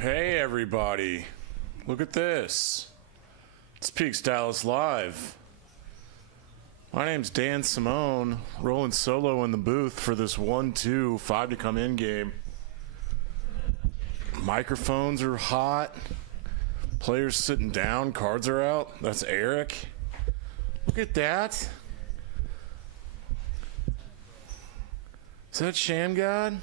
Hey everybody, look at this. It's Peaks Dallas Live. My name's Dan Simone, rolling solo in the booth for this 1-2, 5 to come in game. Microphones are hot, players sitting down, cards are out. That's Eric. Look at that. Is that Sham God?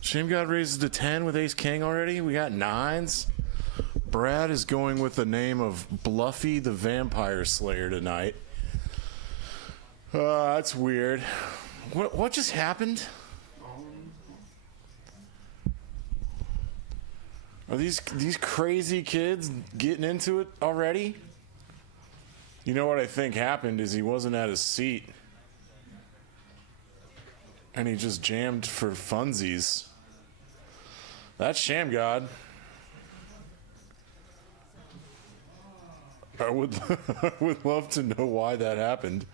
Sham God raises to 10 with Ace King already. We got 9s. Brad is going with the name of Bluffy the Vampire Slayer tonight. That's weird. What just happened? Are these crazy kids getting into it already? You know what I think happened is he wasn't at his seat. And he just jammed for funsies. That's Sham God. I would love to know why that happened.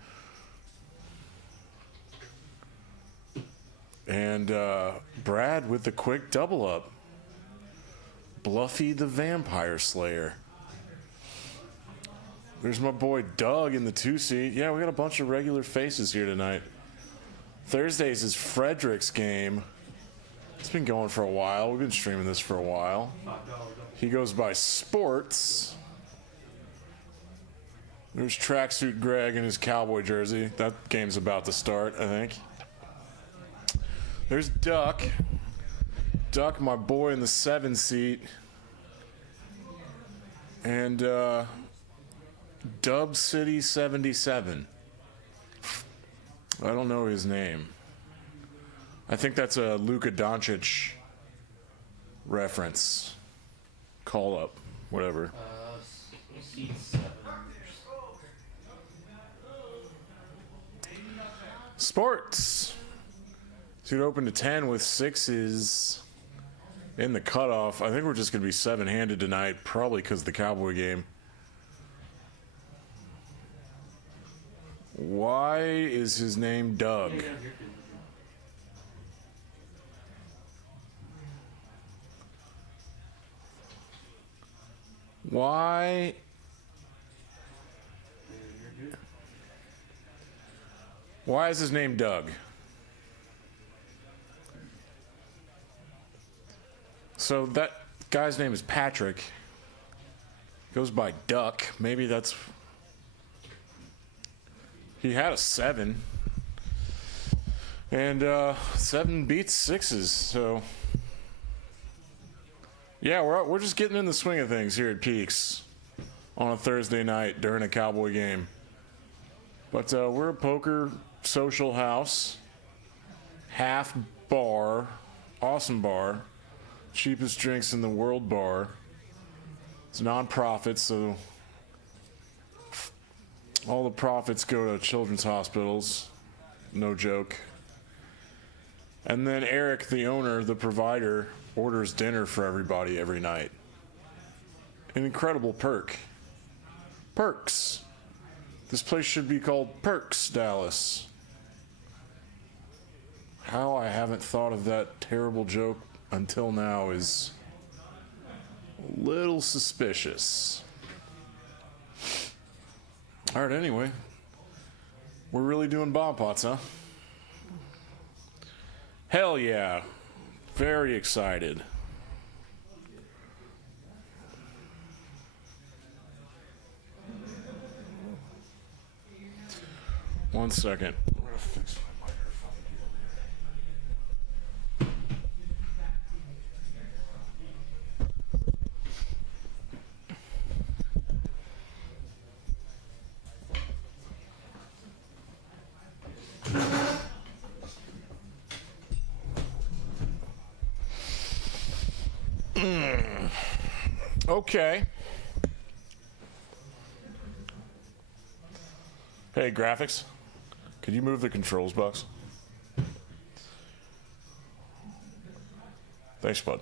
And Brad with the quick double up. Bluffy the Vampire Slayer. There's my boy Doug in the 2 seat. Yeah, we got a bunch of regular faces here tonight. Thursdays is Frederic'S game. It's been going for a while. We've been streaming this for a while. He goes by Sports. There's Tracksuit Greg in his cowboy jersey. That game's about to start, I think. There's Duck. Duck, my boy in the 7 seat. And Dub City 77. I don't know his name. I think that's a Luka Doncic reference. Call up, whatever. Seat 7. Sports. So it opened to 10 with 6s in the cutoff. I think we're just going to be 7-handed tonight, probably because of the Cowboy game. Why is his name Doug? Why? Why is his name Doug? So that guy's name is Patrick. Goes by Duck. Maybe that's... He had a 7. And 7 beats 6s, so... Yeah, we're just getting in the swing of things here at Peaks on a Thursday night during a Cowboy game. But we're a poker social house, half bar, awesome bar, cheapest drinks in the world bar. It's non-profit, so all the profits go to children's hospitals. No joke. And then Eric, the owner, the provider, orders dinner for everybody every night. An incredible perk. Perks. This place should be called Perks Dallas. How I haven't thought of that terrible joke until now is a little suspicious. All right, anyway. We're really doing bomb pots, huh? Hell yeah. Very excited. One second. I'm gonna fix my microphone. Okay. Hey, graphics. Could you move the controls box? Thanks, bud.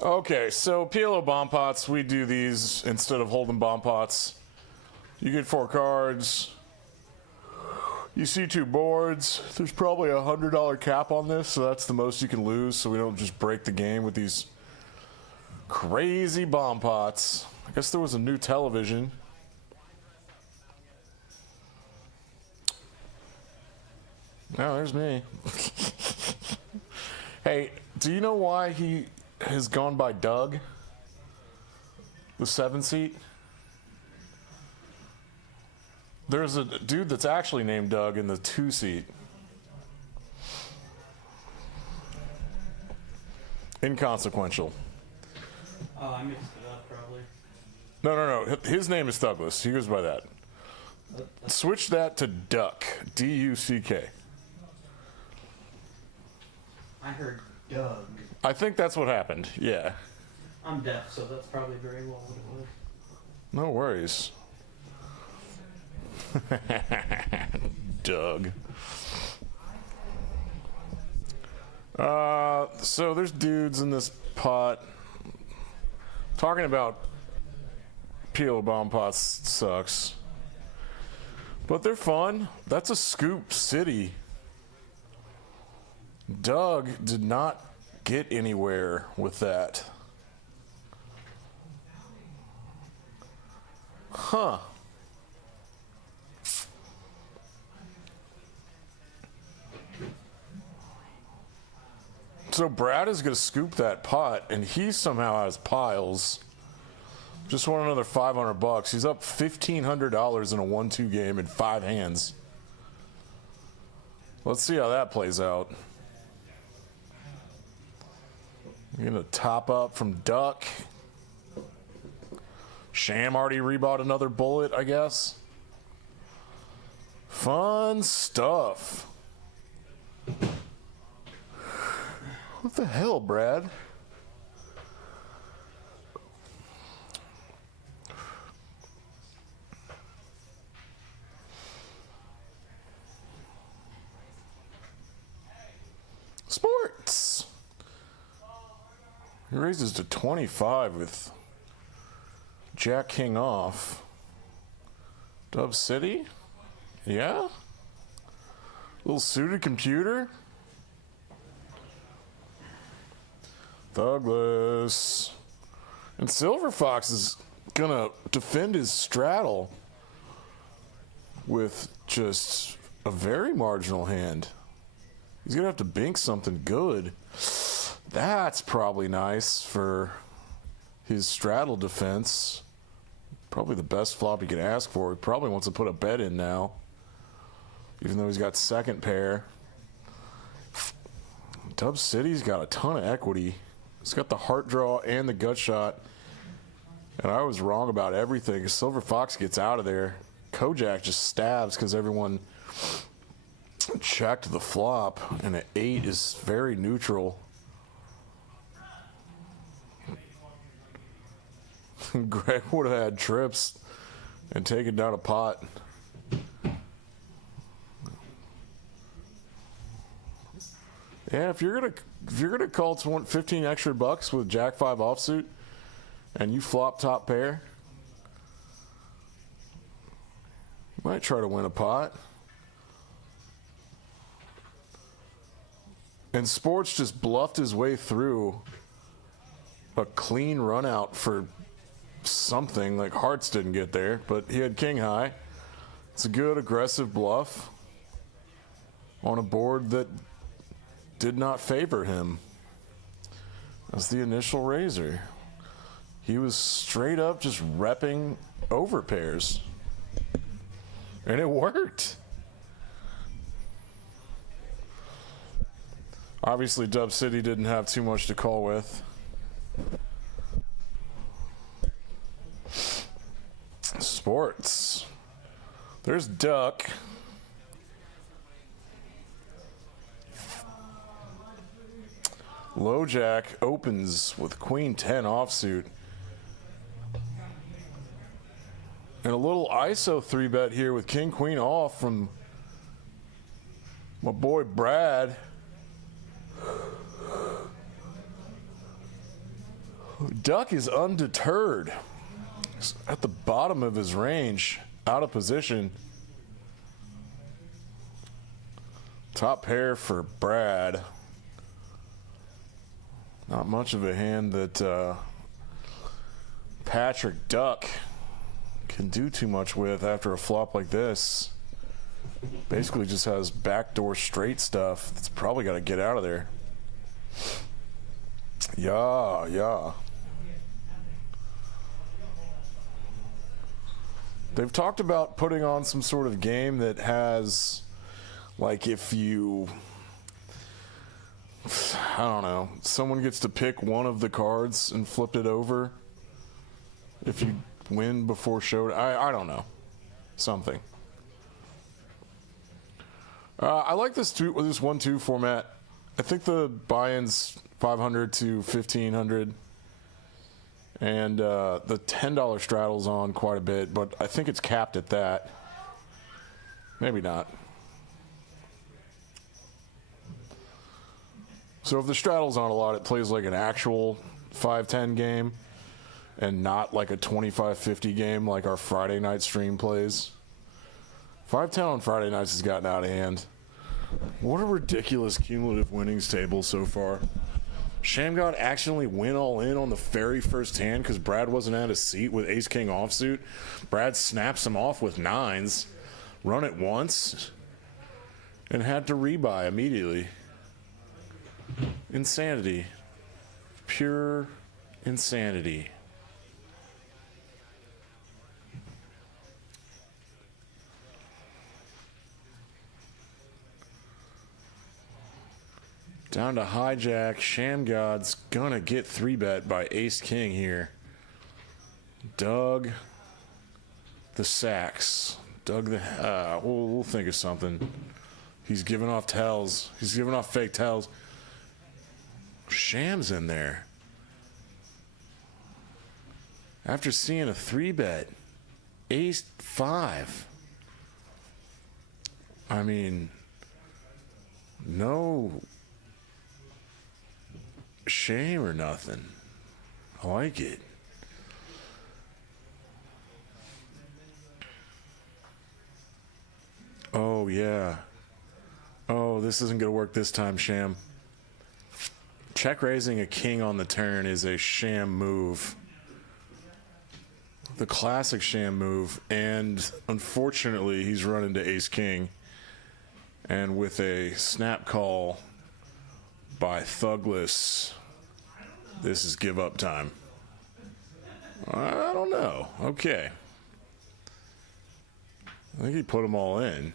Okay, so PLO bomb pots, we do these instead of hold'em bomb pots. You get 4 cards, You see two boards. There's probably a $100 cap on this, so that's the most you can lose, so we don't just break the game with these crazy bomb pots. I guess there was a new television. No, there's me. Hey, do you know why he has gone by Doug? The 7-seat? There's a dude that's actually named Doug in the 2-seat. Inconsequential. Oh, I mixed it up probably. No. His name is Douglas. He goes by that. Switch that to Duck. D-U-C-K. I heard Doug. I think that's what happened. Yeah. I'm deaf, so that's probably very well what it was. No worries. Doug. So there's dudes in this pot. Talking about PO bomb pots sucks. But they're fun. That's a scoop city. Doug did not get anywhere with that. Huh. So Brad is going to scoop that pot, and he somehow has piles. Just won another $500. He's up $1,500 in a 1-2 game in 5 hands. Let's see how that plays out. We're going to top up from Duck. Sham already rebought another bullet, I guess. Fun stuff. What the hell, Brad? Sports. He raises to 25 with Jack King off. Dub City? Yeah? Little suited computer? Douglas. And Silver Fox is gonna defend his straddle with just a very marginal hand. He's gonna have to bink something good. That's probably nice for his straddle defense. Probably the best flop he could ask for. He probably wants to put a bet in now, even though he's got second pair. Dub City's got a ton of equity. He's got the heart draw and the gut shot. And I was wrong about everything. Silver Fox gets out of there. Kojak just stabs because everyone checked the flop. And an 8 is very neutral. Greg would have had trips and taken down a pot. Yeah, if you're gonna call 15 extra bucks with Jack 5 offsuit, and you flop top pair, you might try to win a pot. And Sports just bluffed his way through a clean run out for something. Like Hearts didn't get there, but he had king high. It's a good aggressive bluff on a board that did not favor him. That's the initial raiser. He was straight up just repping over pairs. And it worked. Obviously, Dub City didn't have too much to call with. Sports. There's Duck. Low Jack opens with Queen 10 offsuit. And a little ISO 3-bet here with King Queen off from my boy Brad. Duck is undeterred. He's at the bottom of his range, out of position. Top pair for Brad. Not much of a hand that Patrick Duck can do too much with after a flop like this. Basically just has backdoor straight stuff that's probably got to get out of there. Yeah. They've talked about putting on some sort of game that has, like, if you, I don't know, someone gets to pick one of the cards and flip it over if you win before showdown. I don't know. Something. I like this 1-2 format. I think the buy-in's 500 to 1500, and the $10 straddle's on quite a bit, but I think it's capped at that. Maybe not. So if the straddle's on a lot, it plays like an actual 5-10 game and not like a 25-50 game like our Friday night stream plays. 5-10 on Friday nights has gotten out of hand. What a ridiculous cumulative winnings table so far. Shamgod accidentally went all in on the very first hand because Brad wasn't at his seat with ace-king offsuit. Brad snaps him off with nines, run it once, and had to rebuy immediately. Insanity. Pure insanity. Down to hijack. Shamgod's gonna get 3-bet by ace-king here. Doug the sacks. Doug the... we'll think of something. He's giving off tells. He's giving off fake tells. Sham's in there. After seeing a 3-bet. Ace-5. I mean... no... shame or nothing. I like it. Oh, yeah. Oh, this isn't going to work this time, Sham. Check raising a king on the turn is a Sham move. The classic Sham move. And unfortunately, he's run into ace-king. And with a snap call by Thugless, this is give up time. I don't know. Okay. I think he put them all in.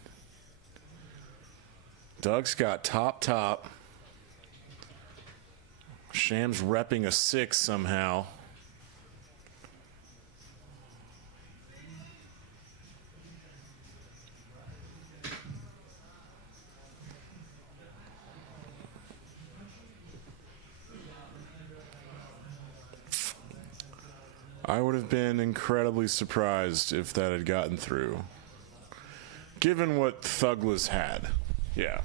Doug's got top. Sham's repping a 6 somehow. I would have been incredibly surprised if that had gotten through. Given what Thugless had. Yeah.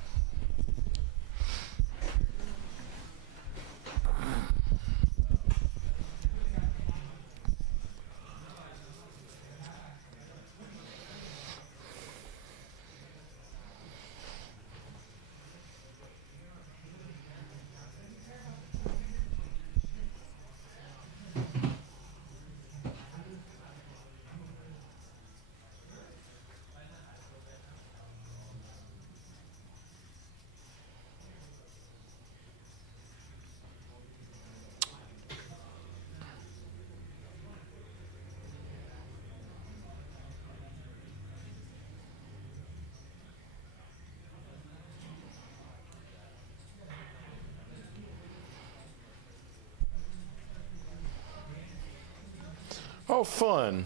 Oh, fun.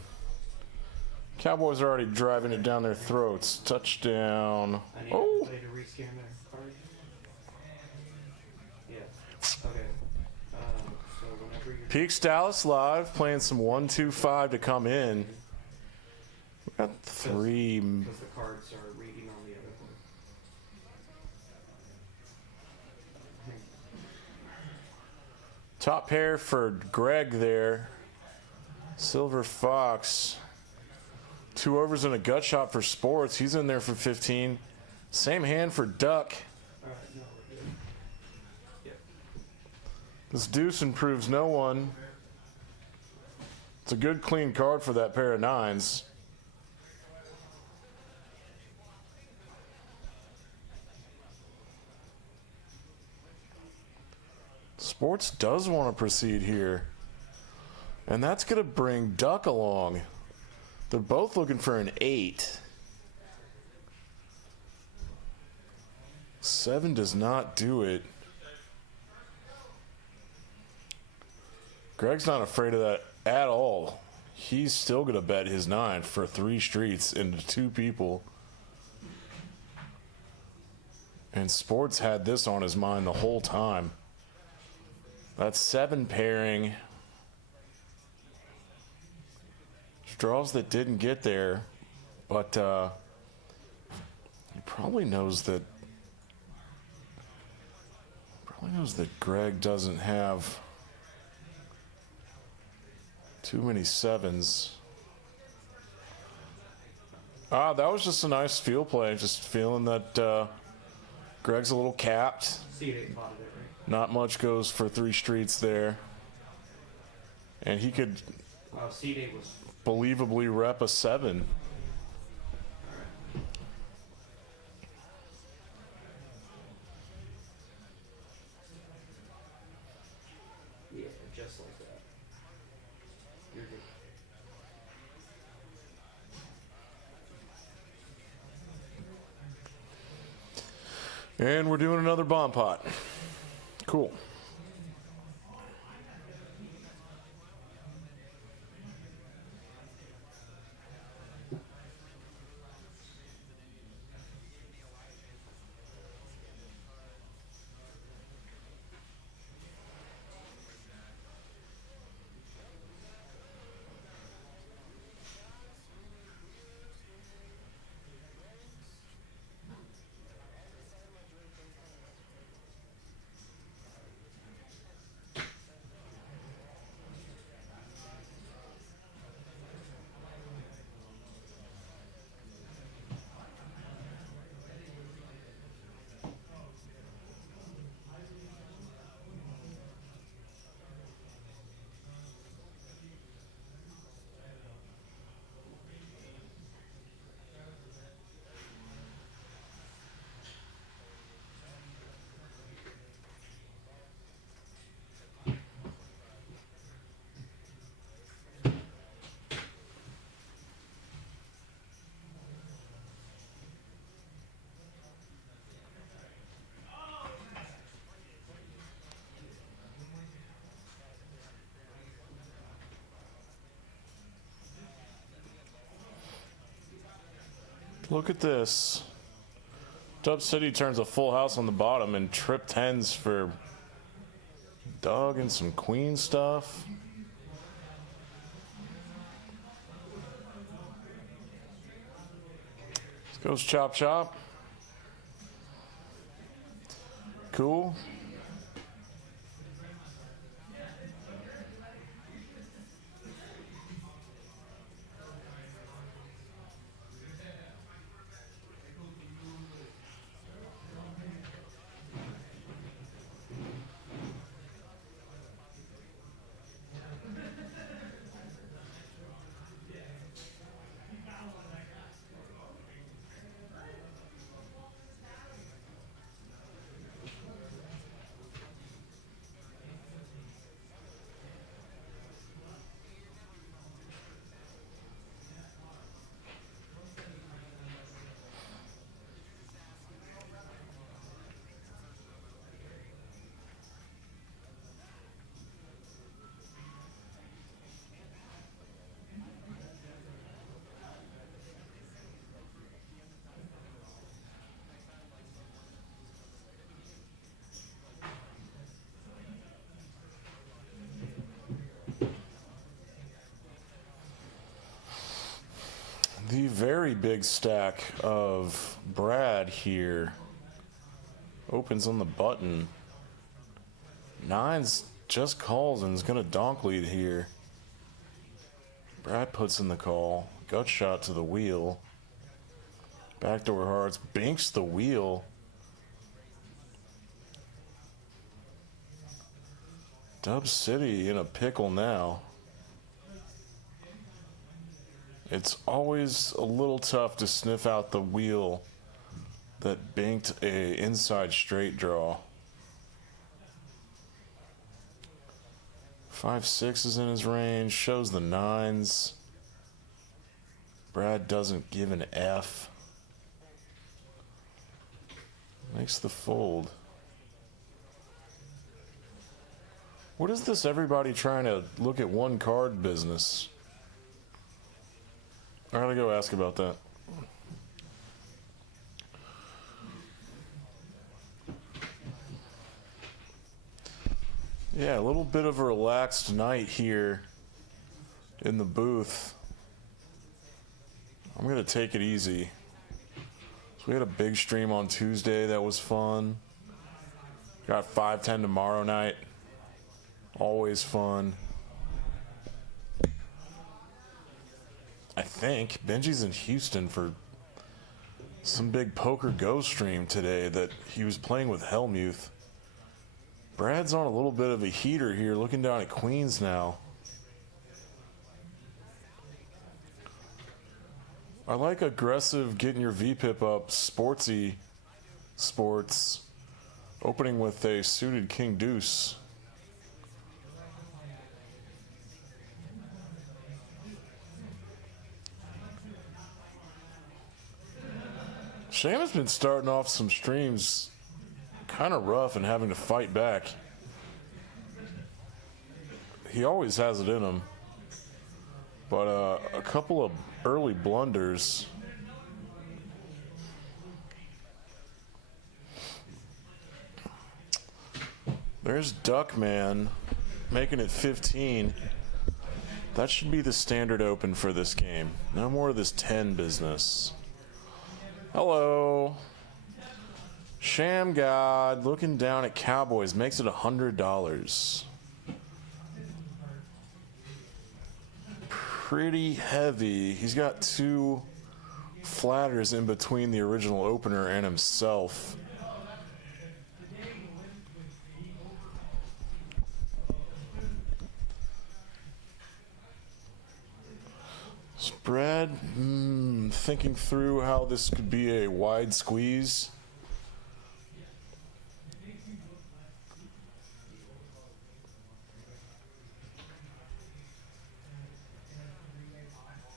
Cowboys are already driving it down their throats. Touchdown. I need Oh. everybody to rescan their card. Yeah. Okay. So whenever you're... Peaks Dallas live, playing some 1-2-5 to come in. We got 3. Because the cards are reading on the other one. Top pair for Greg there. Silver Fox. 2 overs and a gut shot for Sports. He's in there for 15. Same hand for Duck. All right, no, we're good. Yep. This deuce improves no one. It's a good clean card for that pair of nines. Sports does want to proceed here. And that's going to bring Duck along. They're both looking for an 8. 7 does not do it. Greg's not afraid of that at all. He's still going to bet his 9 for 3 streets into 2 people. And Sports had this on his mind the whole time. That's 7 pairing. Draws that didn't get there, but he probably knows that Greg doesn't have too many 7s. That was just a nice field play. Just feeling that Greg's a little capped. C8 potted it, right? Not much goes for 3 streets there, and he could C8 was. believably rep a 7. Yeah, just like that. You're good. And we're doing another bomb pot. Cool. Look at this. Dub City turns a full house on the bottom and trip 10s for Doug and some queen stuff. This goes chop chop. Cool. The very big stack of Brad here opens on the button. 9's just calls and is going to donk lead here. Brad puts in the call. Gut shot to the wheel. Backdoor hearts. Binks the wheel. Dub City in a pickle now. It's always a little tough to sniff out the wheel that banked a inside straight draw. 5-6 is in his range, shows the 9s. Brad doesn't give an F. Makes the fold. What is this everybody trying to look at one card business? I gotta go ask about that. Yeah, a little bit of a relaxed night here in the booth. I'm gonna take it easy. So we had a big stream on Tuesday that was fun. Got 5-10 tomorrow night. Always fun. I think Benji's in Houston for some big poker go stream today that he was playing with Helmuth. Brad's on a little bit of a heater here, looking down at Queens now. I like aggressive, getting your VPIP up, sportsy sports, opening with a suited King Deuce. Sham has been starting off some streams kind of rough and having to fight back. He always has it in him. But a couple of early blunders. There's Duckman making it 15. That should be the standard open for this game. No more of this 10 business. Hello. Sham God looking down at Cowboys makes it $100. Pretty heavy. He's got 2 flatters in between the original opener and himself. Spread, thinking through how this could be a wide squeeze.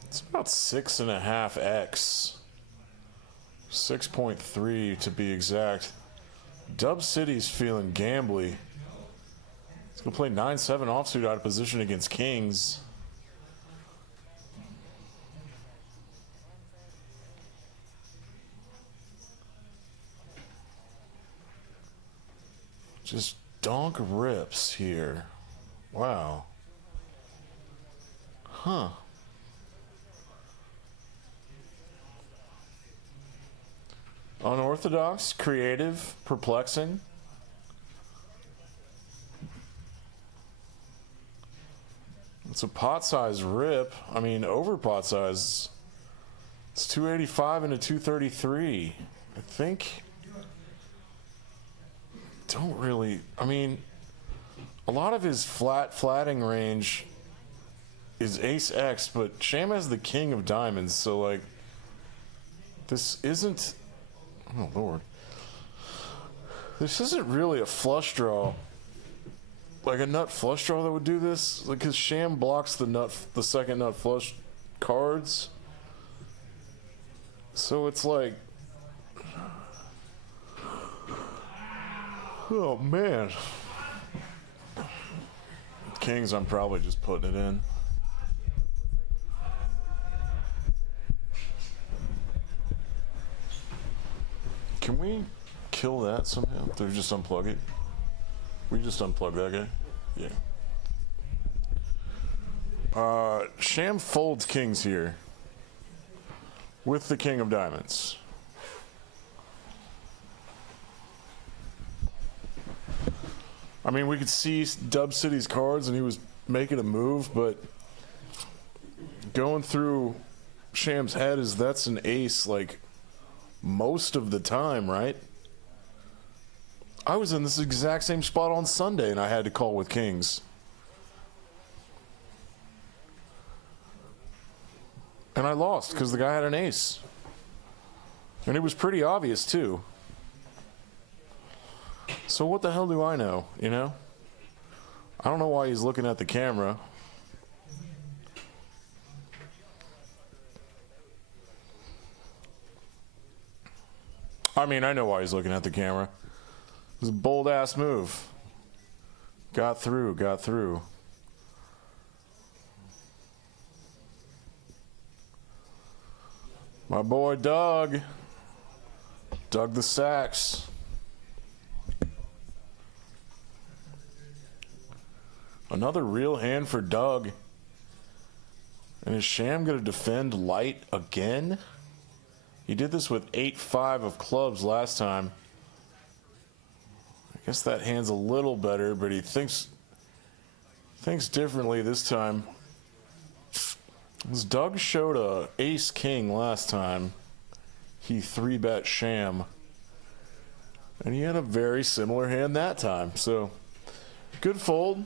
It's about 6.5x. 6.3 to be exact. Dub City's feeling gambly. He's gonna play 9-7 offsuit out of position against Kings. Just donk rips here. Wow. Huh. Unorthodox, creative, perplexing. It's a pot size rip. I mean, over pot size. It's 285 into 233. I think. Don't really. I mean, a lot of his flatting range is ace X, but Sham has the king of diamonds, so like, this isn't. Oh Lord, this isn't really a flush draw. Like a nut flush draw that would do this, like, cause Sham blocks the second nut flush cards. So it's like, oh man. Kings, I'm probably just putting it in. Can we kill that somehow? Do we just unplug it? We just unplug that guy? Yeah. Sham folds kings here with the king of diamonds. I mean, we could see Dub City's cards and he was making a move, but going through Sham's head is that's an ace, like most of the time, right? I was in this exact same spot on Sunday and I had to call with kings. And I lost because the guy had an ace. And it was pretty obvious too. So what the hell do I know, you know? I don't know why he's looking at the camera. I mean, I know why he's looking at the camera. It was a bold-ass move. Got through, got through. My boy Doug. Doug the Sax. Another real hand for Doug. And is Sham going to defend light again? He did this with 8-5 of clubs last time. I guess that hand's a little better, but he thinks differently this time. As Doug showed a ace king last time, he 3-bet Sham. And he had a very similar hand that time. So, good fold.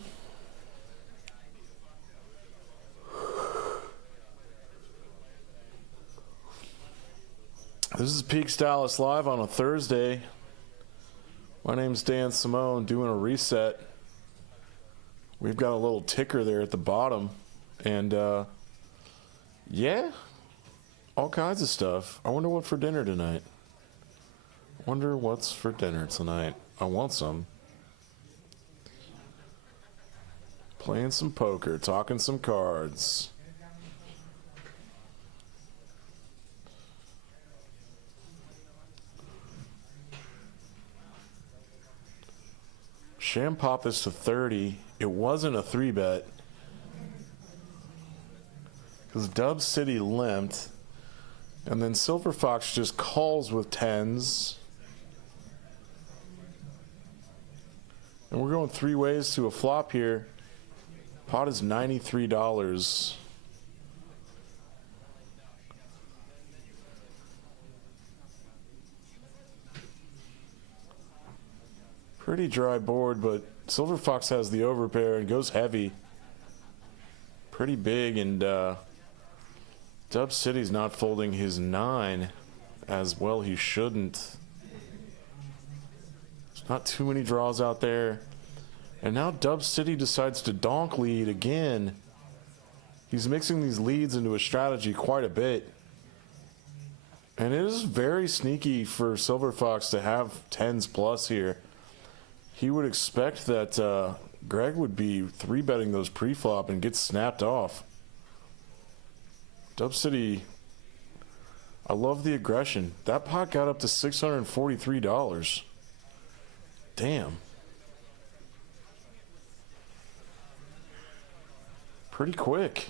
This is Peaks Dallas Live on a Thursday. My name's Dan Simone, doing a reset. We've got a little ticker there at the bottom. And, yeah, all kinds of stuff. I wonder what for dinner tonight. Wonder what's for dinner tonight. I want some. Playing some poker, talking some cards. Sham popped this to 30. It wasn't a 3-bet. Because Dub City limped. And then Silver Fox just calls with 10s. And we're going 3 ways to a flop here. Pot is $93. Pretty dry board, but Silver Fox has the overpair and goes heavy. Pretty big, and Dub City's not folding his 9 as well. He shouldn't. There's not too many draws out there. And now Dub City decides to donk lead again. He's mixing these leads into a strategy quite a bit. And it is very sneaky for Silver Fox to have 10s plus here. He would expect that Greg would be 3-betting those pre-flop and get snapped off. Dub City, I love the aggression. That pot got up to $643. Damn. Pretty quick.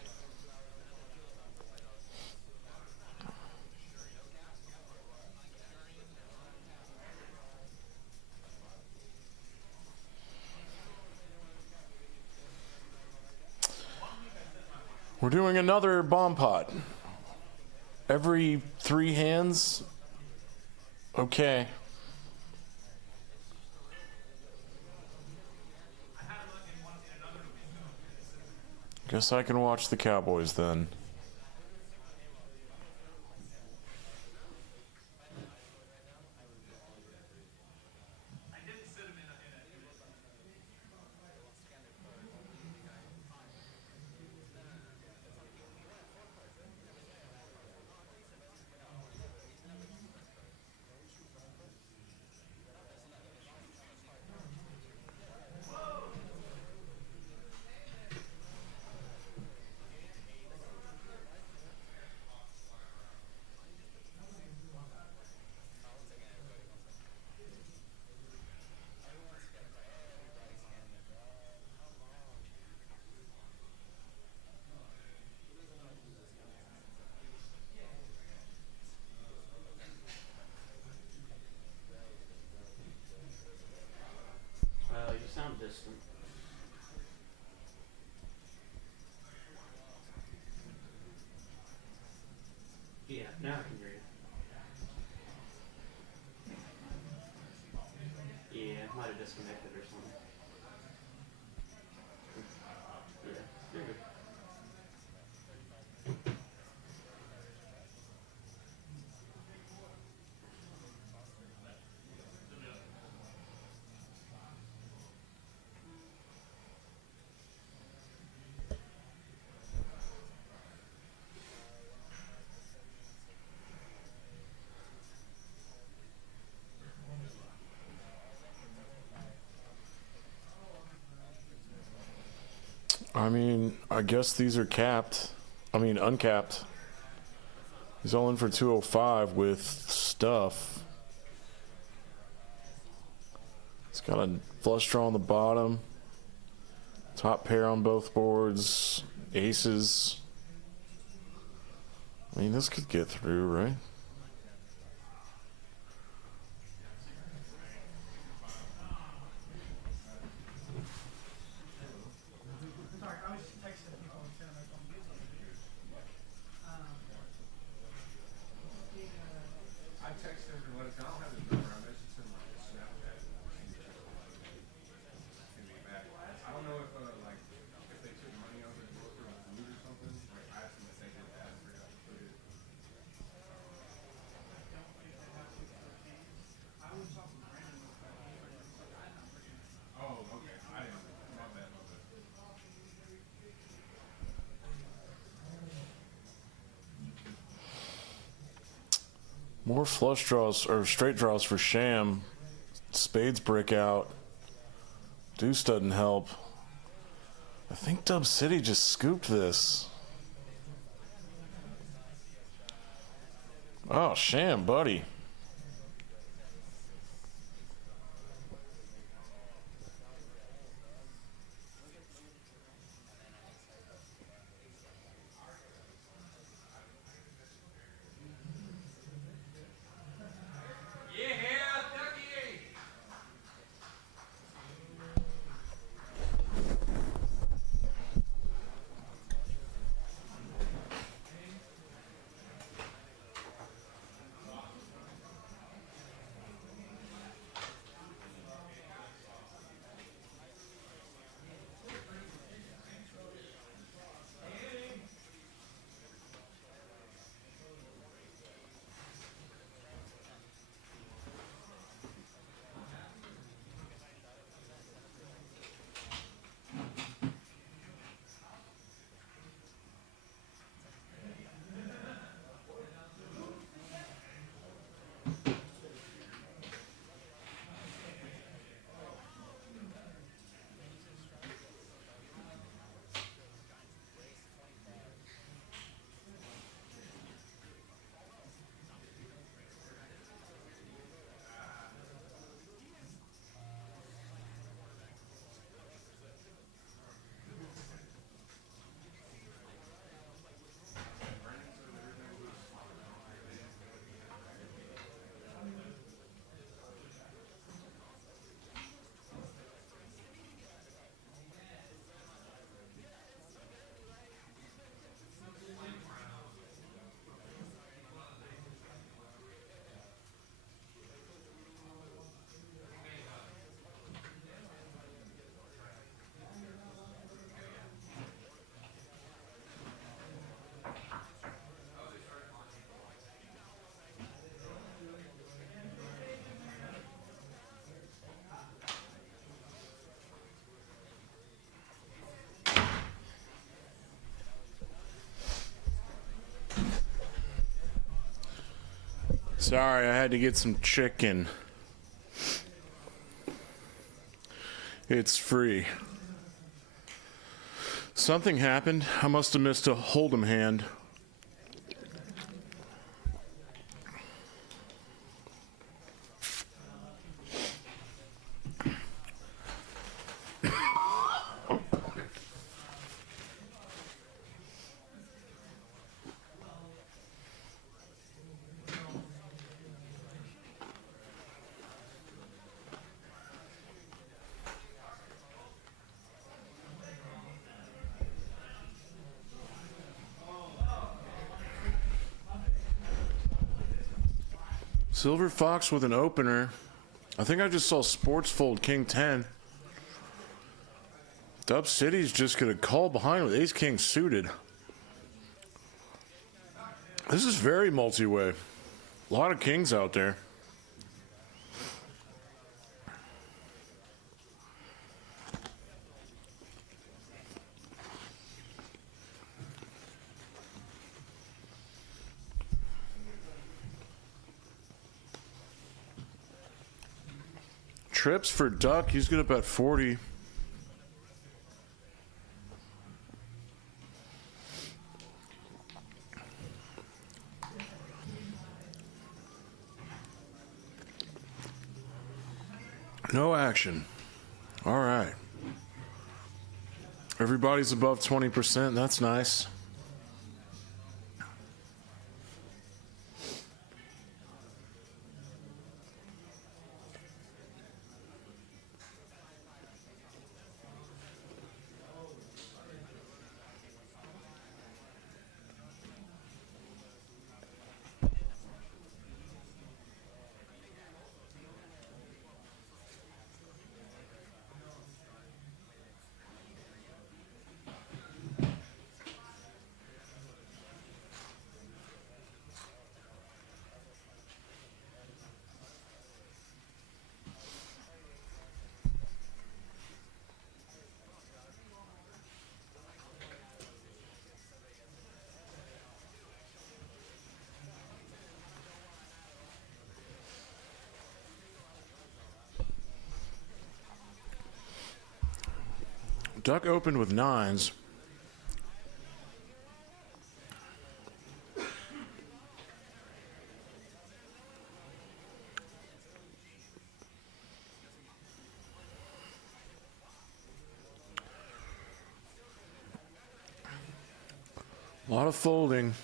We're doing another bomb pot. Every 3 hands. Okay. Guess I can watch the Cowboys then. Distant. Yeah, now I can hear you. disconnected or something. Yeah, you're good. I mean, I guess these are capped. I mean, uncapped. He's all in for 205 with stuff. He's got a flush draw on the bottom. Top pair on both boards. Aces. I mean, this could get through, right? More flush draws or straight draws for Sham. Spades break out. Deuce doesn't help. I think Dub City just scooped this. Oh, Sham, buddy. Sorry, I had to get some chicken. It's free. Something happened. I must have missed a hold'em hand. Silver Fox with an opener. I think I just saw Sports fold King 10. Dub City's just going to call behind with Ace King suited. This is very multi-way. A lot of kings out there. Trips for Duck. He's good up at 40. No action. All right. Everybody's above 20%. That's nice. Duck opened with 9s. A lot of folding.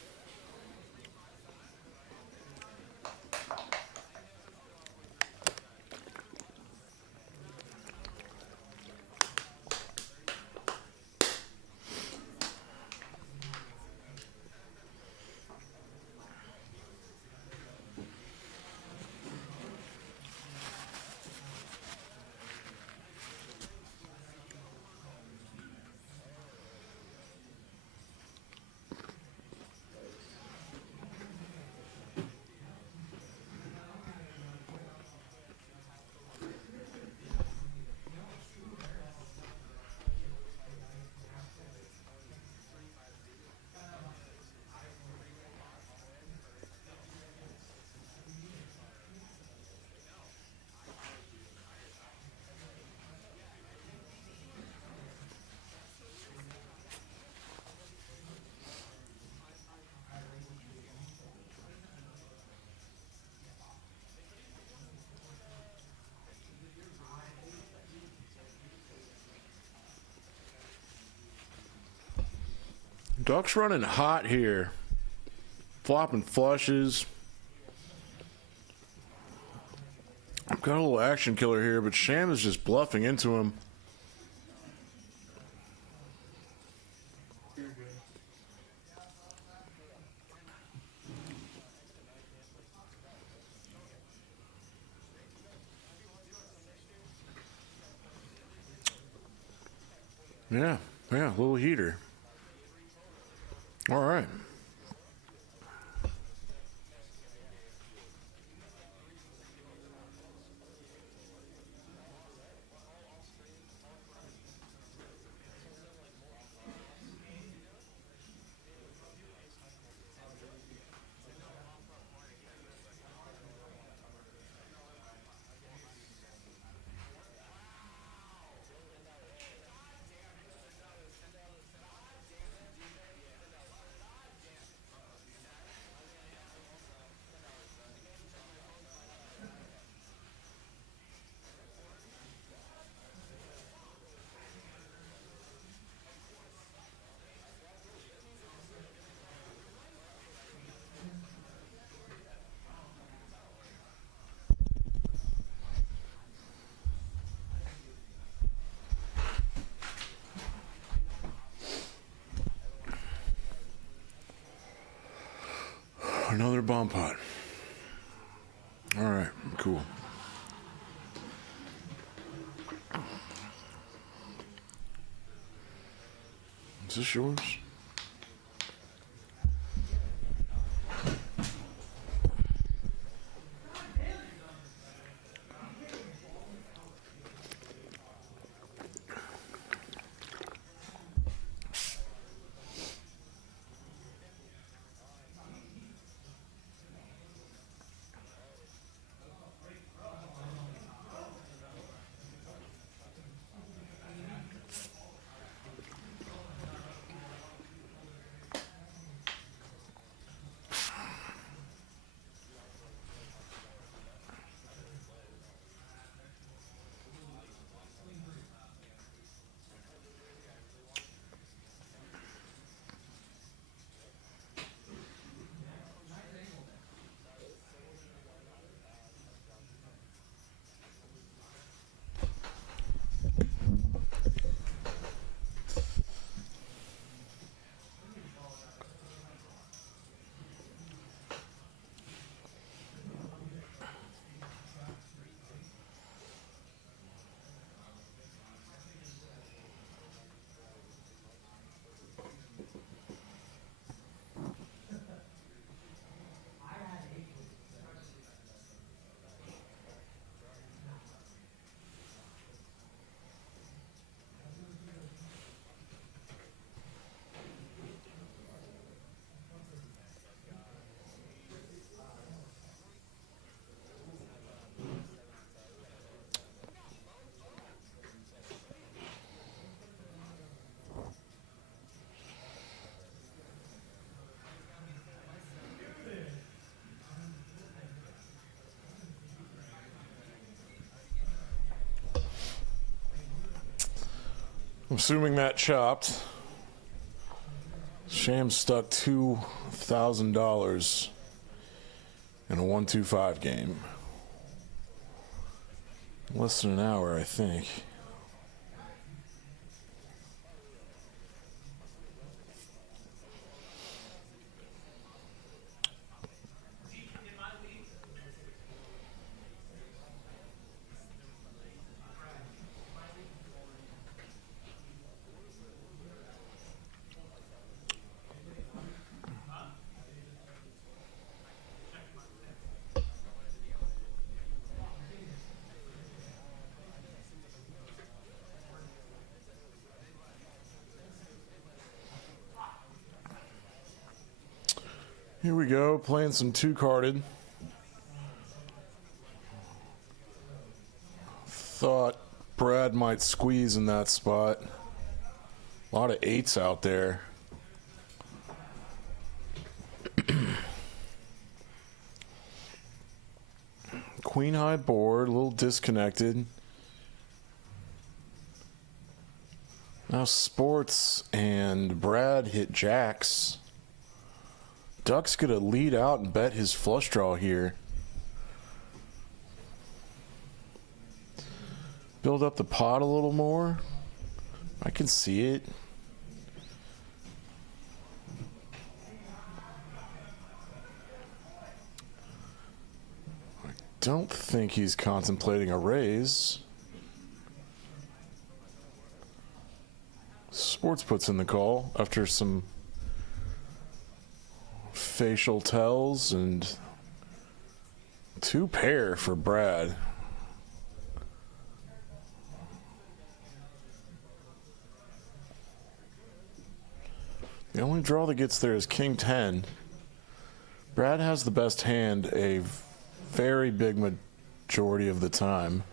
Duck's running hot here. Flopping flushes. I've got a little action killer here, but Sham is just bluffing into him. Yeah, a little heater. All right. Another bomb pot. All right, cool. Is this yours? I'm assuming that chopped. Sham stuck $2,000 in a 1-2-5 game. Less than an hour, I think. Here we go, playing some two-carded. Thought Brad might squeeze in that spot. A lot of eights out there. Queen high board, a little disconnected. Now Sports and Brad hit jacks. Duck's gonna lead out and bet his flush draw here. Build up the pot a little more. I can see it. I don't think he's contemplating a raise. Sports puts in the call after some facial tells and two pair for Brad. The only draw that gets there is King 10. Brad has the best hand a very big majority of the time.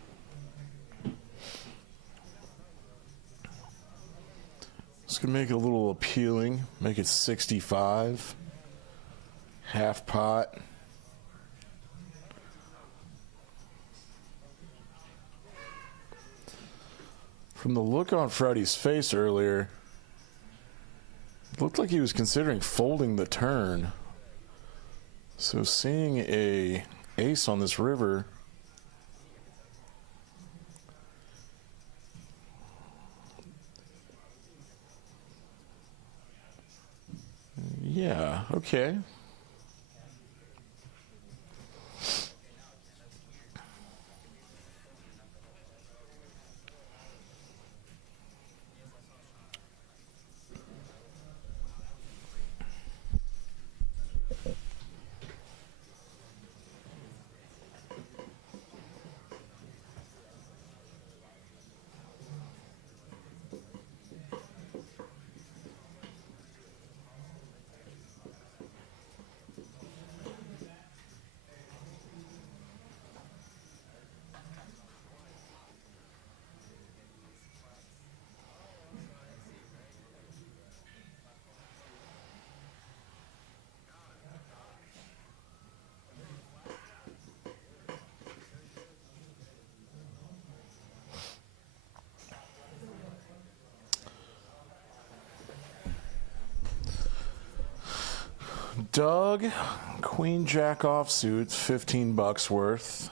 This could make it a little appealing, make it 65. Half pot. From the look on Freddie's face earlier, it looked like he was considering folding the turn. So seeing a ace on this river, yeah, okay. Doug, Queen Jack offsuit, 15 bucks worth.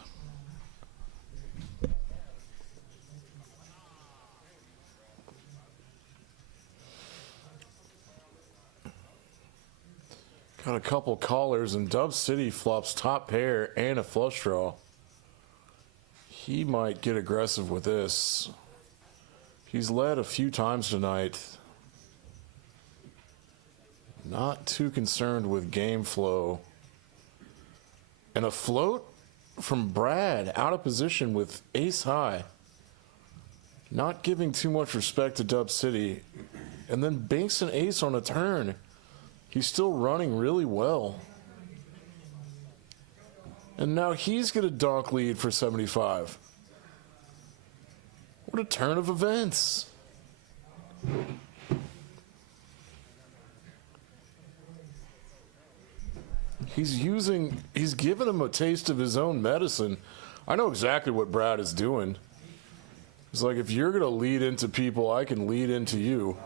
Got a couple callers, and Dub City flops top pair and a flush draw. He might get aggressive with this. He's led a few times tonight. Not too concerned with game flow. And a float from Brad, out of position with ace high. Not giving too much respect to Dub City. And then banks an ace on a turn. He's still running really well. And now he's got a donk lead for 75. What a turn of events. He's given him a taste of his own medicine. I know exactly what Brad is doing. It's like, if you're going to lead into people, I can lead into you.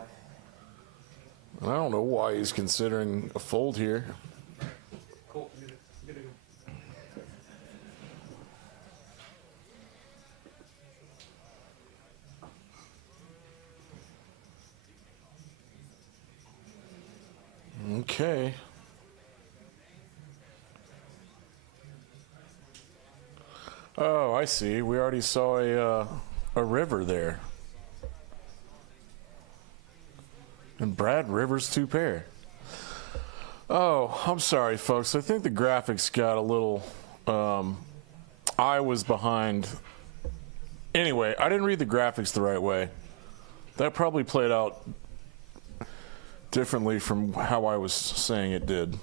And I don't know why he's considering a fold here. Cool. Okay. Oh, I see. We already saw a river there. And Brad Rivers 2 pair. Oh, I'm sorry, folks. I think the graphics got a little... I was behind. Anyway, I didn't read the graphics the right way. That probably played out differently from how I was saying it did.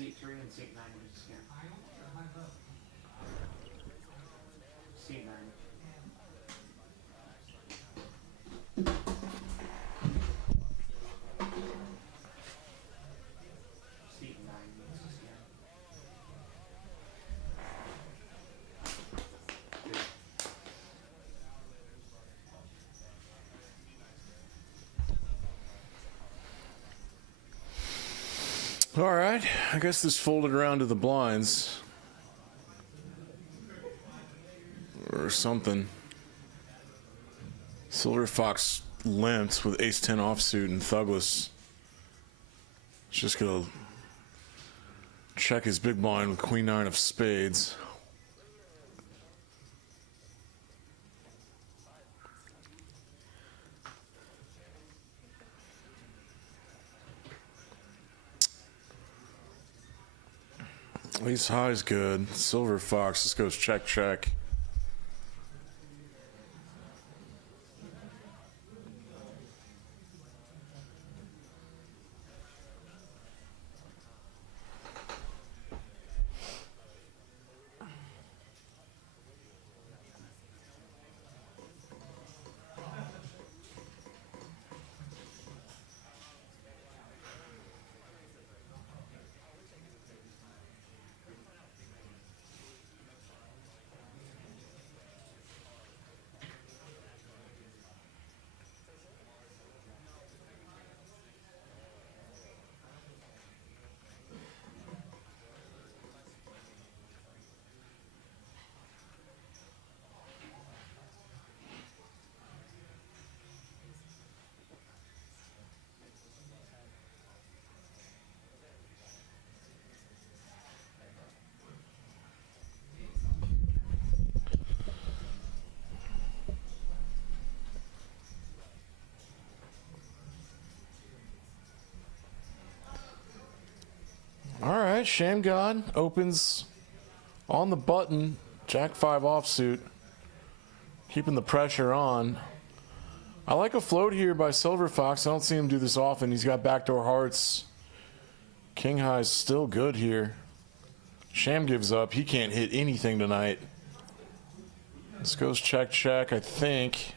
Seat 3 and seat 9 we just scan. Seat 9. Seat 9 needs to scan. All right, I guess this folded around to the blinds. Or something. Silver Fox limped with ace-10 offsuit and thugless. He's just gonna check his big blind with queen-9 of spades. Ace high is good. Silver Fox just goes check, check. right, Sham God opens on the button. Jack 5 offsuit. Keeping the pressure on. I like a float here by Silver Fox. I don't see him do this often. He's got backdoor hearts. King High's still good here. Sham gives up. He can't hit anything tonight. This goes check, check, I think.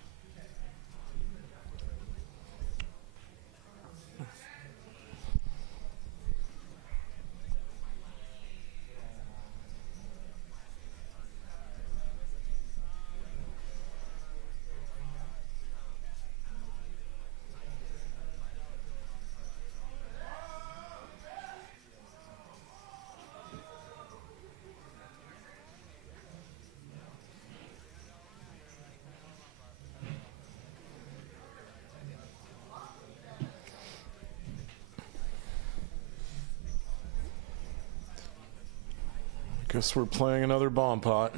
Guess we're playing another bomb pot.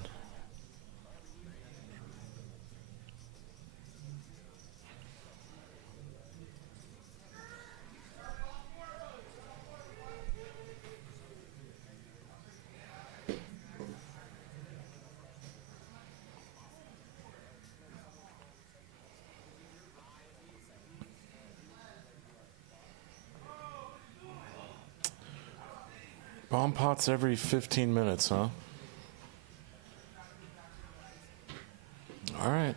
Bomb pots every 15 minutes, huh? All right.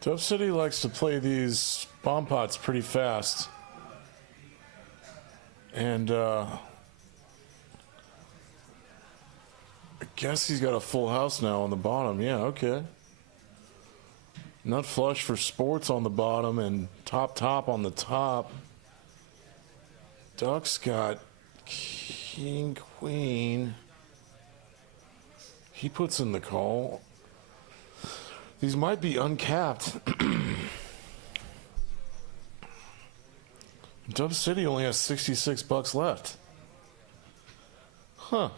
Dove City likes to play these bomb pots pretty fast. And I guess he's got a full house now on the bottom. Yeah, okay. Nut flush for sports on the bottom and top on the top. Duck's got king, queen. He puts in the call. These might be uncapped. Dub City only has 66 bucks left. Huh.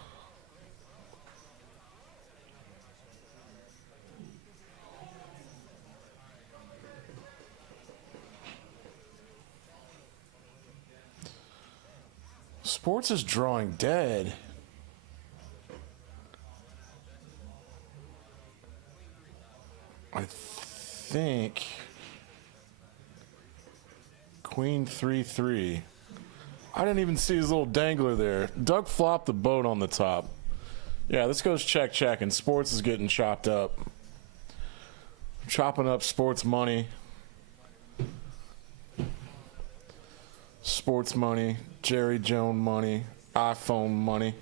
Sports is drawing dead. I think Queen 3-3. I didn't even see his little dangler there. Doug flopped the boat on the top. Yeah, this goes check, check, and sports is getting chopped up. Chopping up sports money. Sports money, Jerry Jones money, iPhone money.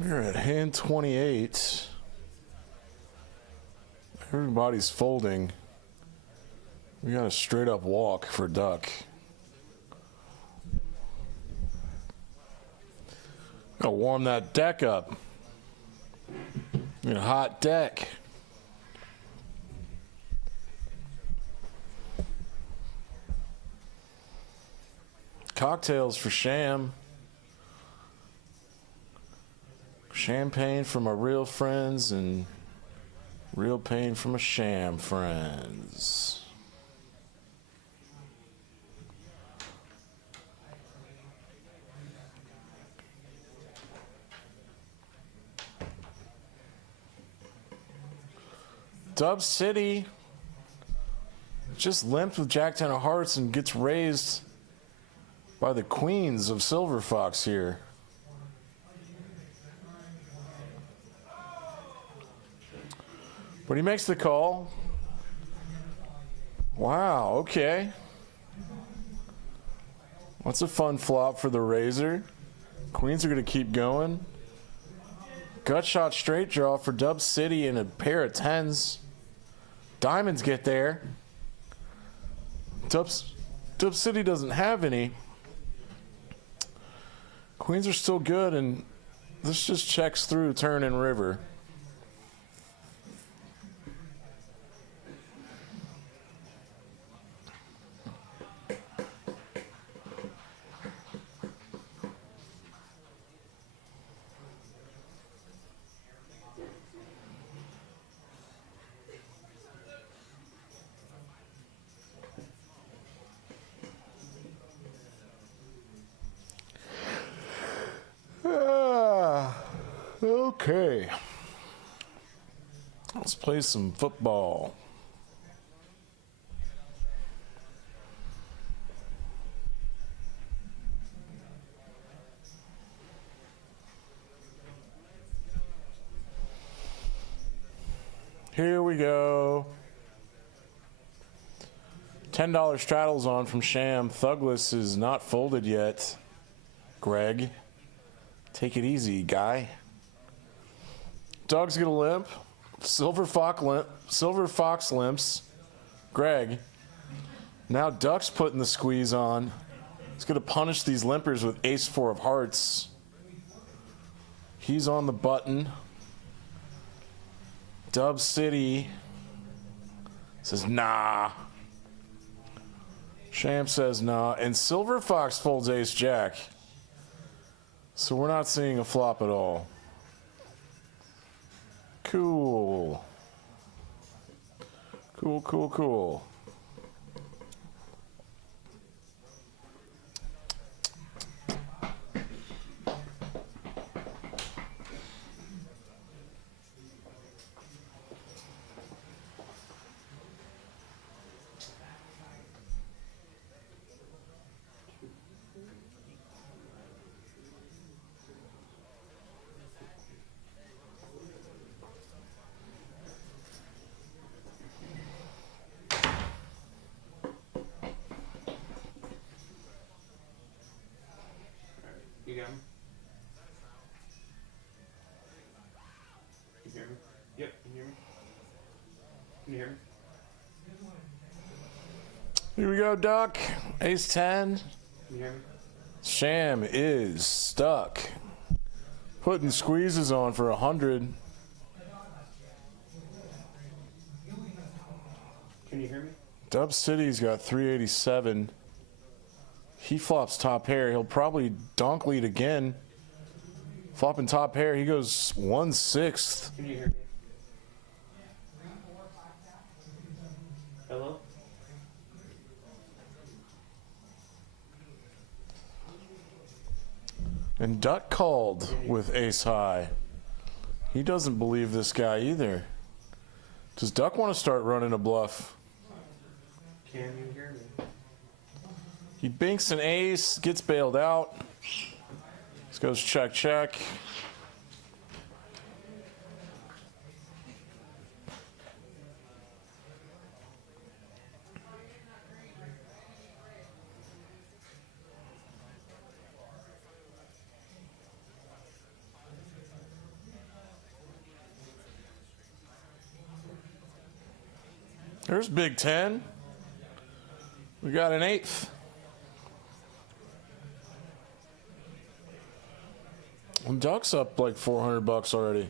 We're at hand 28. Everybody's folding. We got a straight up walk for Duck. Gotta warm that deck up. A hot deck. Cocktails for Sham. Champagne for my real friends and real pain for my sham friends. Dub City just limped with Jack 10 of Hearts and gets raised by the queens of Silver Fox here. But he makes the call. Wow, okay. That's a fun flop for the Razor. Queens are going to keep going. Gut shot straight draw for Dub City and a pair of tens. Diamonds get there. Dub City doesn't have any. Queens are still good, and this just checks through turn and river. Okay. Let's play some football. Here we go. $10 straddles on from Sham. Thugless is not folded yet. Greg, take it easy, guy. Dog's gonna limp. Silver Fox limps. Greg. Now Duck's putting the squeeze on. He's gonna punish these limpers with Ace 4 of Hearts. He's on the button. Dub City says nah. Sham says nah. And Silver Fox folds Ace Jack. So we're not seeing a flop at all. Cool. Cool, cool, cool. You got me? Can you hear me? Yep, can you hear me? Can you hear me? Here we go, Duck. Ace 10. Can you hear me? Sham is stuck. Putting squeezes on for 100. Can you hear me? Dub City's got 387. He flops top pair. He'll probably donk lead again. Flopping top pair. He goes 1/6. Can you hear me? Hello? And Duck called with ace high. He doesn't believe this guy either. Does Duck want to start running a bluff? Can you hear me? He binks an ace, gets bailed out. This goes check, check. There's Big Ten. We got an eighth. And Duck's up like $400 already.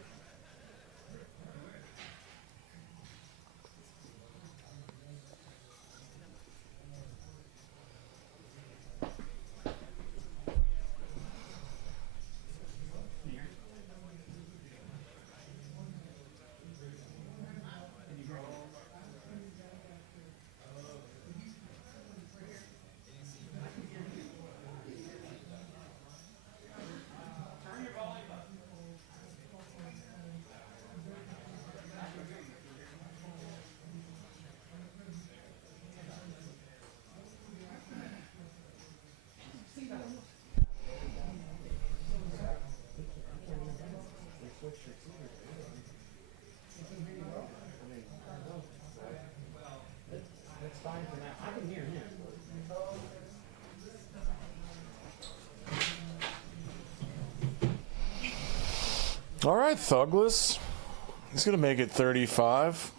All right, Thugless. He's going to make it 35.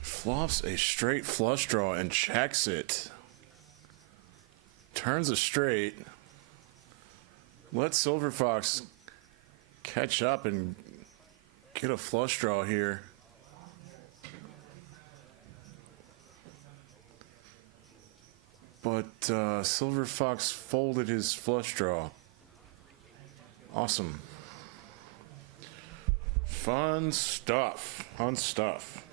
Flops a straight flush draw and checks it. Turns a straight. Let Silver Fox catch up and get a flush draw here. But Silver Fox folded his flush draw. Awesome. Fun stuff. Fun stuff.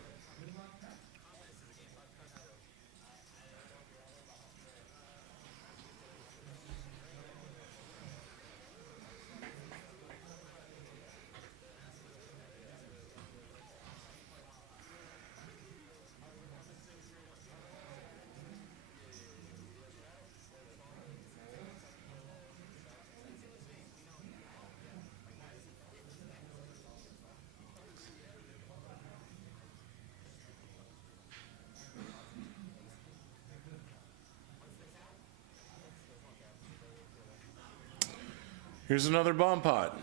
Here's another bomb pot.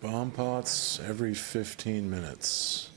Bomb pots every 15 minutes.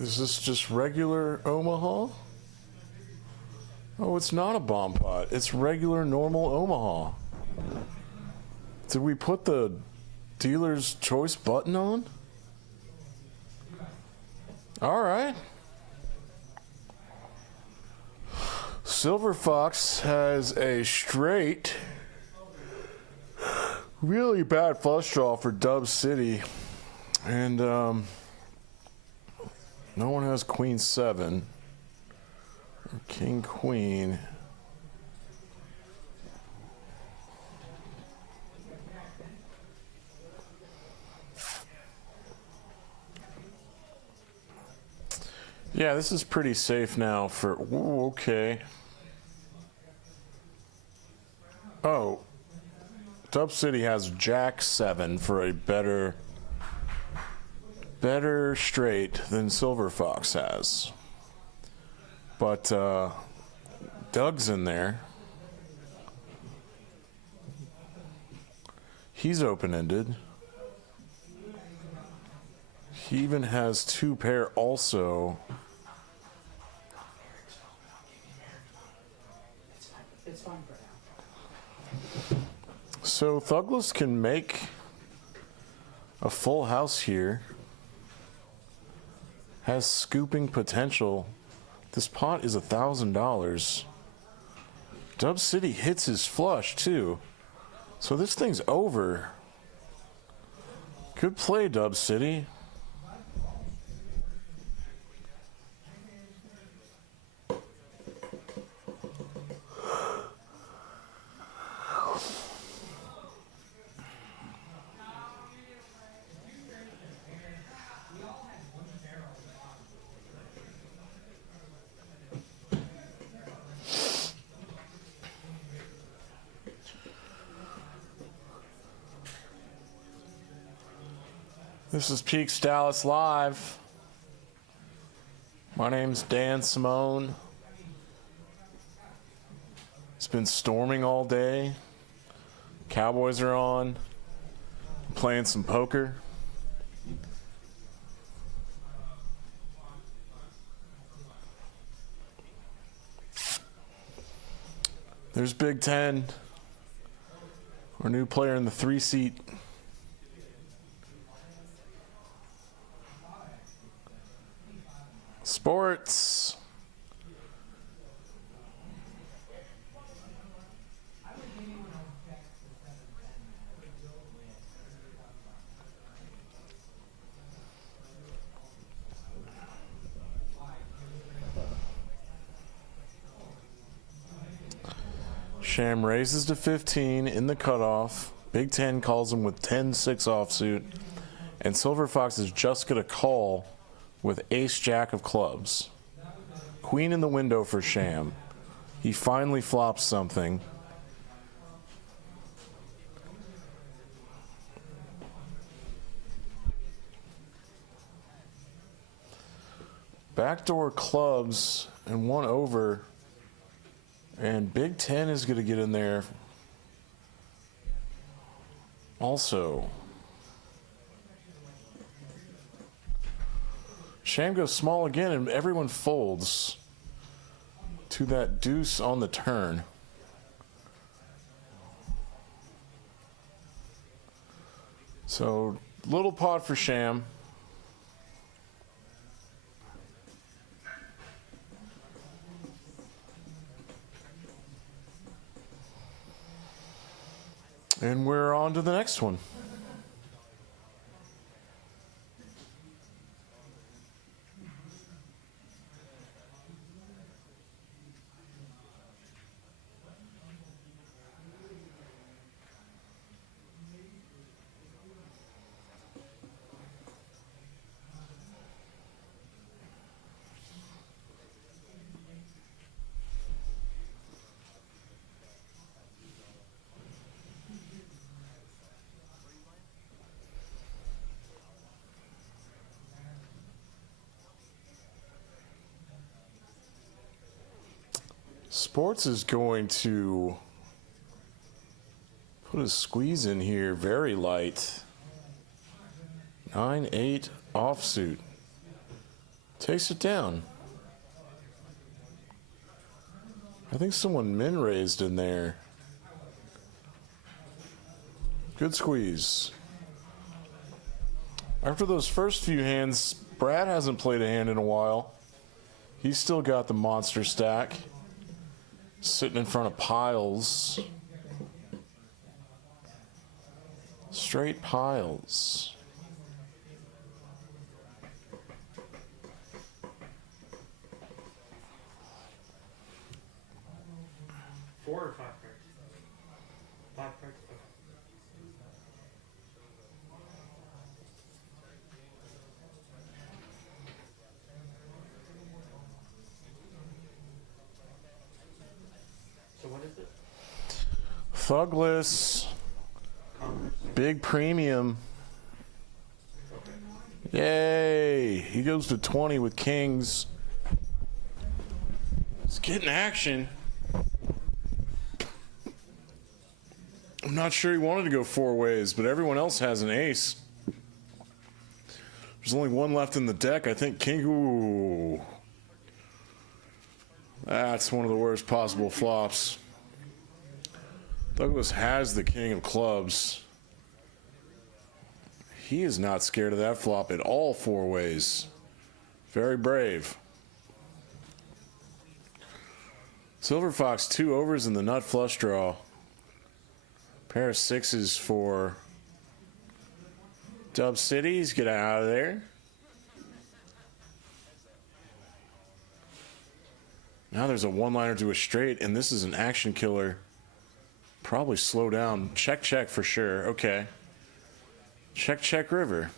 Is this just regular Omaha? Oh, it's not a bomb pot. It's regular, normal Omaha. Did we put the dealer's choice button on? All right. Silver Fox has a straight, really bad flush draw for Dub City. And, no one has Queen 7 or King Queen. Yeah, this is pretty safe now for, ooh, okay. Oh, Dub City has Jack 7 for a better straight than Silver Fox has. But Doug's in there. He's open-ended. He even has 2 pair also So Thugless can make a full house here. Has scooping potential. This pot is $1,000. Dub City hits his flush too. So this thing's over. Good play, Dub City. This is Peaks Dallas Live. My name's Dan Simone. It's been storming all day. Cowboys are on. Playing some poker. There's Big Ten. Our new player in the 3-seat. Sports. Sham raises to 15 in the cutoff. Big Ten calls him with 10-6 offsuit. And Silver Fox is just going to call with ace-jack of clubs. Queen in the window for Sham. He finally flops something. Backdoor clubs and one over. And Big Ten is going to get in there also. Sham goes small again, and everyone folds to that deuce on the turn. So, little pot for Sham. And we're on to the next one. Sports is going to put a squeeze in here, very light. 9-8 offsuit. Takes it down. I think someone min raised in there. Good squeeze. After those first few hands, Brad hasn't played a hand in a while. He's still got the monster stack. Sitting in front of piles. Straight piles. Four or five cards? Five cards? Okay. So what is it? Thugless. Big premium. Okay. Yay! He goes to 20 with kings. He's getting action. I'm not sure he wanted to go four ways, but everyone else has an ace. There's only one left in the deck. I think king. Ooh. That's one of the worst possible flops. Douglas has the king of clubs. He is not scared of that flop at all, four ways. Very brave. Silver Fox, 2 overs in the nut flush draw. Pair of sixes for Dub Cities. Get out of there. Now there's a one-liner to a straight, and this is an action killer. Probably slow down. Check, check for sure. Okay. Check, check, river.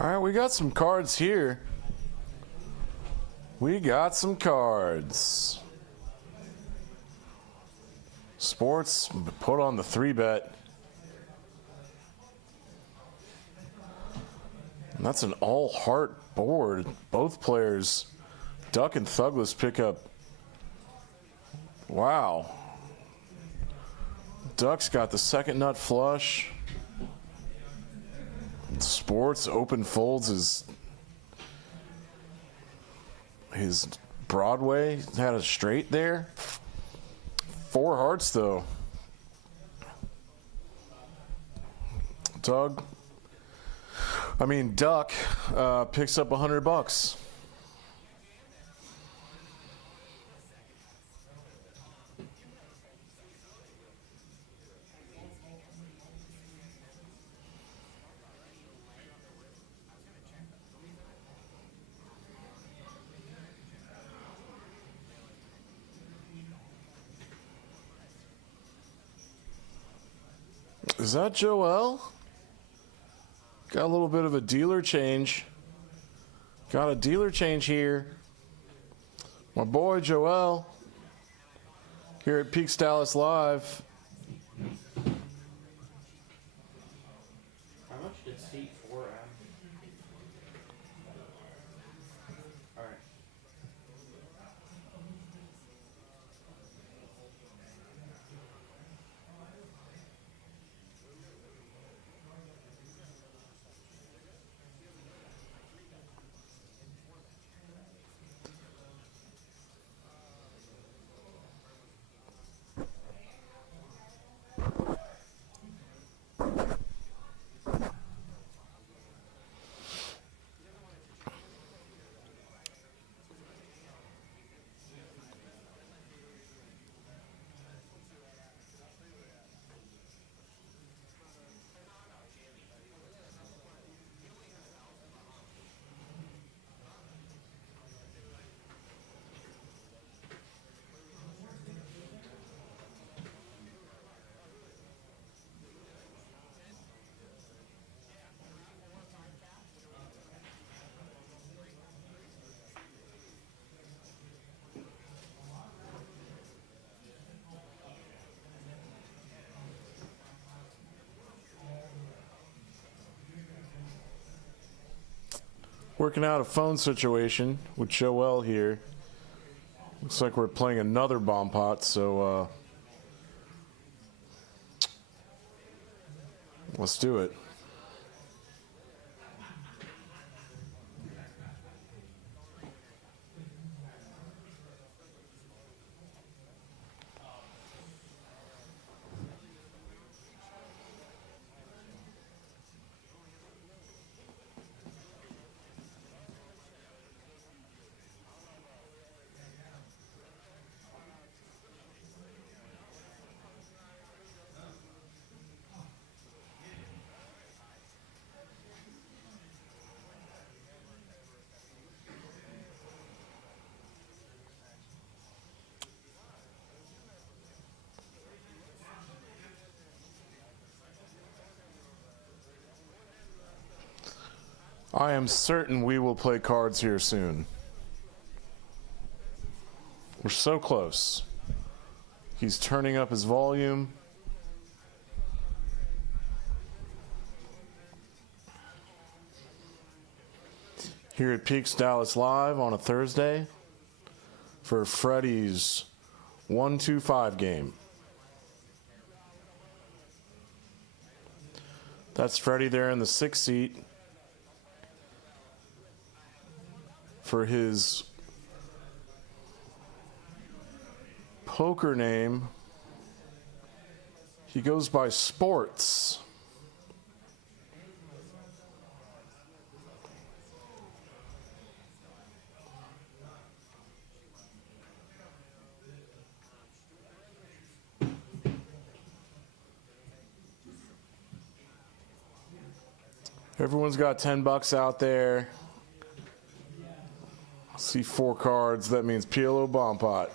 All right, we got some cards here. We got some cards. Sports put on the 3-bet. And that's an all-heart board. Both players, Duck and Thugless, pick up. Wow. Duck's got the second nut flush. Sports open folds his Broadway. Had a straight there. 4 hearts though. Duck picks up $100. Is that Joel? Got a little bit of a dealer change. Got a dealer change here. My boy Joel here at Peaks Dallas Live. How much did seat 4 add? All right. Working out a phone situation with Joel here. Looks like we're playing another bomb pot, so let's do it. I am certain we will play cards here soon. We're so close. He's turning up his volume. Here at Peaks Dallas Live on a Thursday for Freddie's 1-2-5 game. That's Freddie there in the 6th seat for his poker name. He goes by Sports. Everyone's got $10 out there. I see 4 cards. That means PLO Bomb Pot.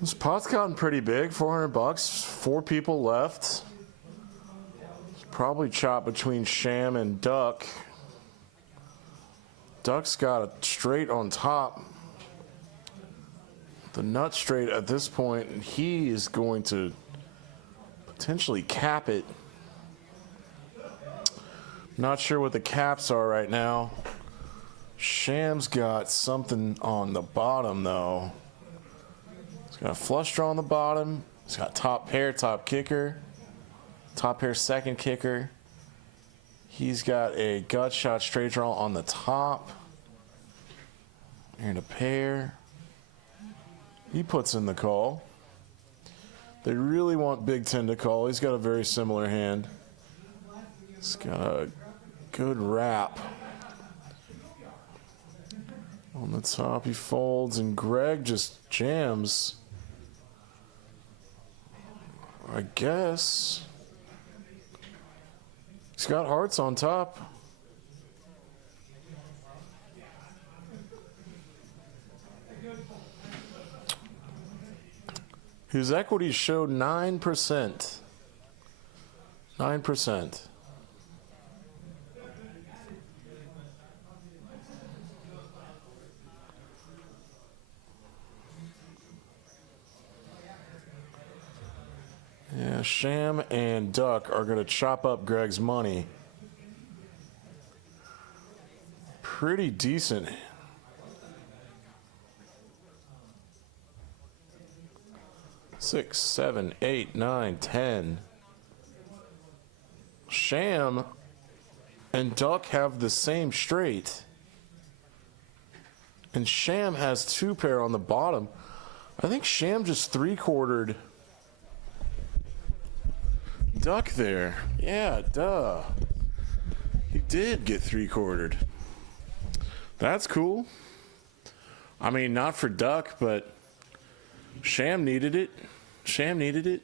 This pot's gotten pretty big, $400. 4 people left. Probably chopped between Sham and Duck. Duck's got a straight on top. The nut straight at this point, and he is going to potentially cap it. Not sure what the caps are right now. Sham's got something on the bottom, though. He's got a flush draw on the bottom. He's got top pair, top kicker. Top pair, second kicker. He's got a gut shot straight draw on the top. And a pair. He puts in the call. They really want Big Ten to call. He's got a very similar hand. He's got a good wrap. On the top, he folds, and Greg just jams. I guess. He's got hearts on top. His equities showed 9%. 9%. Yeah, Sham and Duck are going to chop up Greg's money. Pretty decent. Six, 7, 8, 9, 10. Sham and Duck have the same straight. And Sham has 2 pair on the bottom. I think Sham just 3/4'd Duck there. Yeah, duh. He did get 3/4'd. That's cool. I mean, not for Duck, but Sham needed it. Sham needed it.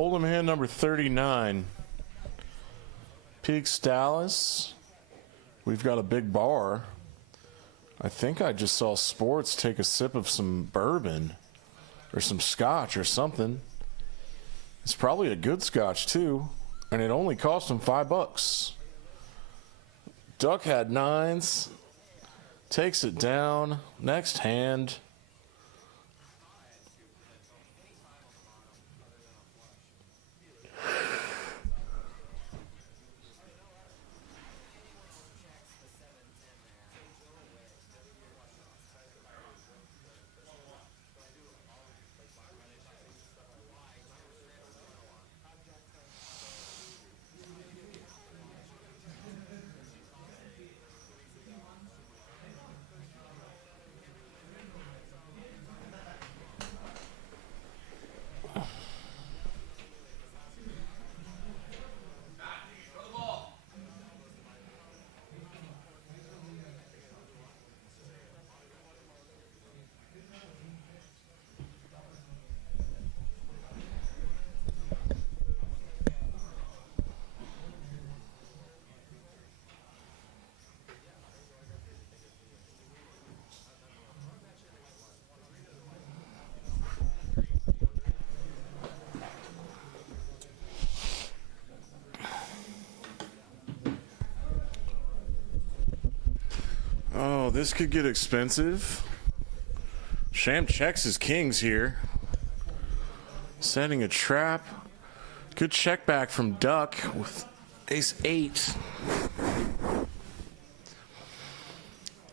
Hold'em hand number 39. Peaks Dallas. We've got a big bar. I think I just saw Sports take a sip of some bourbon or some scotch or something. It's probably a good scotch too, and it only cost him $5. Duck had nines. Takes it down. Next hand. Oh, this could get expensive. Sham checks his kings here. Setting a trap. Good check back from Duck with ace 8.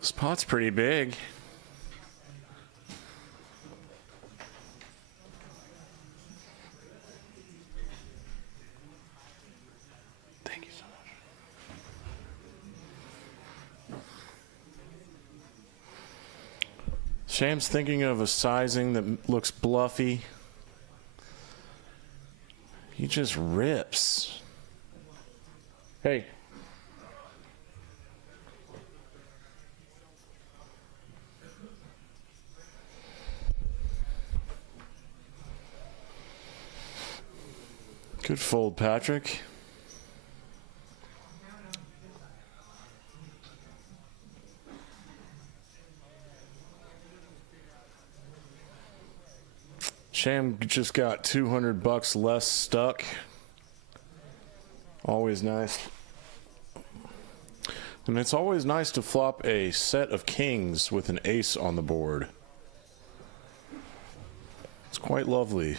This pot's pretty big. Thank you so much. Sham's thinking of a sizing that looks bluffy. He just rips. Hey. Good fold, Patrick. Sham just got $200 less stuck. Always nice. And it's always nice to flop a set of kings with an ace on the board. It's quite lovely.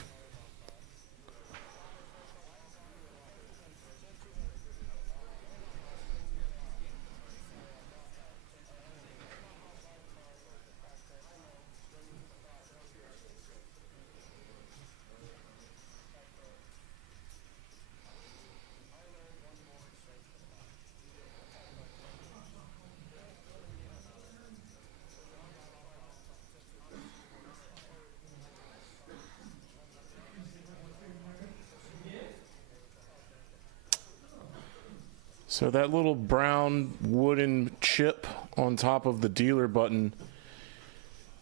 So that little brown wooden chip on top of the dealer button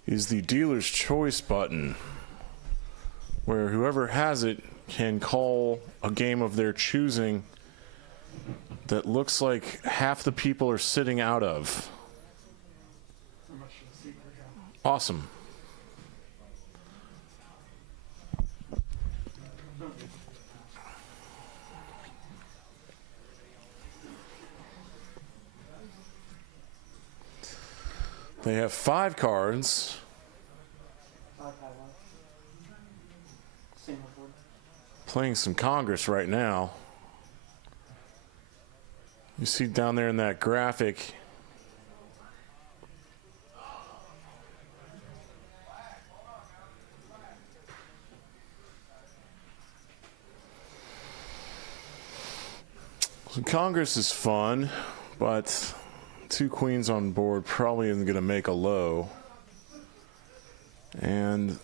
is the dealer's choice button, where whoever has it can call a game of their choosing that looks like half the people are sitting out of. Awesome. They have 5 cards. Playing some Congress right now. You see down there in that graphic. So Congress is fun, but 2 queens on board probably isn't going to make a low. And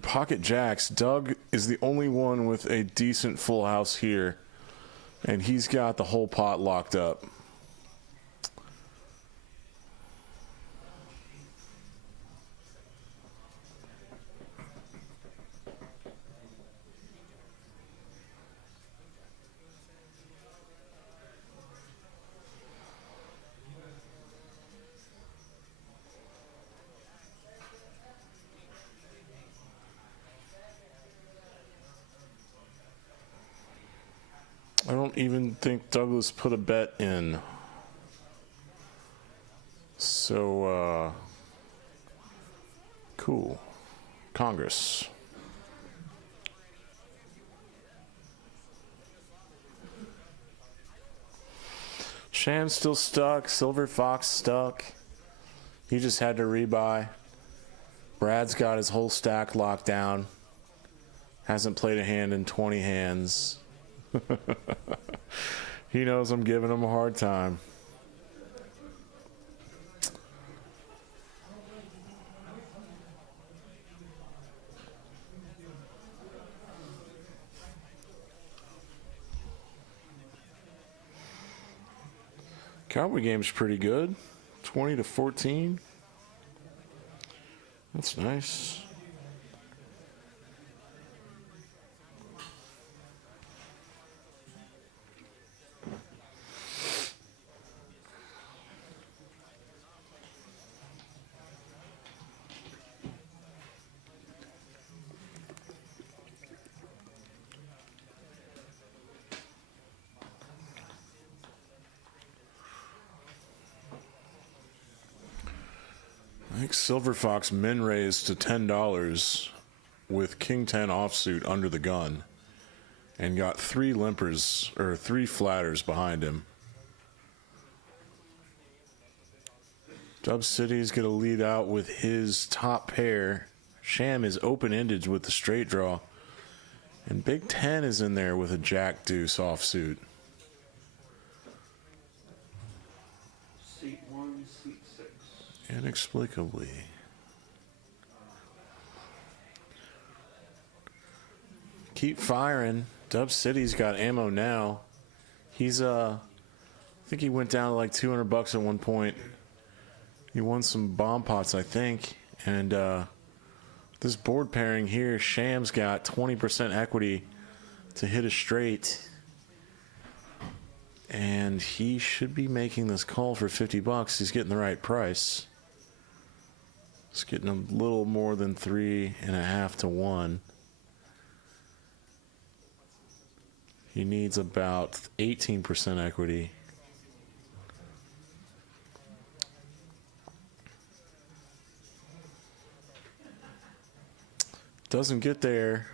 pocket jacks, Doug is the only one with a decent full house here, and he's got the whole pot locked up. I don't even think Douglas put a bet in. So, cool. Congress. Sham's still stuck. Silver Fox stuck. He just had to rebuy. Brad's got his whole stack locked down. Hasn't played a hand in 20 hands. He knows I'm giving him a hard time. Cowboy game's pretty good. 20-14. That's nice. I think Silver Fox min raised to $10 with King 10 offsuit under the gun and got 3 limpers or 3 flatters behind him. Dub City's gonna lead out with his top pair. Sham is open-ended with the straight draw, and Big 10 is in there with a Jack Deuce offsuit. Seat 1, seat 6. Inexplicably. Keep firing. Dub City's got ammo now. He's I think he went down to like $200 at one point. He won some bomb pots, I think. And this board pairing here, Sham's got 20% equity to hit a straight. And he should be making this call for $50. He's getting the right price. It's getting a little more than 3.5 to 1. He needs about 18% equity. Doesn't get there.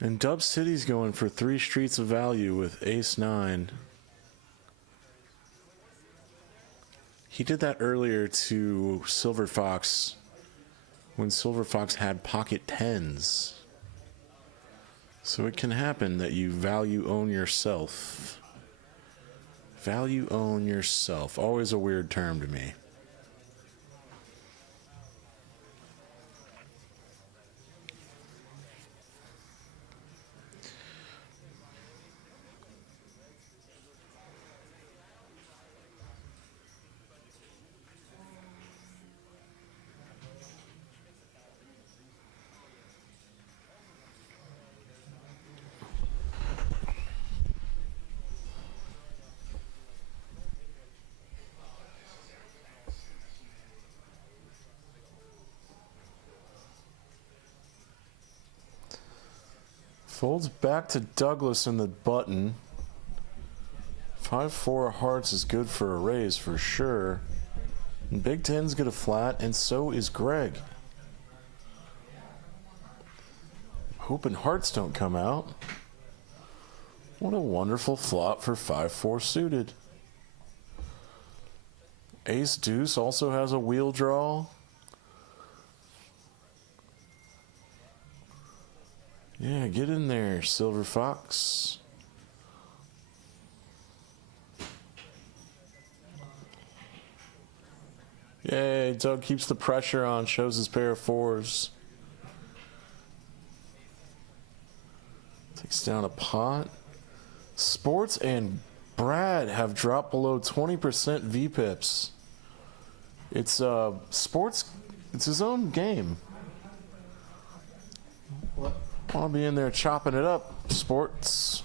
And Dub City's going for 3 streets of value with Ace 9. He did that earlier to Silver Fox when Silver Fox had pocket 10s. So it can happen that you value own yourself. Value own yourself. Always a weird term to me. Folds back to Douglas in the button. 5-4 hearts is good for a raise for sure. And Big Ten's get a flat, and so is Greg. Hoping hearts don't come out. What a wonderful flop for 5-4 suited. Ace Deuce also has a wheel draw. Yeah, get in there, Silver Fox. Yay, Doug keeps the pressure on, shows his pair of 4s. Takes down a pot. Sports and Brad have dropped below 20% VPIPs. It's Sports, it's his own game. What? I'll be in there chopping it up, Sports.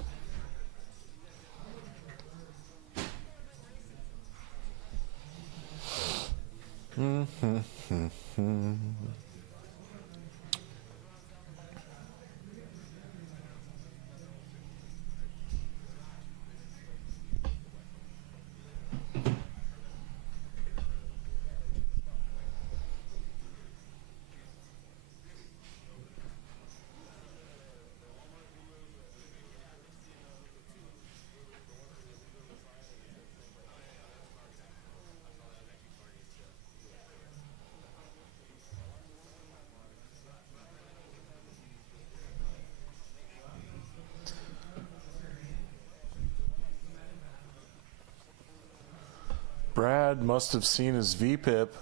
Brad must have seen his V-pip.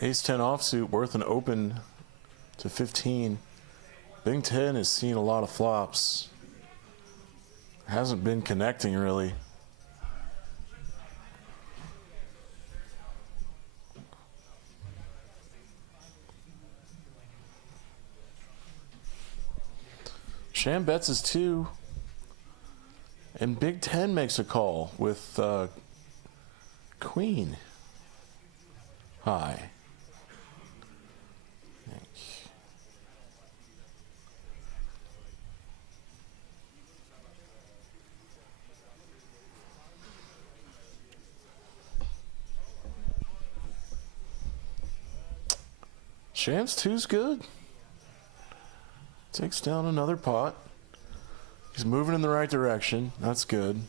Ace-10 offsuit worth an open to 15. Big 10 has seen a lot of flops. Hasn't been connecting really. Sham bets his 2. And Big 10 makes a call with Queen high. Sham's 2's good. Takes down another pot. He's moving in the right direction. That's good.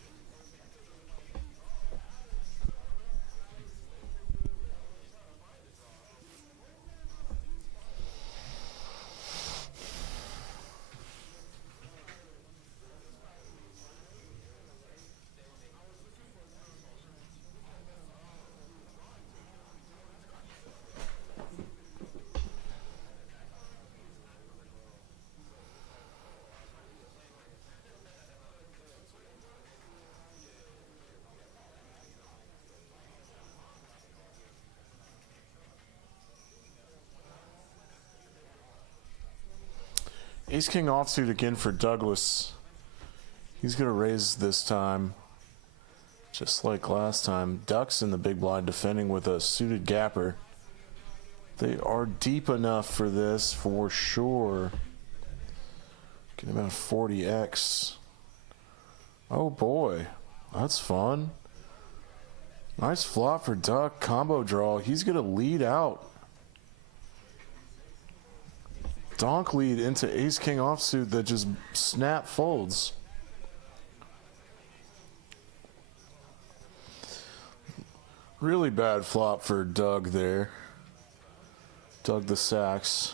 Ace-King offsuit again for Douglas. He's going to raise this time, just like last time. Ducks in the big blind defending with a suited gapper. They are deep enough for this for sure. Getting about 40x. Oh boy, that's fun. Nice flop for Duck. Combo draw. He's going to lead out. Donk lead into Ace-King offsuit that just snap folds. Really bad flop for Doug there. Doug the Sax.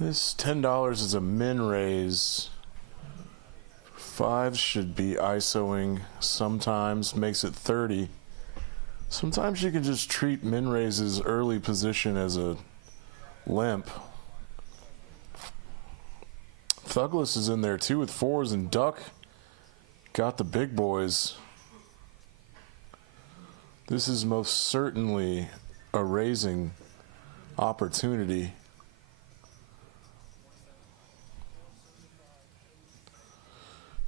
This $10 is a min raise. 5 should be ISOing sometimes, makes it 30. Sometimes you can just treat min raises early position as a limp. Douglas is in there too with 4s, and Duck got the big boys. This is most certainly a raising opportunity.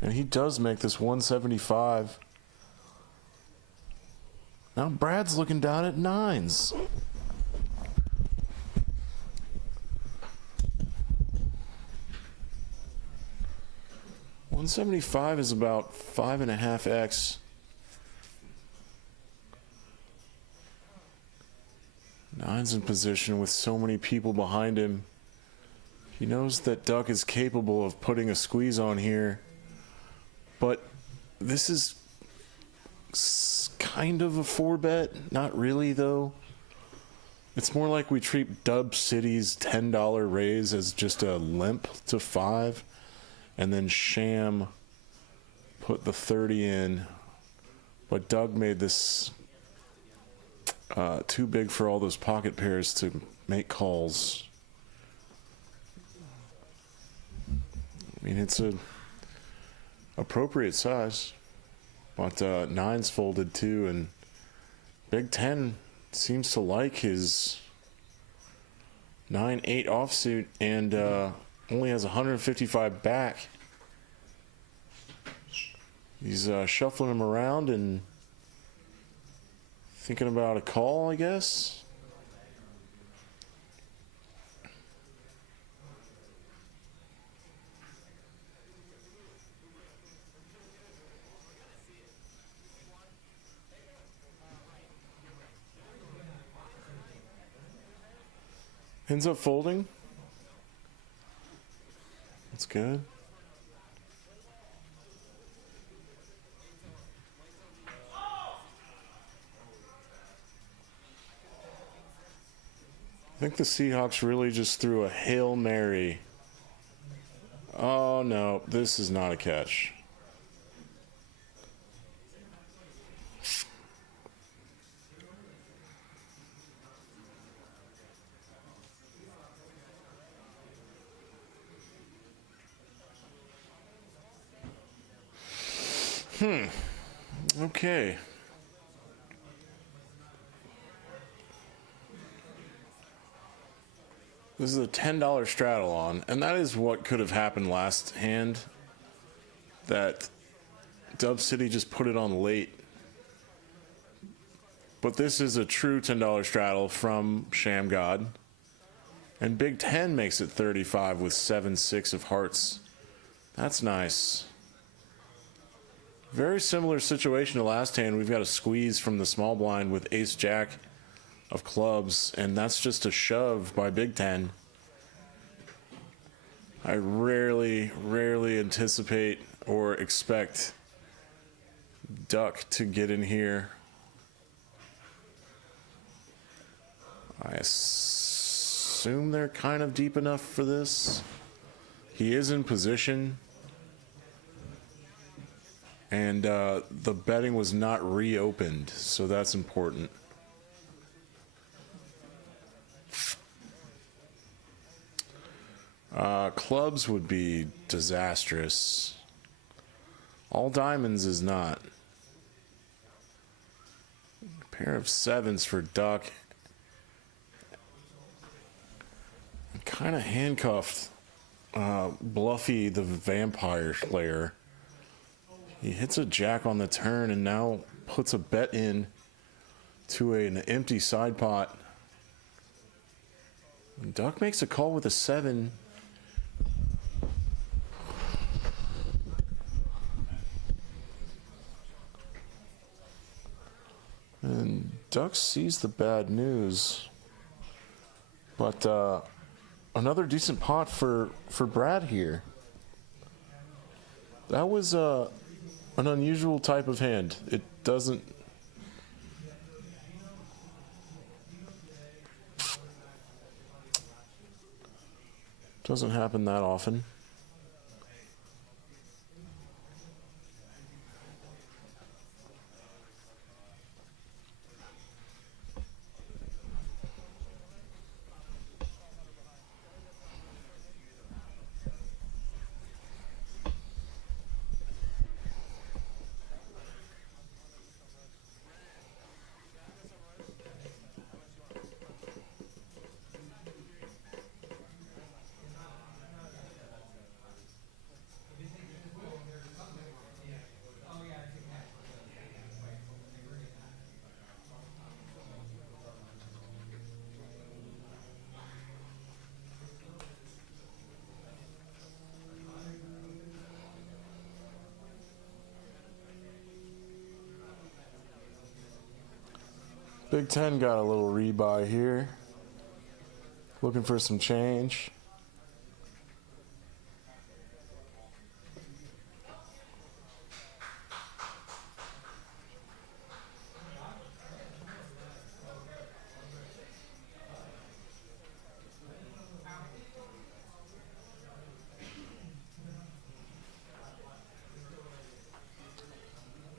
And he does make this 175. Now Brad's looking down at 9s. $175 is about 5.5x. 9's in position with so many people behind him. He knows that Duck is capable of putting a squeeze on here. But this is kind of a 4-bet. Not really, though. It's more like we treat Dub City's $10 raise as just a limp to 5. And then Sham put the 30 in. But Doug made this too big for all those pocket pairs to make calls. I mean, it's a appropriate size, but 9's folded too, and Big 10 seems to like his 9-8 offsuit, and only has 155 back. He's shuffling him around and thinking about a call, I guess. Ends up folding. That's good. I think the Seahawks really just threw a Hail Mary. Oh no, this is not a catch. Okay. This is a $10 straddle on, and that is what could have happened last hand. That Dub City just put it on late. But this is a true $10 straddle from Sham God. And Big Ten makes it 35 with 7-6 of hearts. That's nice. Very similar situation to last hand. We've got a squeeze from the small blind with Ace Jack of clubs, and that's just a shove by Big Ten. I rarely anticipate or expect Duck to get in here. I assume they're kind of deep enough for this. He is in position. And the betting was not reopened, so that's important. Clubs would be disastrous. All diamonds is not. Pair of sevens for Duck. Kind of handcuffed Bluffy the Vampire Slayer. He hits a jack on the turn and now puts a bet in to an empty side pot. Duck makes a call with a 7. And Duck sees the bad news. But another decent pot for Brad here. That was an unusual type of hand. It doesn't happen that often. Big Ten got a little rebuy here. Looking for some change.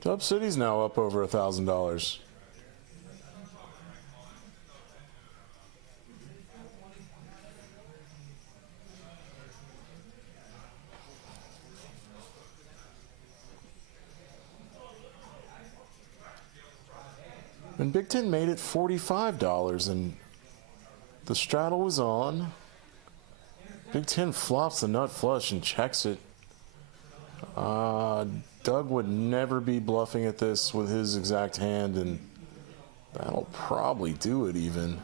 Dub City's now up over $1,000. And Big Ten made it $45, and the straddle was on. Big Ten flops the nut flush and checks it. Doug would never be bluffing at this with his exact hand, and that'll probably do it even.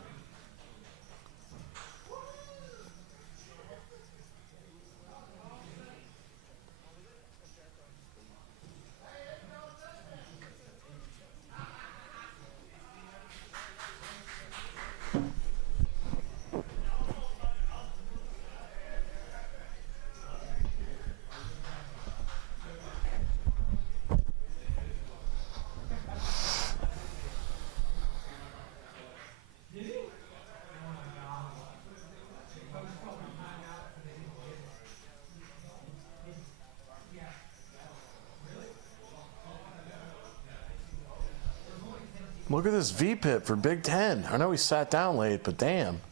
Look at this V-pip for Big Ten. I know he sat down late, but damn.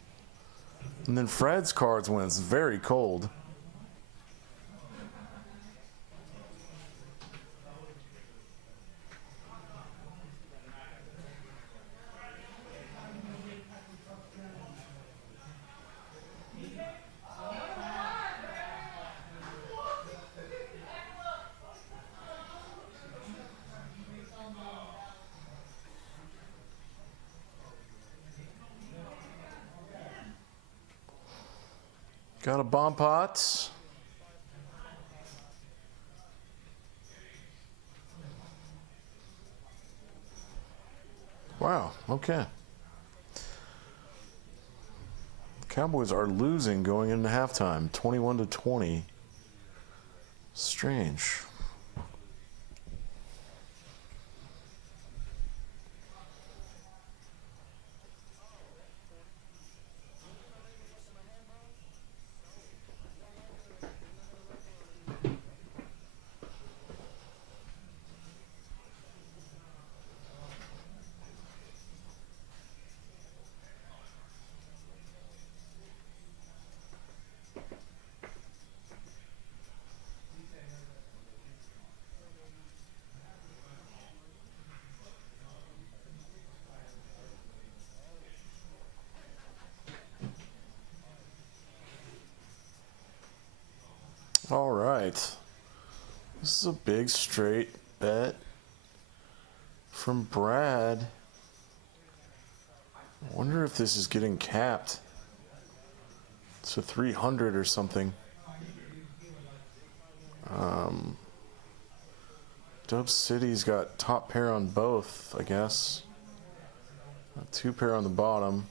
And then Fred's cards when it's very cold. Got a bomb pot. Wow, okay. Cowboys are losing going into halftime, 21-20. Strange. All right. This is a big straight bet from Brad. I wonder if this is getting capped to 300 or something. Dub City's got top pair on both, I guess. Two pair on the bottom.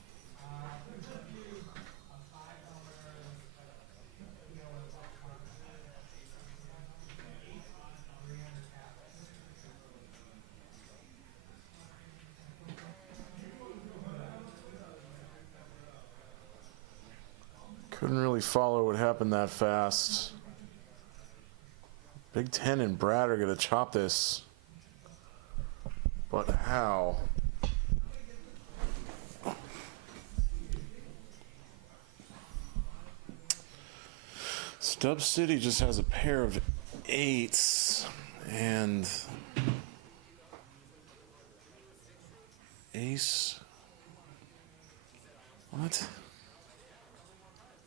Couldn't really follow what happened that fast. Big Ten and Brad are going to chop this. But how? Stub City just has a pair of eights and ace. What?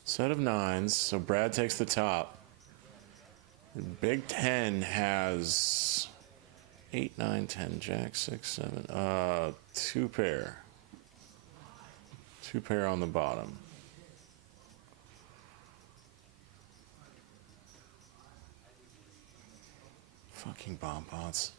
Set of nines, so Brad takes the top. Big Ten has 8, 9, 10, Jack, 6, 7. Two pair. Two pair on the bottom. Fucking bomb pots.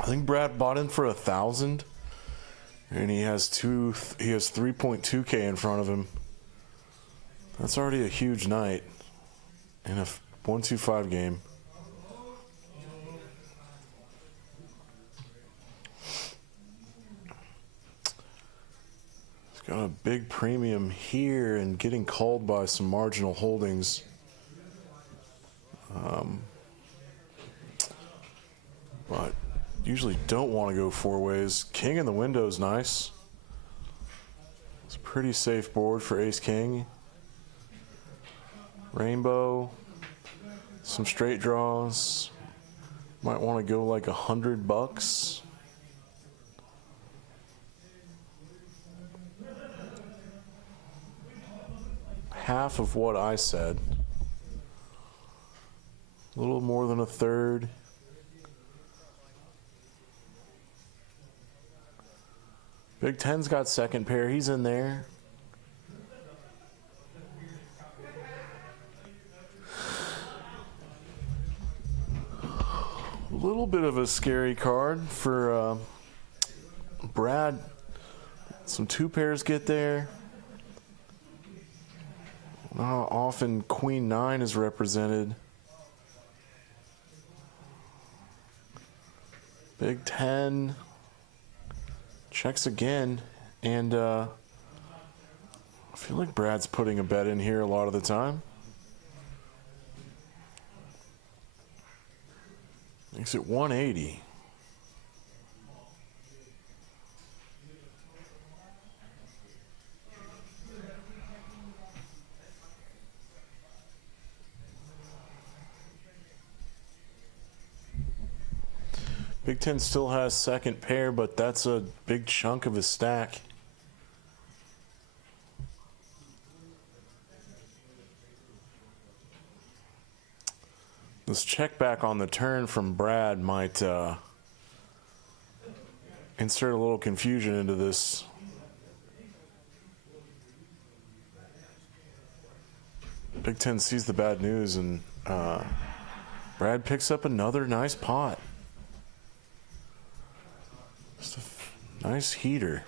I think Brad bought in for 1,000, and he has 3.2K in front of him. That's already a huge night in a 1-2-5 game. He's got a big premium here and getting called by some marginal holdings. But usually don't want to go four ways. King in the window is nice. It's a pretty safe board for ace king. Rainbow, some straight draws. Might want to go like $100. Half of what I said. A little more than a third. Big Ten's got second pair. He's in there. A little bit of a scary card for Brad. Some two pairs get there. Not often Queen 9 is represented. Big Ten checks again, and I feel like Brad's putting a bet in here a lot of the time. Makes it 180. Big Ten still has second pair, but that's a big chunk of his stack. This check back on the turn from Brad might insert a little confusion into this. Big Ten sees the bad news, and Brad picks up another nice pot. Just a nice heater.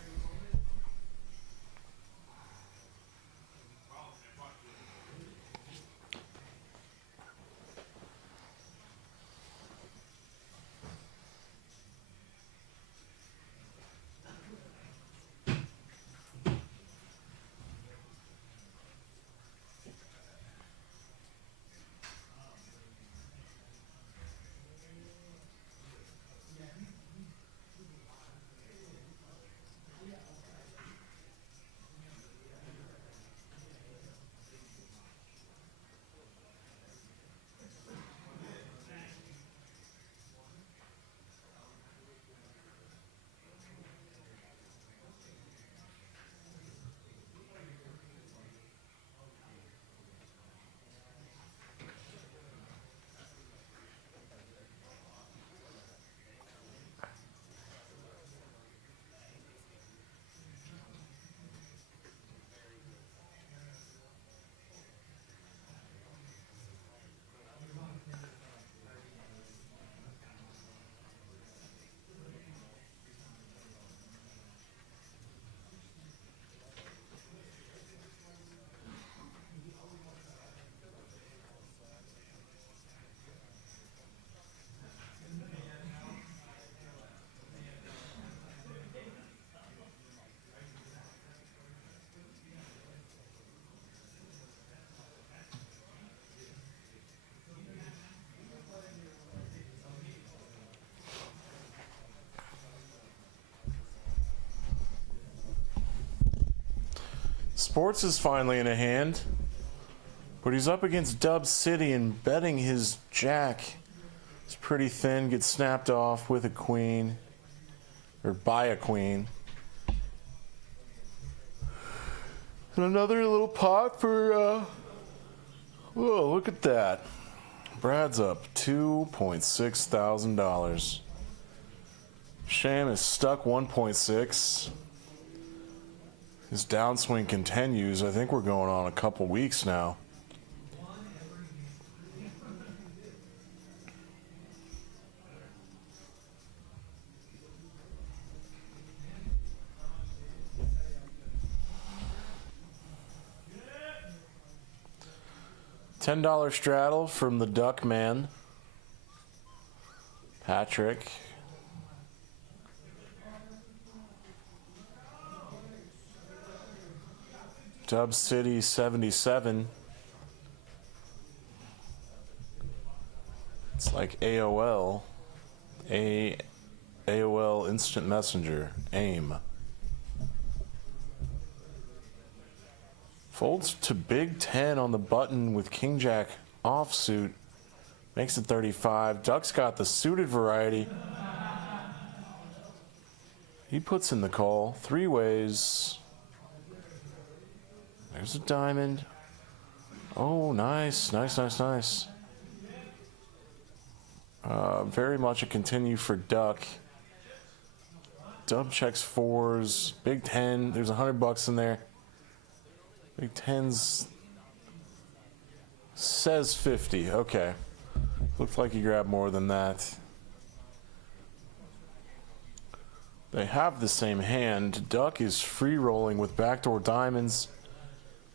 Sports is finally in a hand, but he's up against Dub City, and betting his jack is pretty thin. Gets snapped off with a queen, or by a queen. And another little pot for, whoa, look at that. Brad's up $2.6 thousand. Sham is stuck 1.6. His downswing continues. I think we're going on a couple weeks now. $10 straddle from the Duck Man, Patrick. Dub City 77. It's like AOL. AOL Instant Messenger. AIM. Folds to Big Ten on the button with King Jack offsuit. Makes it 35. Duck's got the suited variety. He puts in the call. Three ways. There's a diamond. Oh, nice. Nice, nice, nice. Very much a continue for Duck. Dub checks fours. Big Ten, there's $100 in there. Big Ten's says 50. Okay. Looks like he grabbed more than that. They have the same hand. Duck is free rolling with backdoor diamonds,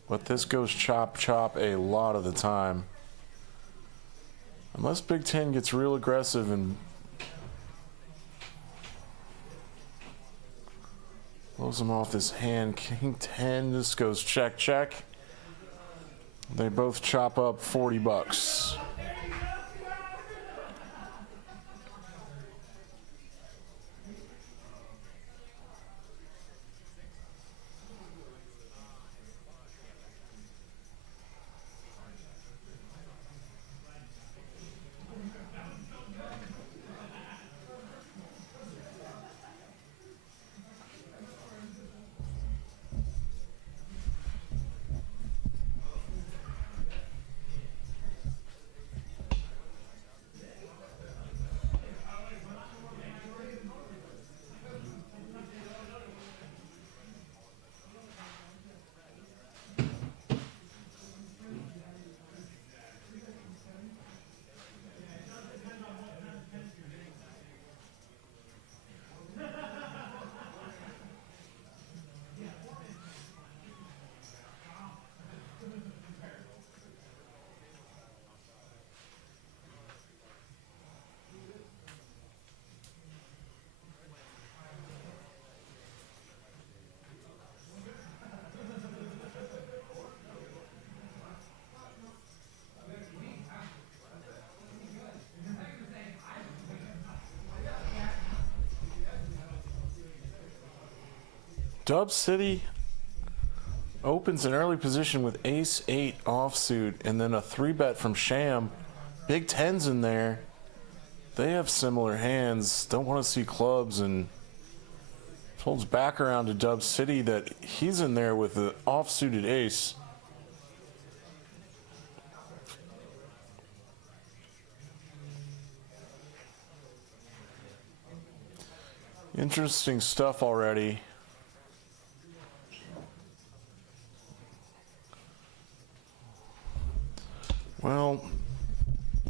but this goes chop chop a lot of the time. Unless Big Ten gets real aggressive and blows him off his hand. King 10, this goes check check. They both chop up $40. Dub City opens an early position with ace-8 offsuit and then a 3-bet from Sham. Big Ten's in there. They have similar hands. Don't want to see clubs, and folds back around to Dub City that he's in there with the offsuited ace. Interesting stuff already. Well,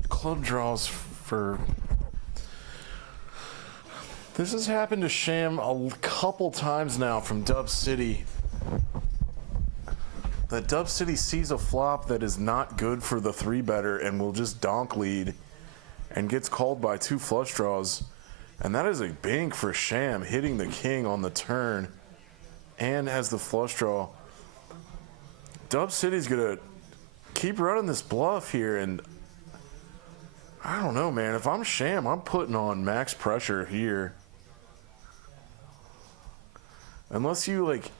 club draws for... This has happened to Sham a couple times now from Dub City. That Dub City sees a flop that is not good for the 3-better and will just donk lead and gets called by 2 flush draws. And that is a bank for Sham, hitting the king on the turn and has the flush draw. Dub City's gonna keep running this bluff here, and I don't know, man. If I'm Sham, I'm putting on max pressure here. Unless you like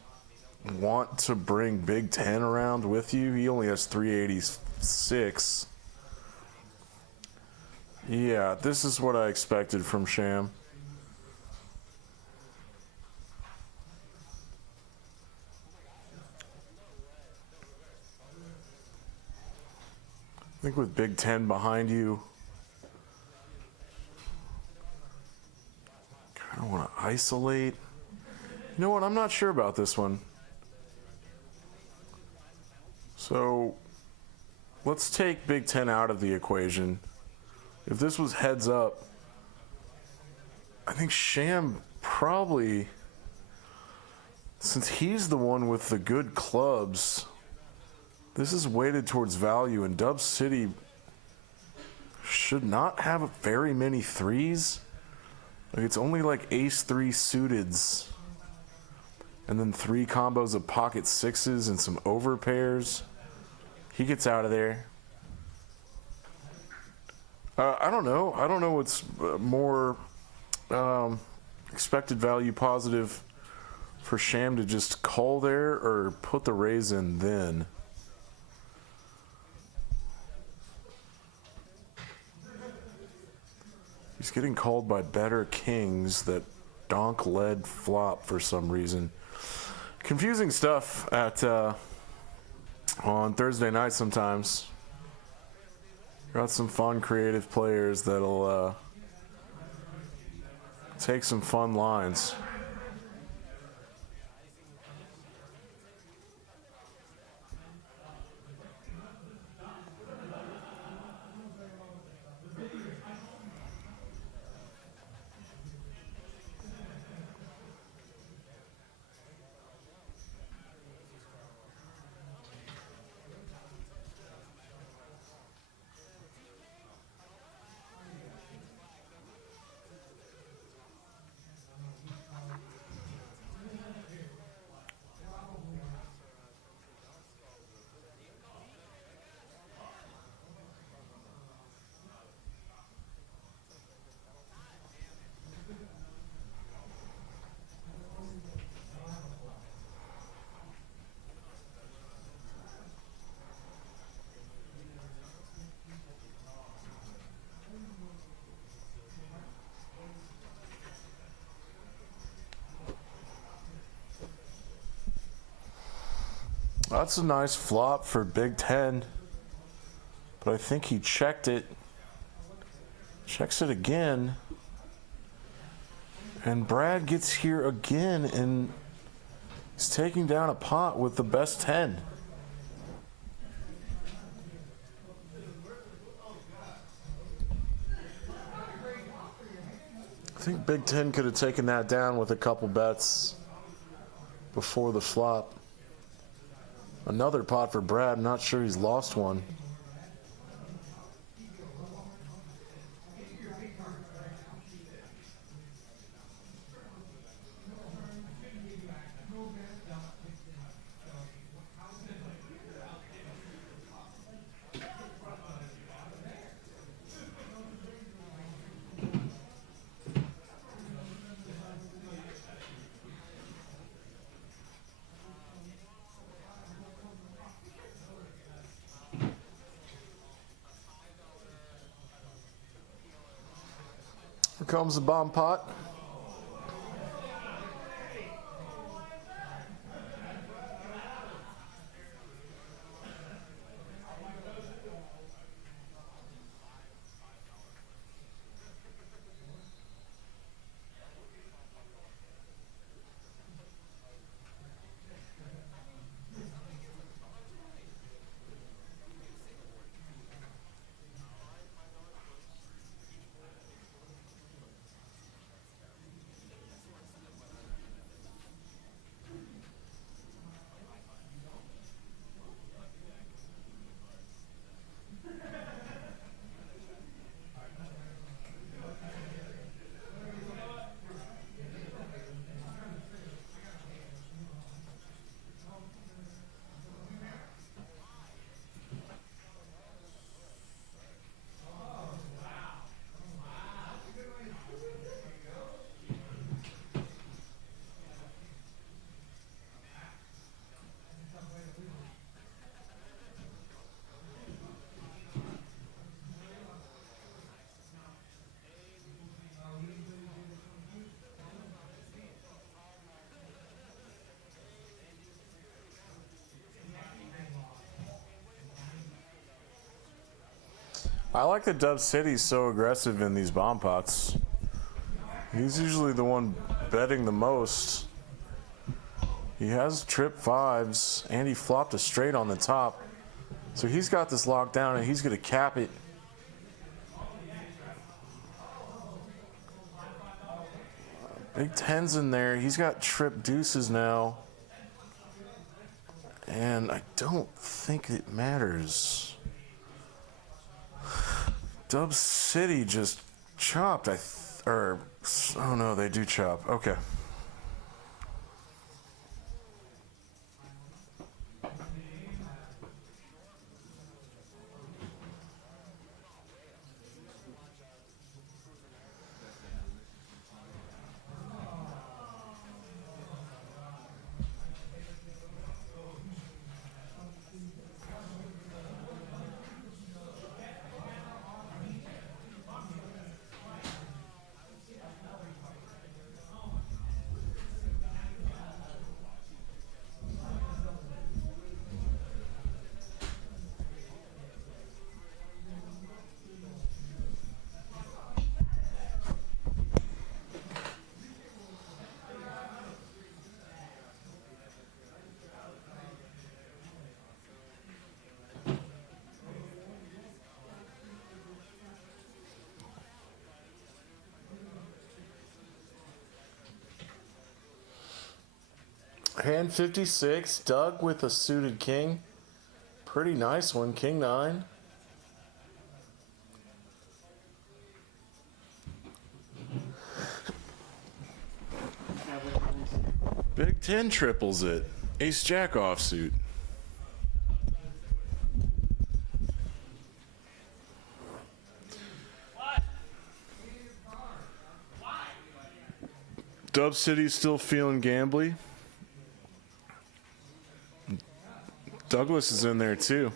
want to bring Big Ten around with you. He only has 386. Yeah, this is what I expected from Sham. I think with Big Ten behind you, kind of want to isolate. You know what? I'm not sure about this one. So let's take Big Ten out of the equation. If this was heads up, I think Sham probably, since he's the one with the good clubs, this is weighted towards value, and Dub City should not have very many threes. Like, it's only like ace-3 suiteds, and then 3 combos of pocket 6s and some overpairs. He gets out of there. I don't know. I don't know what's more expected value positive for Sham to just call there or put the raise in then. He's getting called by better kings that donk led flop for some reason. Confusing stuff at on Thursday night sometimes. Got some fun, creative players that'll take some fun lines. That's a nice flop for Big Ten. But I think he checked it. Checks it again. And Brad gets here again and he's taking down a pot with the best 10. I think Big Ten could have taken that down with a couple bets before the flop. Another pot for Brad. Not sure he's lost one. Here comes the bomb pot. I like that Dub City's so aggressive in these bomb pots. He's usually the one betting the most. He has trip fives and he flopped a straight on the top. So he's got this locked down and he's going to cap it. Big tens in there. He's got trip deuces now. And I don't think it matters. Dub City just chopped. Oh no, they do chop. Okay. Hand 56, Doug with a suited king. Pretty nice one, king 9. Big 10 triples it. Ace jack offsuit. Dub City's still feeling gambly. Douglas is in there too.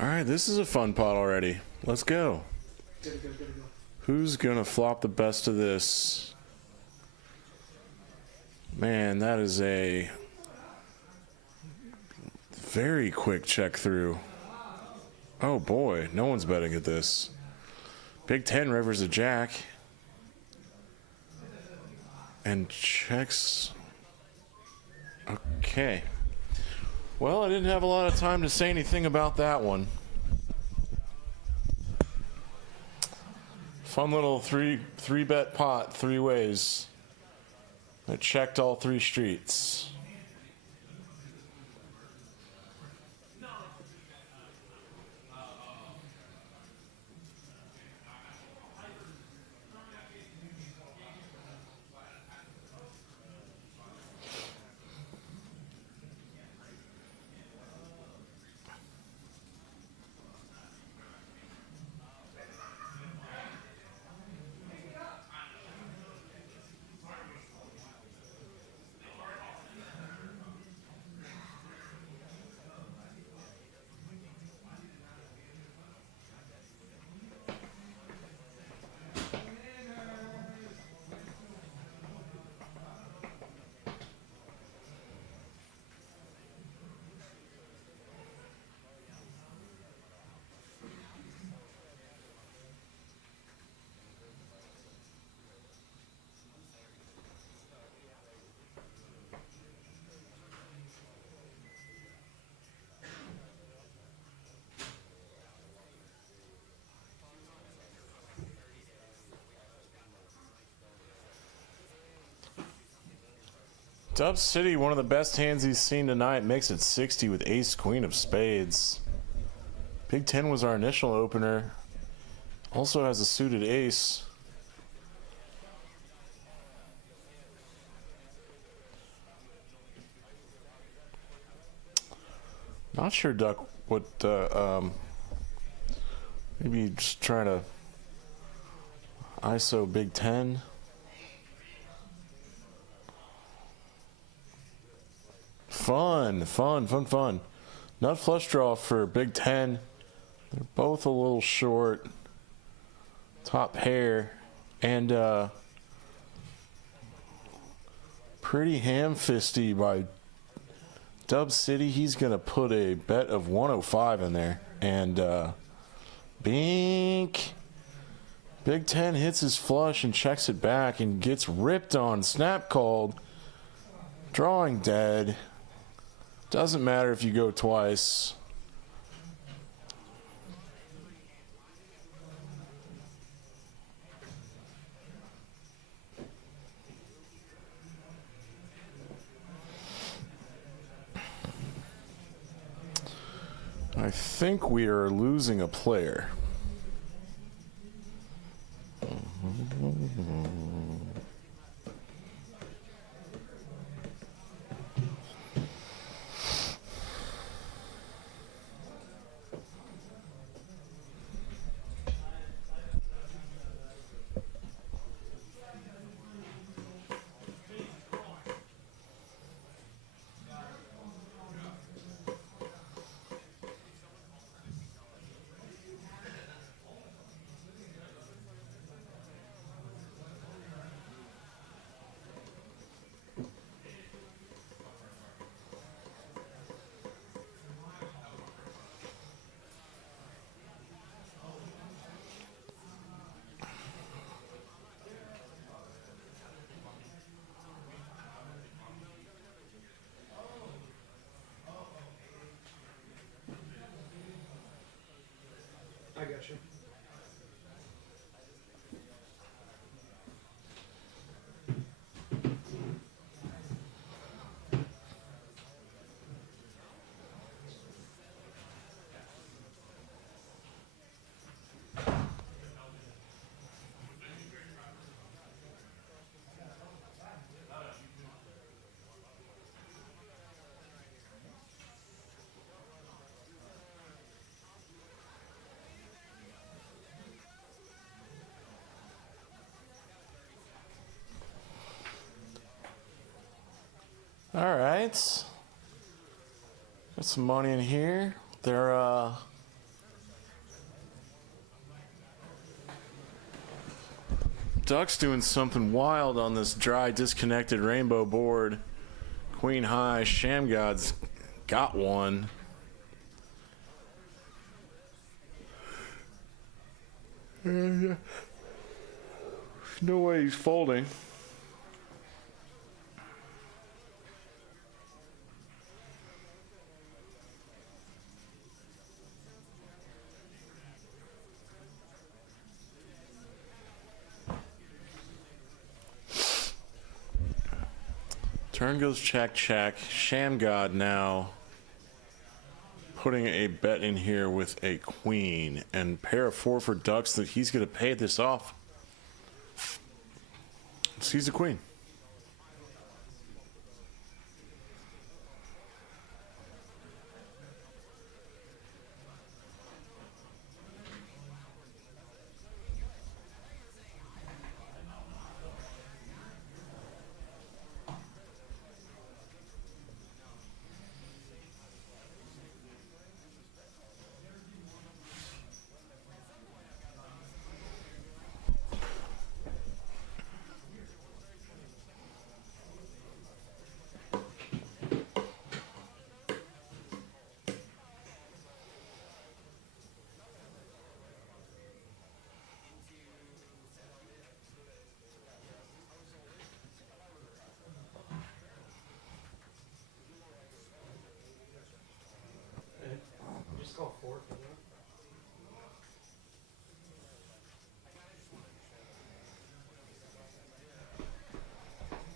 All right, this is a fun pot already. Let's go. Who's gonna flop the best of this? Man, that is a Very quick check through. Oh boy, no one's betting at this. Big 10 rivers a jack. And checks. Okay. Well, I didn't have a lot of time to say anything about that one. Fun little three bet pot, 3 ways. I checked all 3 streets. Dub City, one of the best hands he's seen tonight, makes it 60 with ace queen of spades. Big 10 was our initial opener. Also has a suited ace. Not sure Duck what maybe just trying to ISO Big 10. Fun. Nut flush draw for Big 10. They're both a little short. Top pair. And pretty ham-fisty by Dub City. He's going to put a bet of 105 in there. And bink. Big 10 hits his flush and checks it back and gets ripped on. Snap called. Drawing dead. Doesn't matter if you go twice. I think we are losing a player. I got you. All right. Got some money in here. They're Duck's doing something wild on this dry, disconnected rainbow board. Queen high, Sham God's got one. And, no way he's folding. Turn goes check, check. Sham God now putting a bet in here with a queen and pair of 4 for ducks that he's going to pay this off. Sees the queen. Just call 4 for that.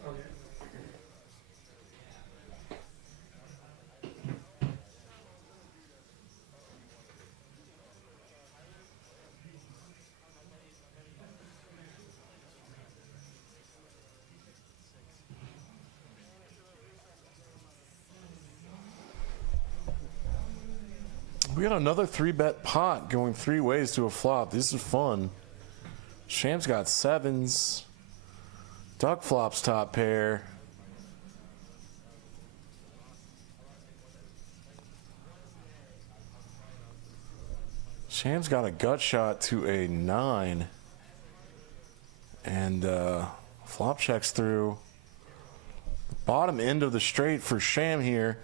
Okay. We got another 3-bet pot going 3 ways to a flop. This is fun. Sham's got 7s. Duck flops top pair. Sham's got a gut shot to a 9. And flop checks through. Bottom end of the straight for Sham here.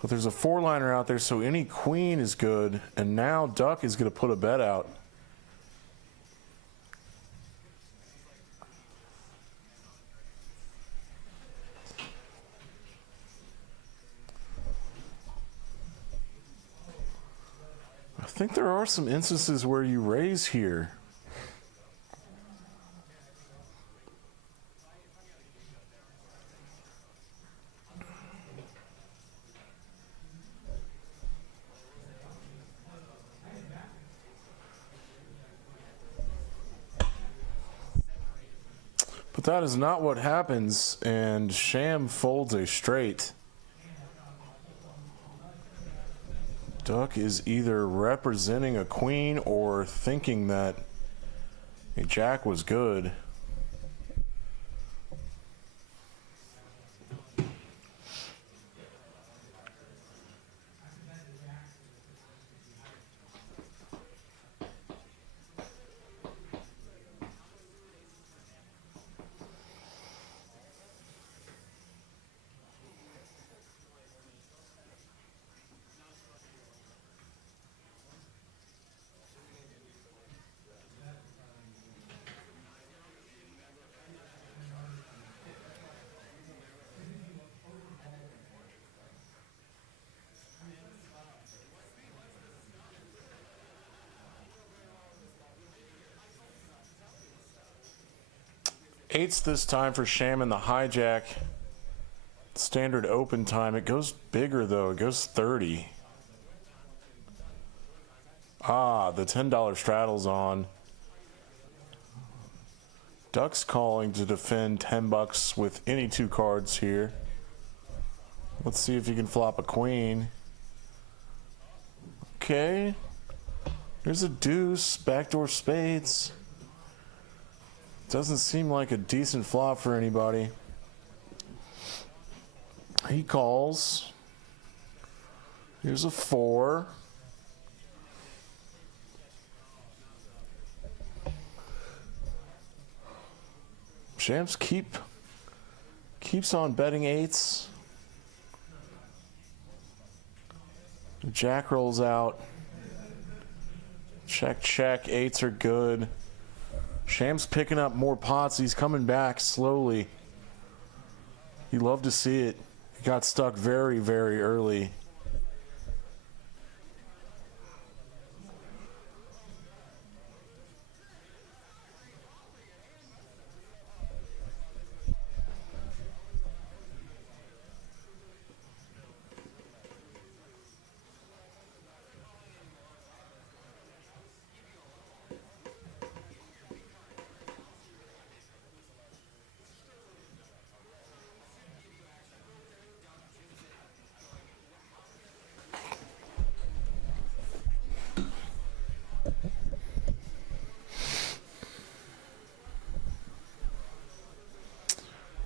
But there's a 4-liner out there, so any queen is good. And now Duck is going to put a bet out. I think there are some instances where you raise here. But that is not what happens, and Sham folds a straight. Duck is either representing a queen or thinking that a jack was good. Eights this time for Sham in the hijack. Standard open time. It goes bigger though. It goes 30. Ah, the $10 straddle's on. Duck's calling to defend 10 bucks with any 2 cards here. Let's see if you can flop a queen. Okay. There's a deuce, backdoor spades. Doesn't seem like a decent flop for anybody. He calls. Here's a 4. Shams keeps on betting 8s. The jack rolls out. Check, check. Eights are good. Sham's picking up more pots. He's coming back slowly. You love to see it. He got stuck very, very early.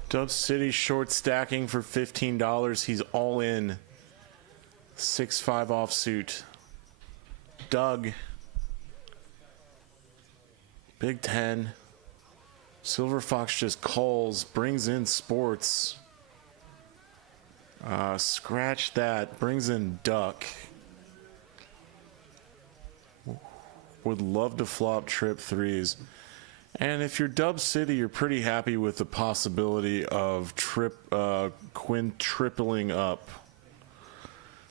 Dub City short stacking for $15. He's all in. 6-5 offsuit. Doug. Big 10. Silver Fox just calls, brings in sports. Scratch that, brings in Duck. Would love to flop trip threes. And if you're Dub City, you're pretty happy with the possibility of quintupling up.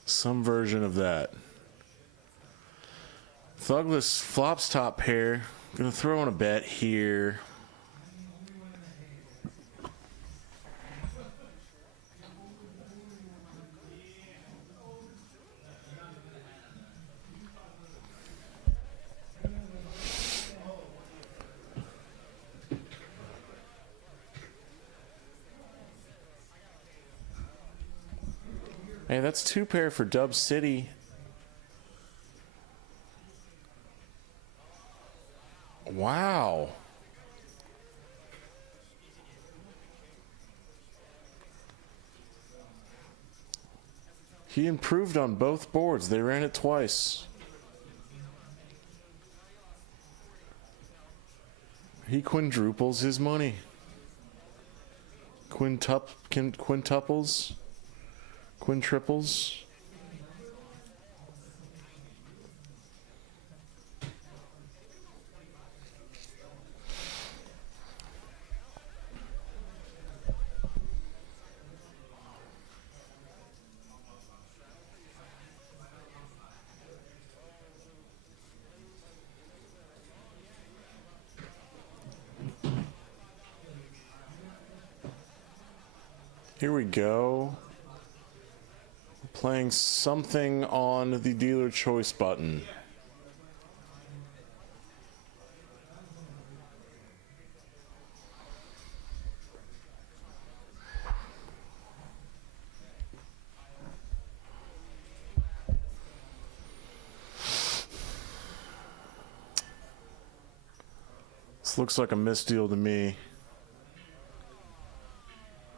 Some version of that. Thugless flops top pair. Gonna throw in a bet here. Hey, that's two pair for Dub City. Wow. He improved on both boards. They ran it twice. He quintuples his money. Quintuples. Quintriples. Here we go. Playing something on the dealer choice button. This looks like a misdeal to me.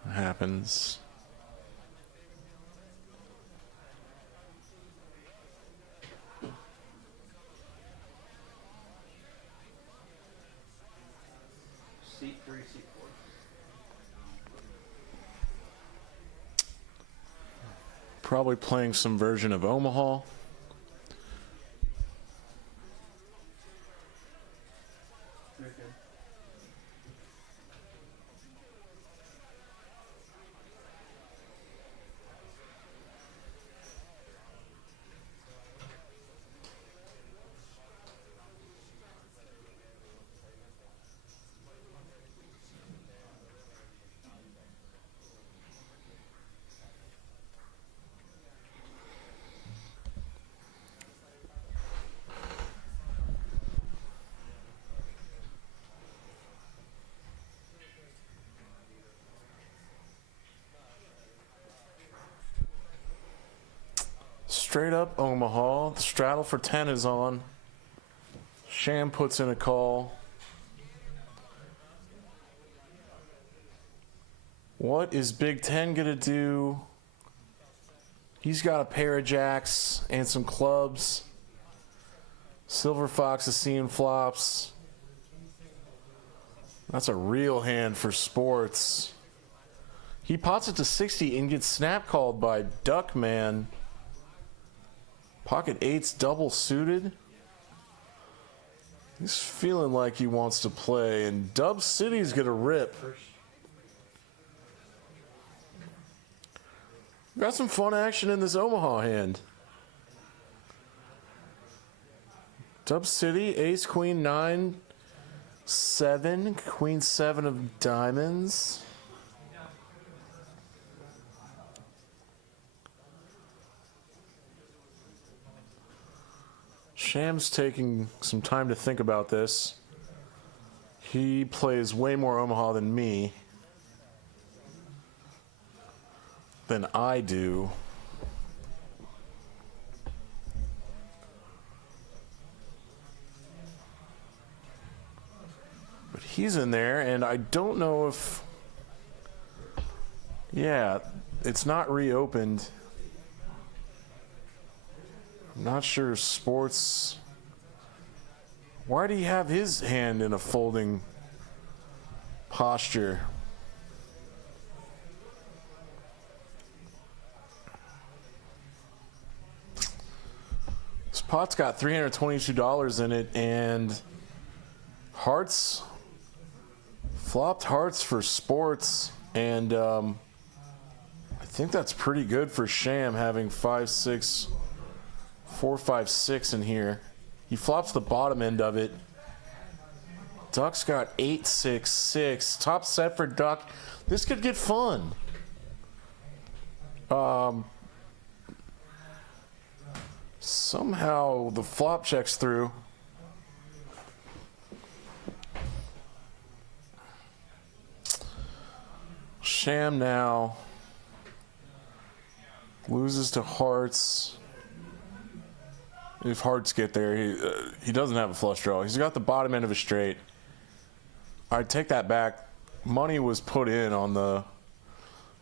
It happens. Seat 3, seat 4. Probably playing some version of Omaha. Very good. Straight up Omaha. The straddle for 10 is on. Sham puts in a call. What is Big Ten gonna do? He's got a pair of jacks and some clubs. Silver Fox is seeing flops. That's a real hand for sports. He pots it to 60 and gets snap called by Duckman. Pocket eights double suited. He's feeling like he wants to play, and Dub City's gonna rip. First. Got some fun action in this Omaha hand. Dub City, ace, queen, 9, 7, queen, 7 of diamonds. Sham's taking some time to think about this. He plays way more Omaha than me. Than I do. But he's in there, and I don't know if... Yeah, it's not reopened. I'm not sure sports... Why do you have his hand in a folding posture? This pot's got $322 in it, and hearts, flopped hearts for sports, and I think that's pretty good for Sham having 5, 6, 4, 5, 6 in here. He flops the bottom end of it. Duck's got 8, 6, 6. Top set for Duck. This could get fun. Somehow the flop checks through. Sham now loses to hearts. If hearts get there, he doesn't have a flush draw. He's got the bottom end of a straight. I take that back. Money was put in on the...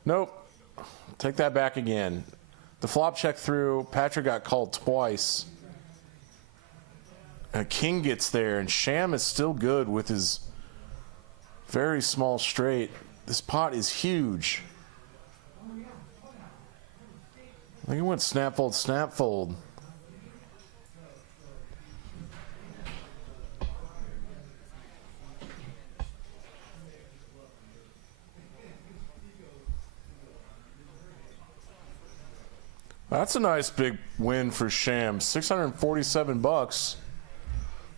Nope. Take that back again. The flop check through. Patrick got called twice. A king gets there, and Sham is still good with his very small straight. This pot is huge. I think it went snap fold, snap fold. That's a nice big win for Sham. $647.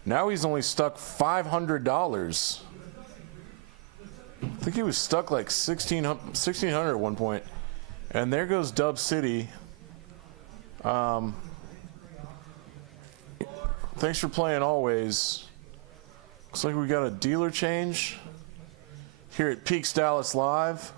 Now he's only stuck $500. I think he was stuck like 1600 at one point. And there goes Dub City. Thanks for playing always. Looks like we got a dealer change here at Peaks Dallas Live.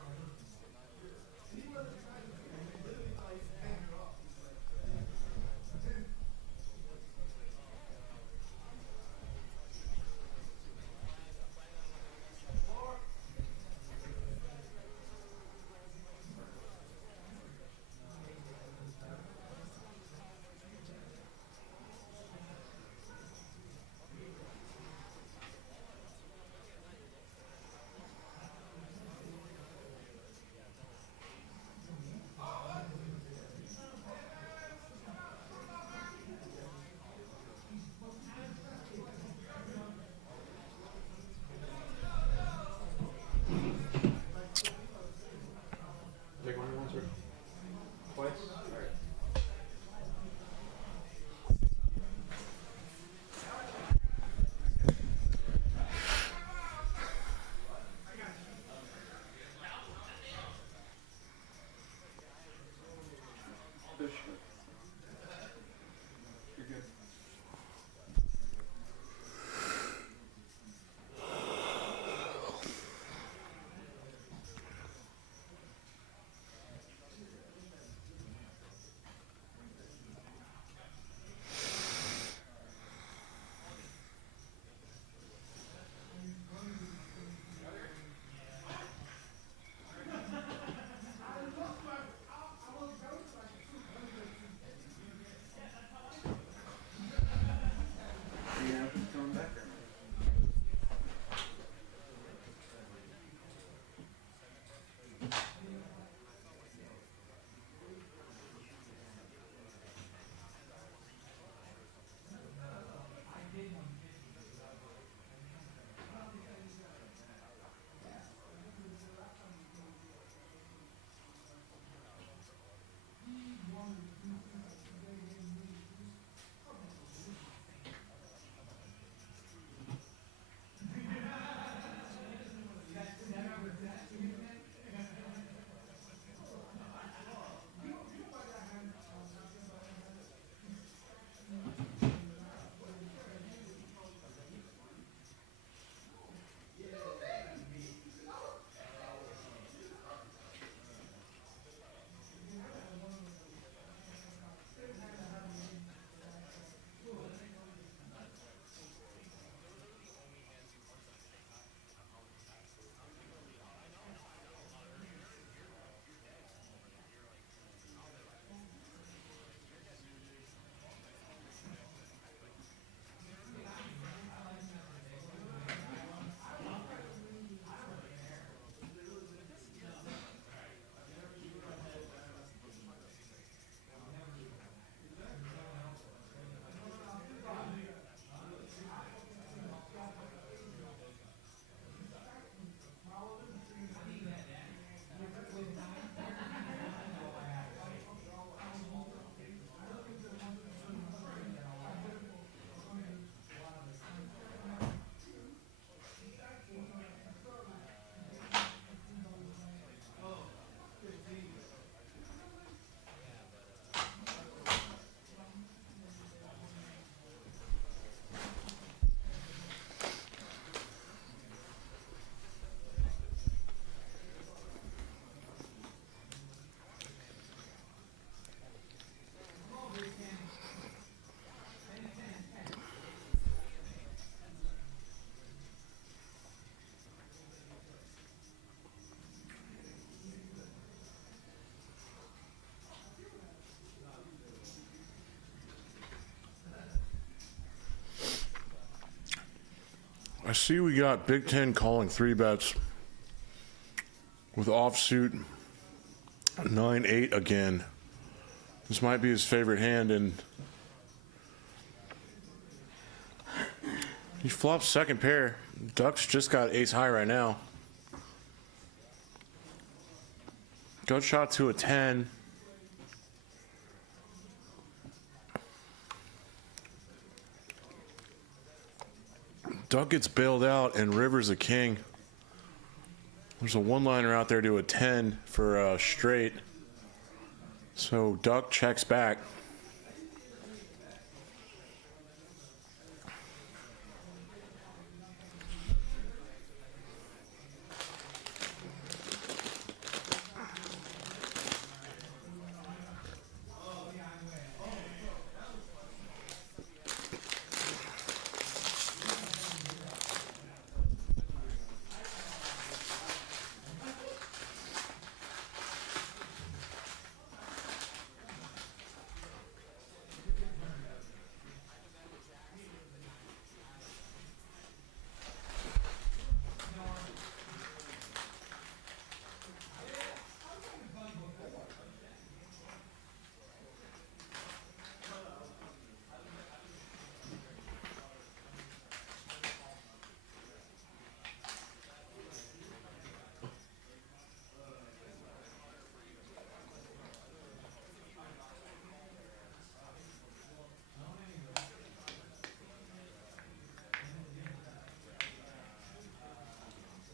I see we got Big Ten calling 3-bets with offsuit 9-8 again. This might be his favorite hand, and he flops second pair. Ducks just got ace high right now. Gut shot to a 10. Duck gets bailed out, and River's a king. There's a one-liner out there to a 10 for straight. So Duck checks back.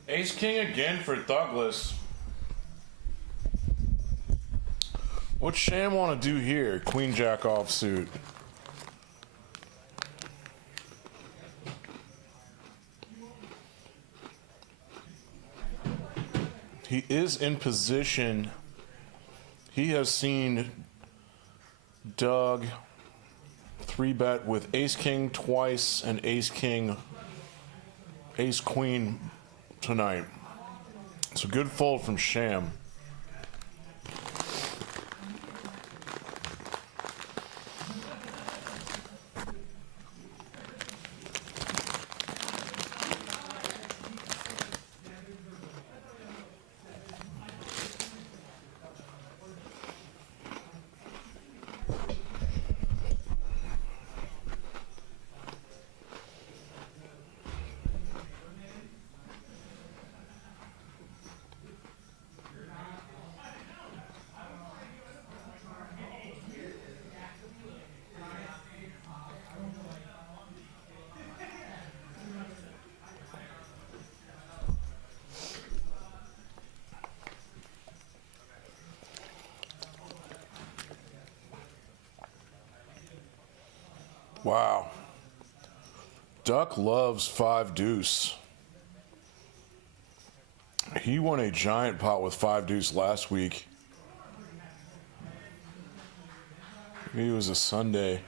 Ace King again for Douglas. What's Sham want to do here? Queen Jack offsuit. He is in position. He has seen Doug 3-bet with Ace King twice and Ace King, Ace Queen tonight. It's a good fold from Sham. Wow. Duck loves 5-deuce. He won a giant pot with 5-deuce last week. Maybe it was a Sunday.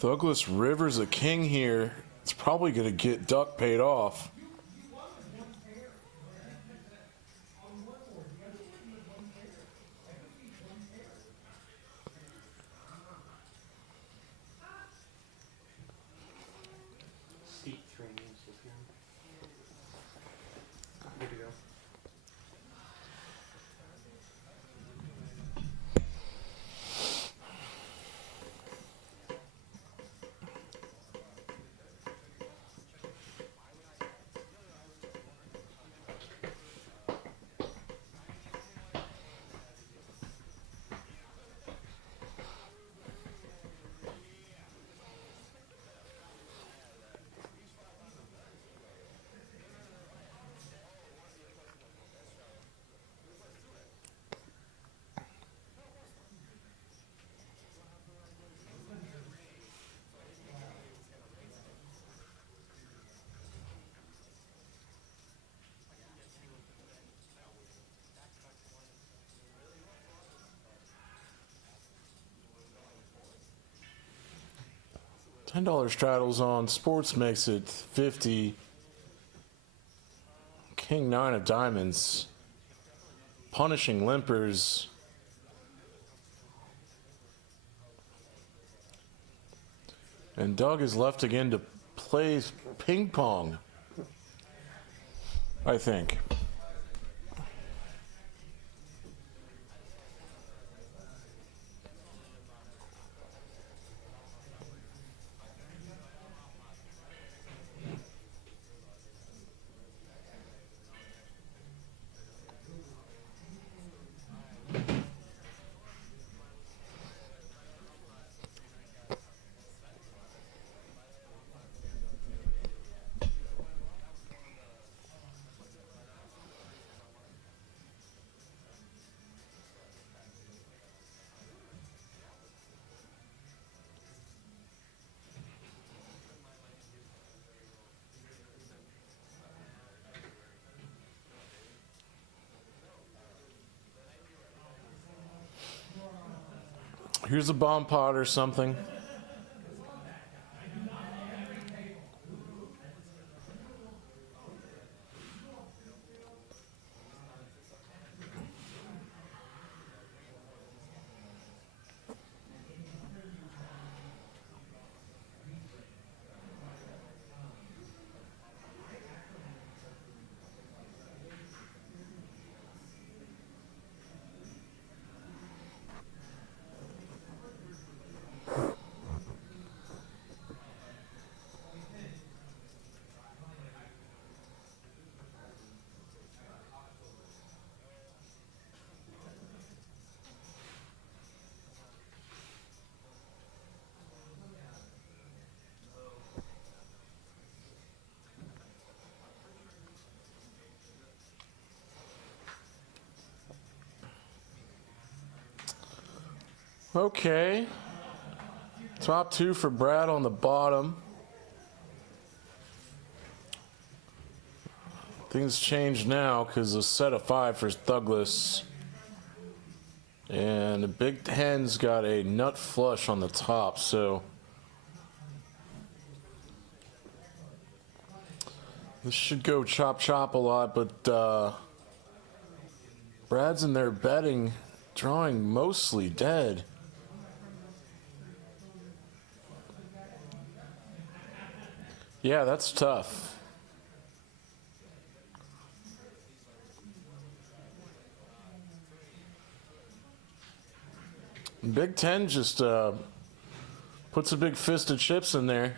Douglas Rivers a king here. It's probably going to get Duck paid off. Seat 3 needs to be good to go. $10 straddles on sports makes it 50. King 9 of diamonds. Punishing limpers. And Doug is left again to play ping pong, I think. Here's a bomb pot or something. Okay. Top two for Brad on the bottom. Things change now because a set of 5 for Douglas. And the Big Ten's got a nut flush on the top, so this should go chop chop a lot, but Brad's in there betting, drawing mostly dead. Yeah, that's tough. Big Ten just puts a big fist of chips in there.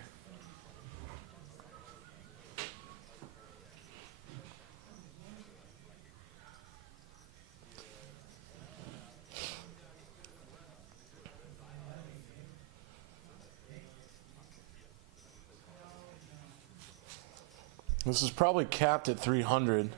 This is probably capped at 300.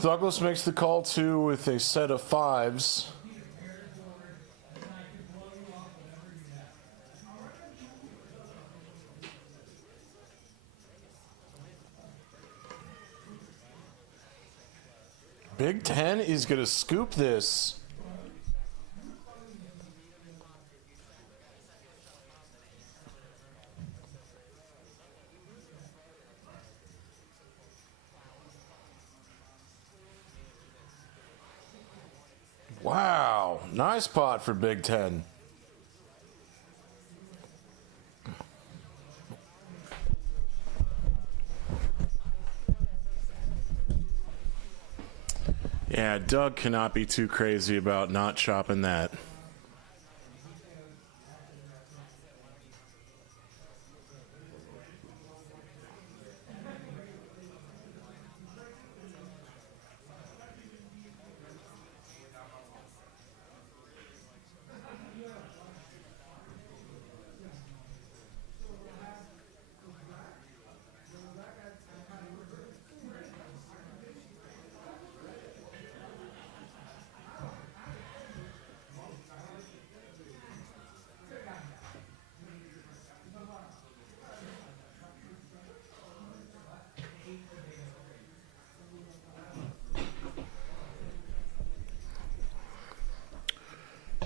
Douglas makes the call too with a set of 5s. Big Ten is going to scoop this. Wow, nice pot for Big Ten. Yeah, Doug cannot be too crazy about not chopping that.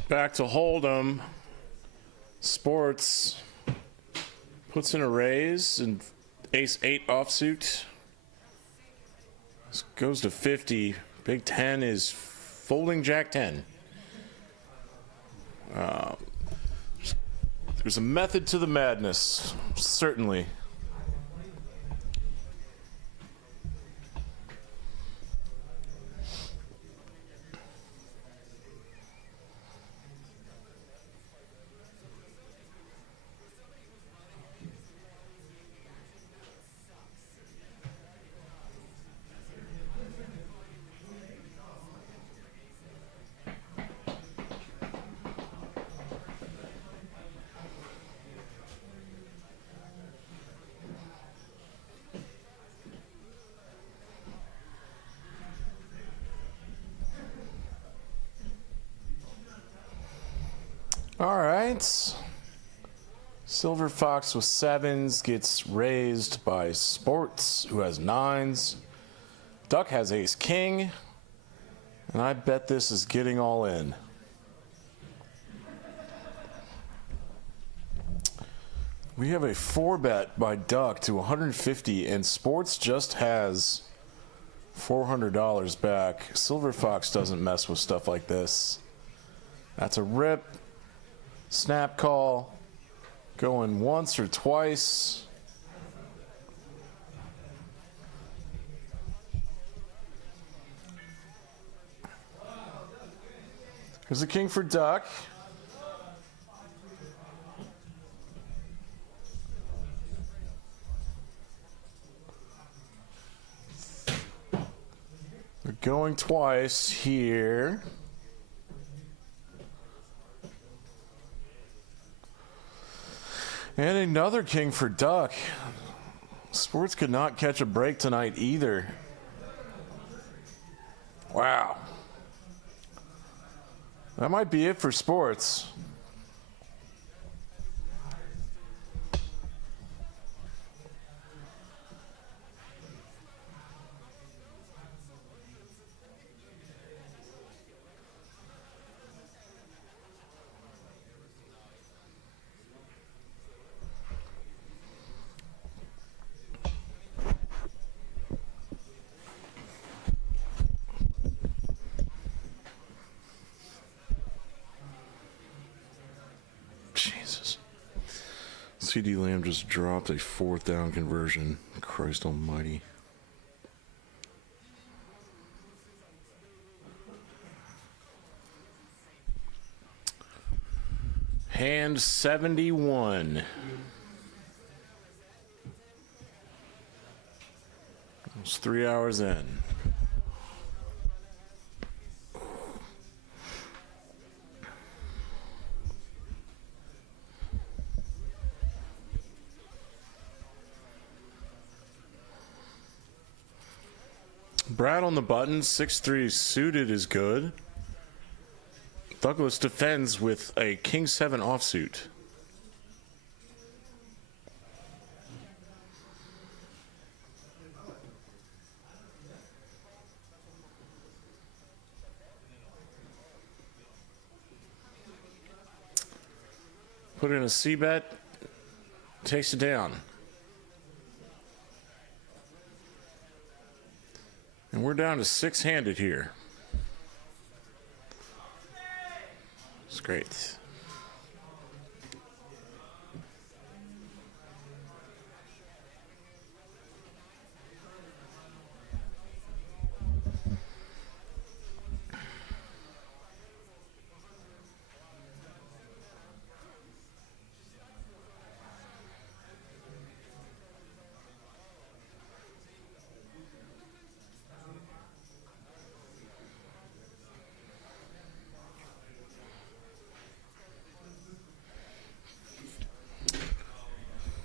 Back to Hold'em. Sports puts in a raise and ace-8 offsuit. This goes to 50. Big 10 is folding jack-10. There's a method to the madness, certainly. All right. Silver Fox with 7s gets raised by Sports, who has 9s. Duck has ace king, and I bet this is getting all in. We have a 4-bet by Duck to 150, and Sports just has $400 back. Silver Fox doesn't mess with stuff like this. That's a rip. Snap call. Going once or twice. Here's the king for Duck. They're going twice here. And another king for Duck. Sports could not catch a break tonight either. Wow. That might be it for Sports. Jesus. CD Lamb just dropped a 4th down conversion. Christ almighty. Hand 71. It's 3 hours in. Brad on the button, 6-3 suited is good. Douglas defends with a king 7 offsuit. Put in a C-bet, takes it down. And we're down to 6-handed here. It's great.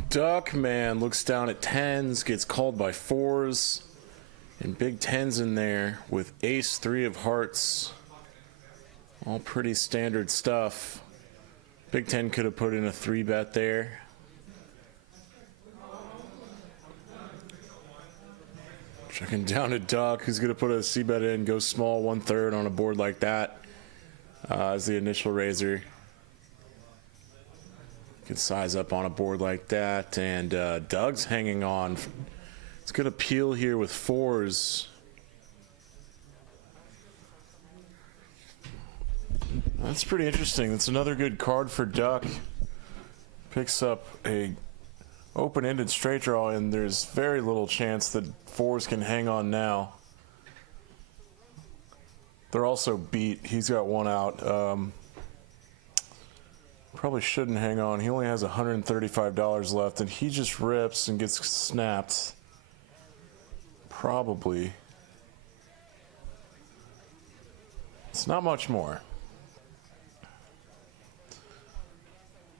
Duck man looks down at 10s, gets called by 4s, and big 10s in there with ace 3 of hearts. All pretty standard stuff. Big 10 could have put in a 3-bet there. Checking down to Duck, who's going to put a C-bet in, go small 1/3 on a board like that. as the initial raiser. You can size up on a board like that, and Doug's hanging on. It's going to peel here with fours. That's pretty interesting. That's another good card for Duck. Picks up a open-ended straight draw, and there's very little chance that fours can hang on now. They're also beat. He's got one out. Probably shouldn't hang on. He only has $135 left, and he just rips and gets snapped. Probably. It's not much more.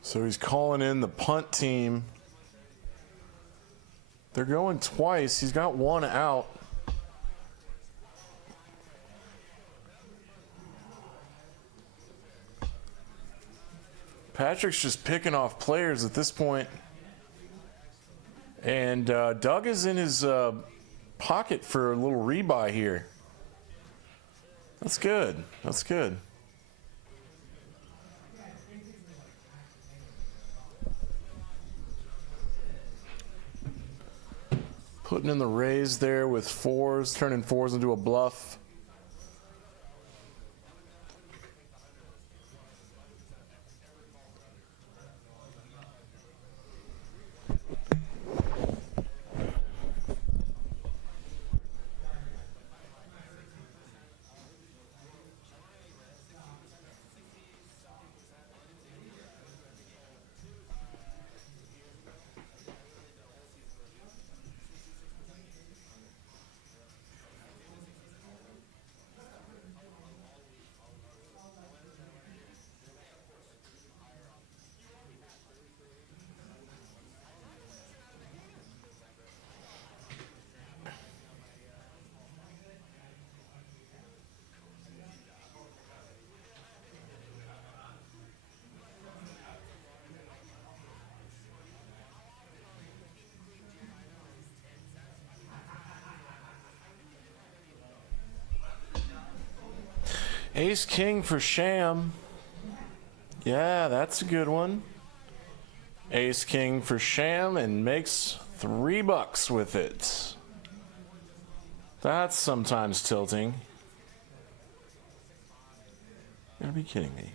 So he's calling in the punt team. They're going twice. He's got one out. Patrick's just picking off players at this point. And Doug is in his pocket for a little rebuy here. That's good. That's good. Putting in the raise there with fours, turning fours into a bluff. Ace King for Sham. Yeah, that's a good one. Ace King for Sham and makes $3 with it. That's sometimes tilting. You gotta be kidding me.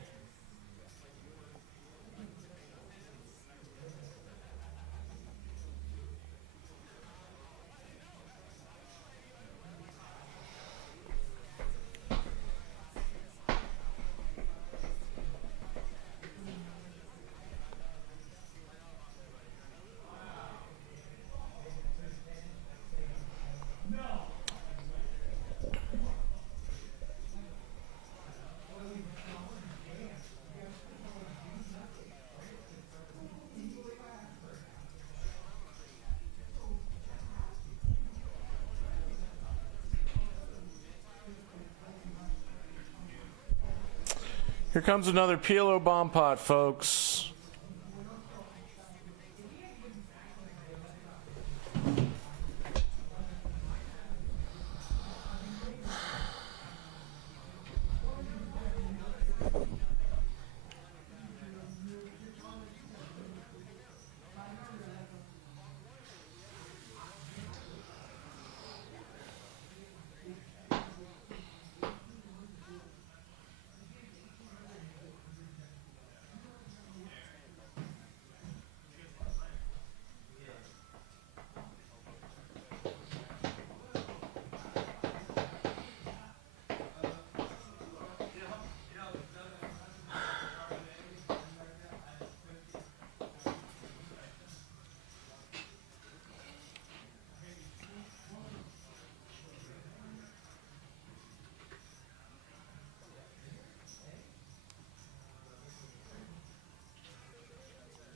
Here comes another PLO bomb pot, folks.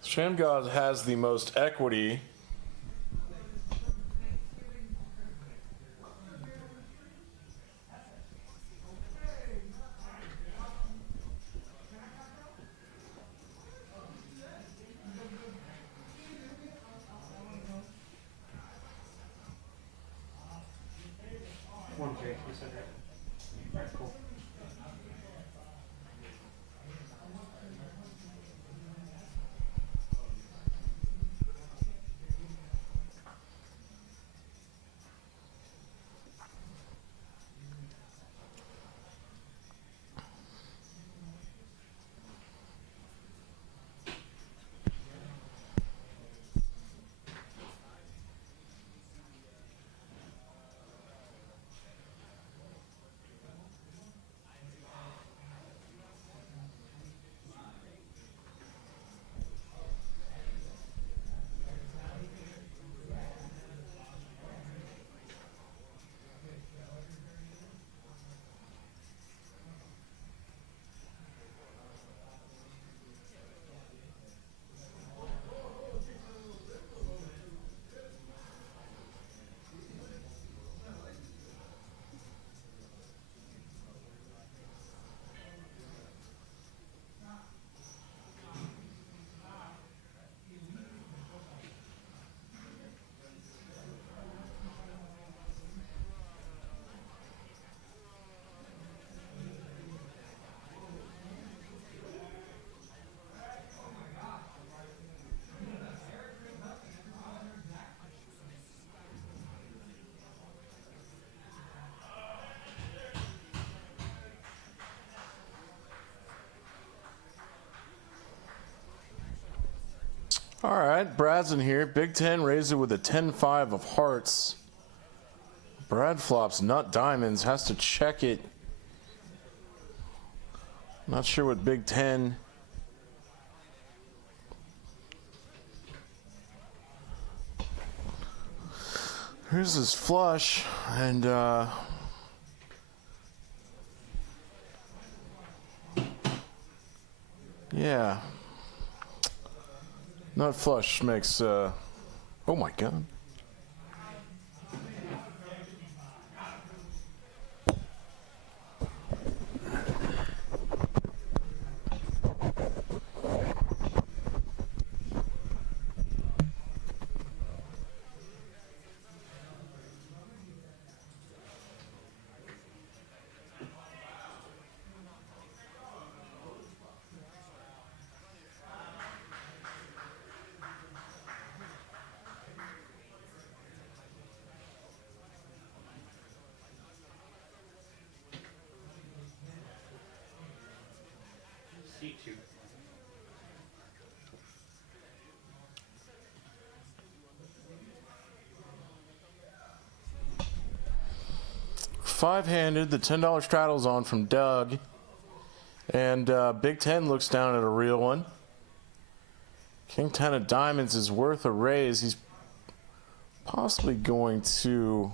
Shamgod has the most equity. One J, you said that. Alright, cool. All right, Brad's in here. Big Ten raised it with a 10-5 of hearts. Brad flops nut diamonds, has to check it. Not sure what Big Ten. Here's his flush, and yeah. Nut flush makes, oh my God. C2. Five-handed, the $10 straddle's on from Doug. And Big Ten looks down at a real one. King 10 of diamonds is worth a raise. He's possibly going to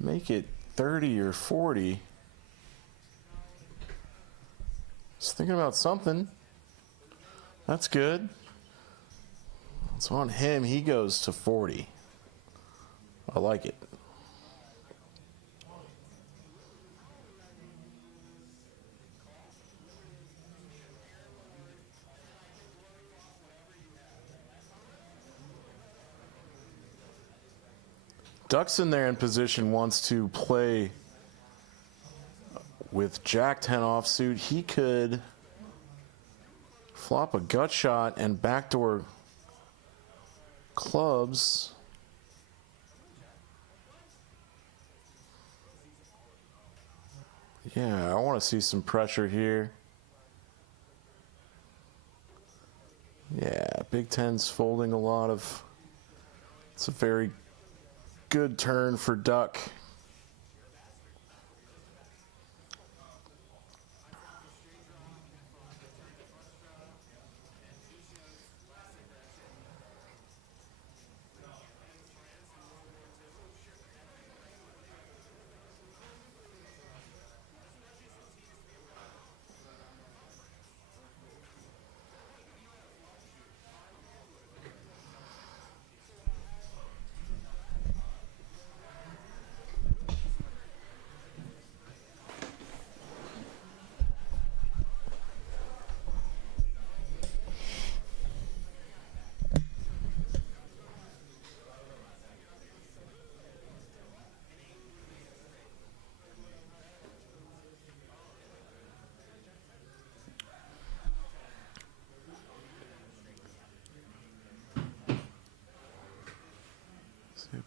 make it 30 or 40. Just thinking about something. That's good. So on him, he goes to 40. I like it. Duck's in there in position, wants to play with Jack 10 offsuit. He could flop a gut shot and backdoor clubs. Yeah, I want to see some pressure here. Yeah, Big Ten's folding a lot of. It's a very good turn for Duck.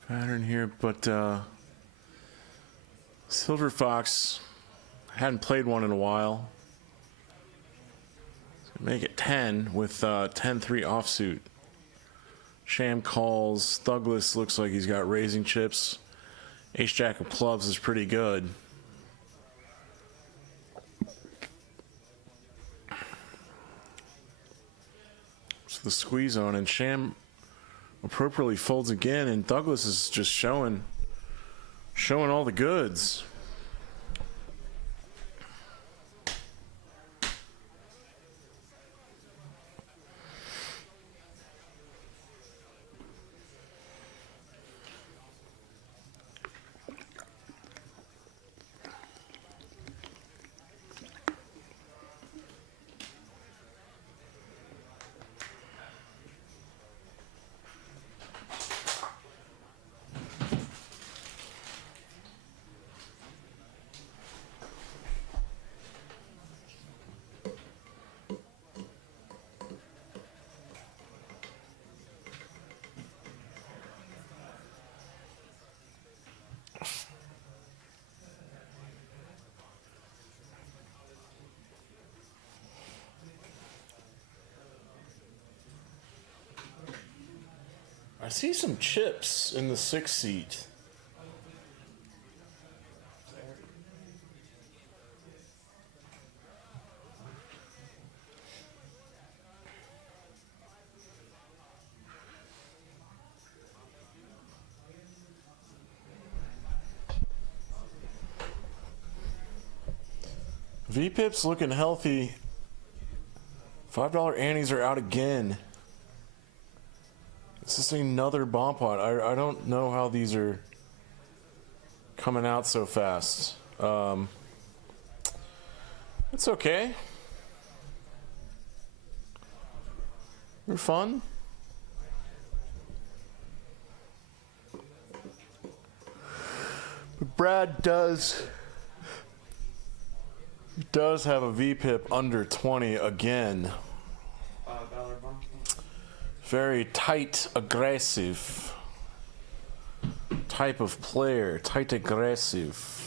Pattern here, but Silver Fox hadn't played one in a while. Make it 10 with 10-3 offsuit. Sham calls. Thugless looks like he's got raising chips. Ace Jack of clubs is pretty good. So the squeeze on, and Sham appropriately folds again, and Douglas is just showing all the goods. I see some chips in the 6th seat. VPIP's looking healthy. $5 annies are out again. This is another bomb pot. I don't know how these are coming out so fast. It's okay. They're fun. But Brad does have a VPIP under 20 again. $5 bump. Very tight, aggressive type of player. Tight, aggressive.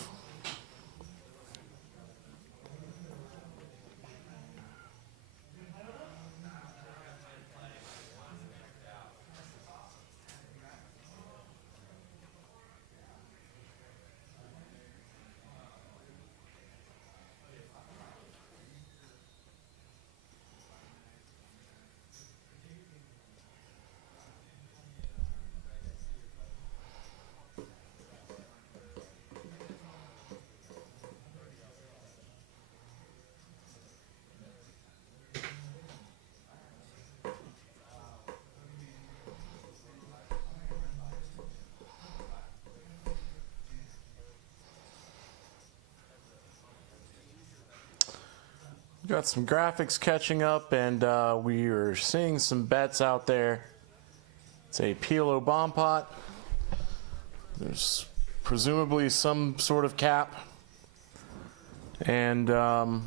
Got some graphics catching up, and we are seeing some bets out there. It's a PLO bomb pot. There's presumably some sort of cap. And got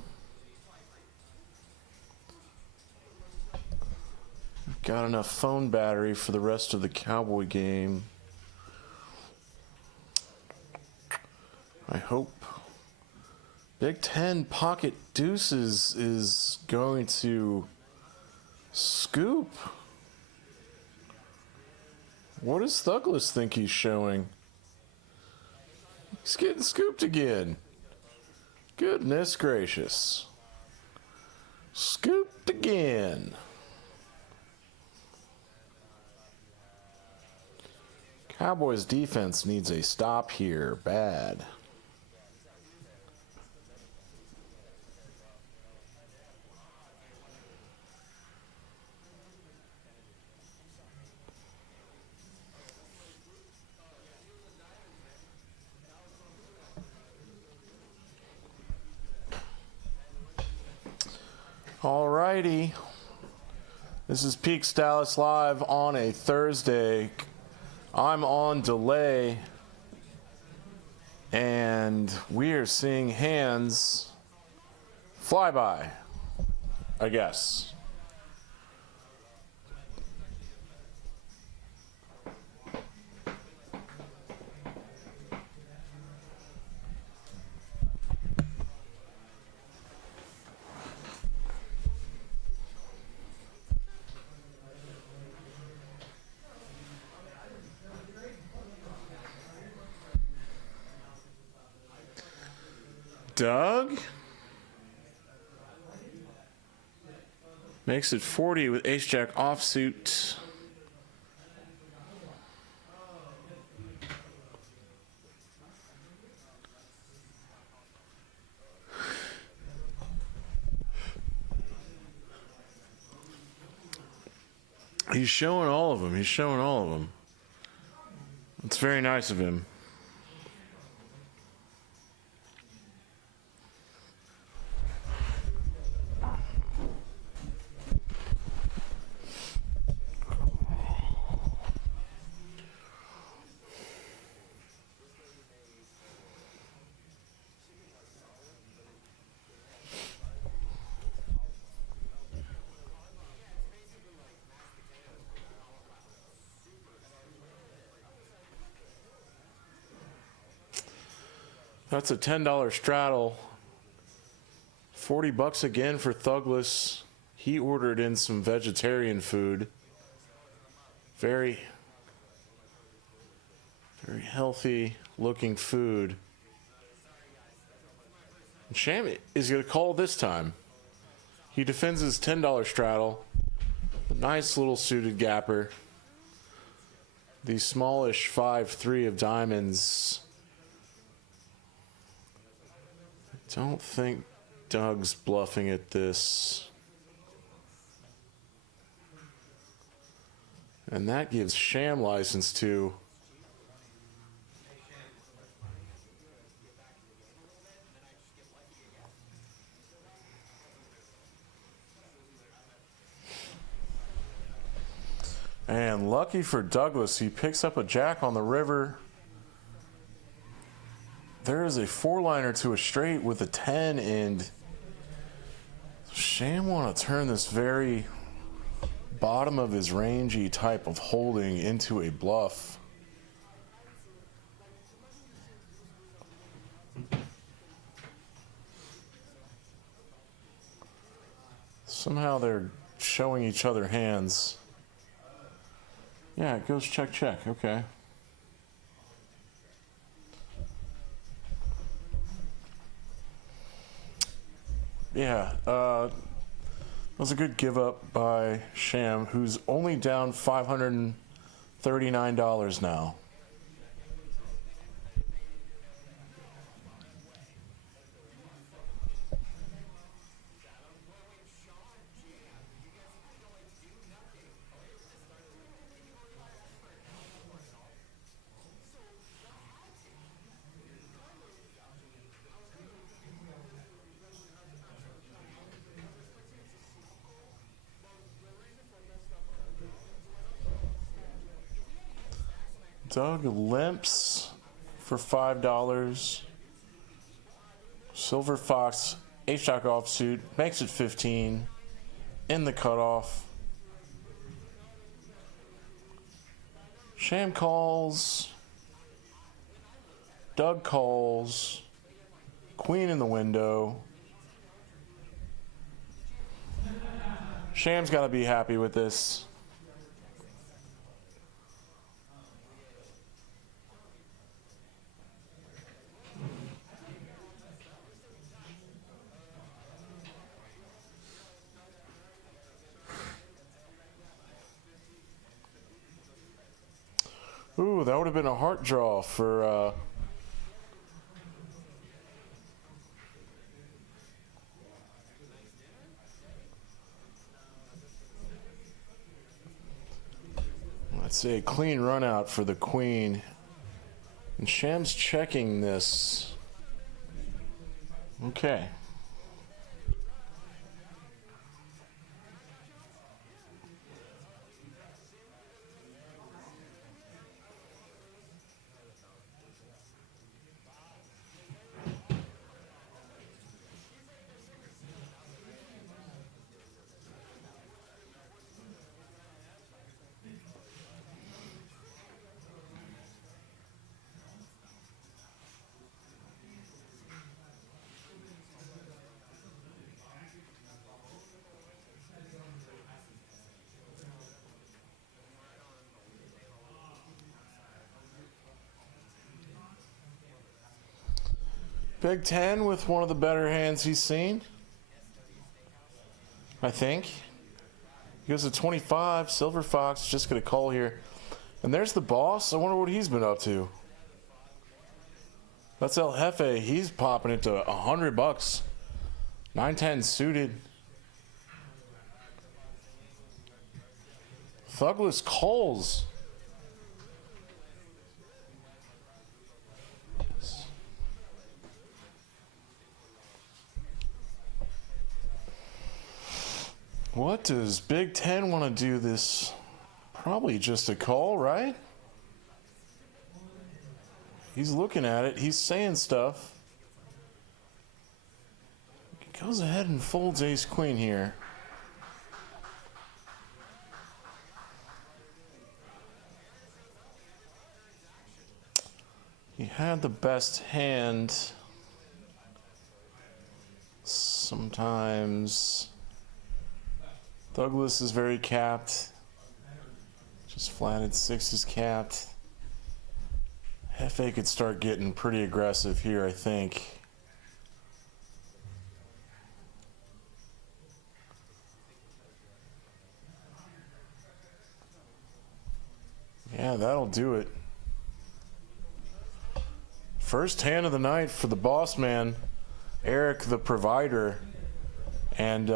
enough phone battery for the rest of the Cowboy game. I hope. Big Ten pocket deuces is going to scoop. What does Thugless think he's showing? He's getting scooped again. Goodness gracious. Scooped again. Cowboys defense needs a stop here. Bad. Alrighty. This is Peaks Dallas Live on a Thursday. I'm on delay, and we are seeing hands fly by, I guess. Doug makes it 40 with ace-jack offsuit. He's showing all of them. He's showing all of them. It's very nice of him. That's a $10 straddle. 40 bucks again for Thugless. He ordered in some vegetarian food. Very, Very healthy looking food. And Sham is going to call this time. He defends his $10 straddle. A nice little suited gapper. The smallish 5-3 of diamonds. I don't think Doug's bluffing at this. And that gives Sham license to. And lucky for Douglas, he picks up a jack on the river. There is a 4-liner to a straight with a 10, and Sham want to turn this very bottom of his rangy type of holding into a bluff. Somehow they're showing each other hands. Yeah, it goes check, check. Okay. Yeah, that was a good give up by Sham, who's only down $539 now. Doug limps for $5. Silver Fox, H-Jack offsuit, makes it 15 in the cutoff. Sham calls. Doug calls. Queen in the window. Sham's got to be happy with this. Ooh, that would have been a heart draw for let's say a clean run out for the queen. And Sham's checking this. Okay. Big 10 with one of the better hands he's seen, I think. He goes to 25. Silver Fox just going to call here. And there's the boss. I wonder what he's been up to. That's El Jefe. He's popping it to $100. 9-10 suited. Thugless calls. What does Big 10 want to do this? Probably just a call, right? He's looking at it. He's saying stuff. He goes ahead and folds ace queen here. He had the best hand. Sometimes Douglas is very capped. Just flatted 6 is capped. Hefe could start getting pretty aggressive here, I think. Yeah, that'll do it. First hand of the night for the boss man, Eric the provider. And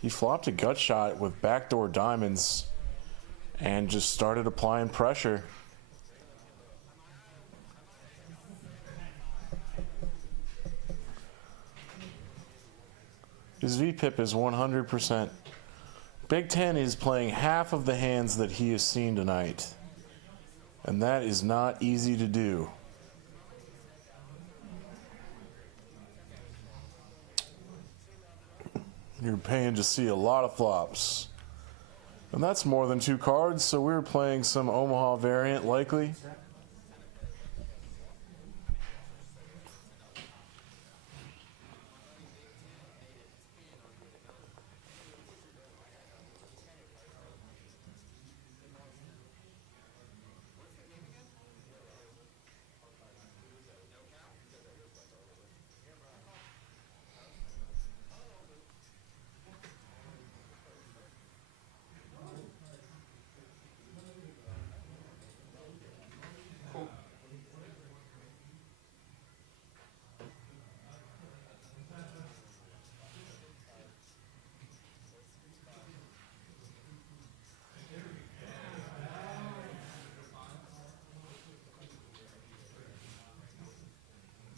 he flopped a gut shot with backdoor diamonds and just started applying pressure. His VPIP is 100%. Big Ten is playing half of the hands that he has seen tonight. And that is not easy to do. You're paying to see a lot of flops. And that's more than 2 cards, so we're playing some Omaha variant, likely.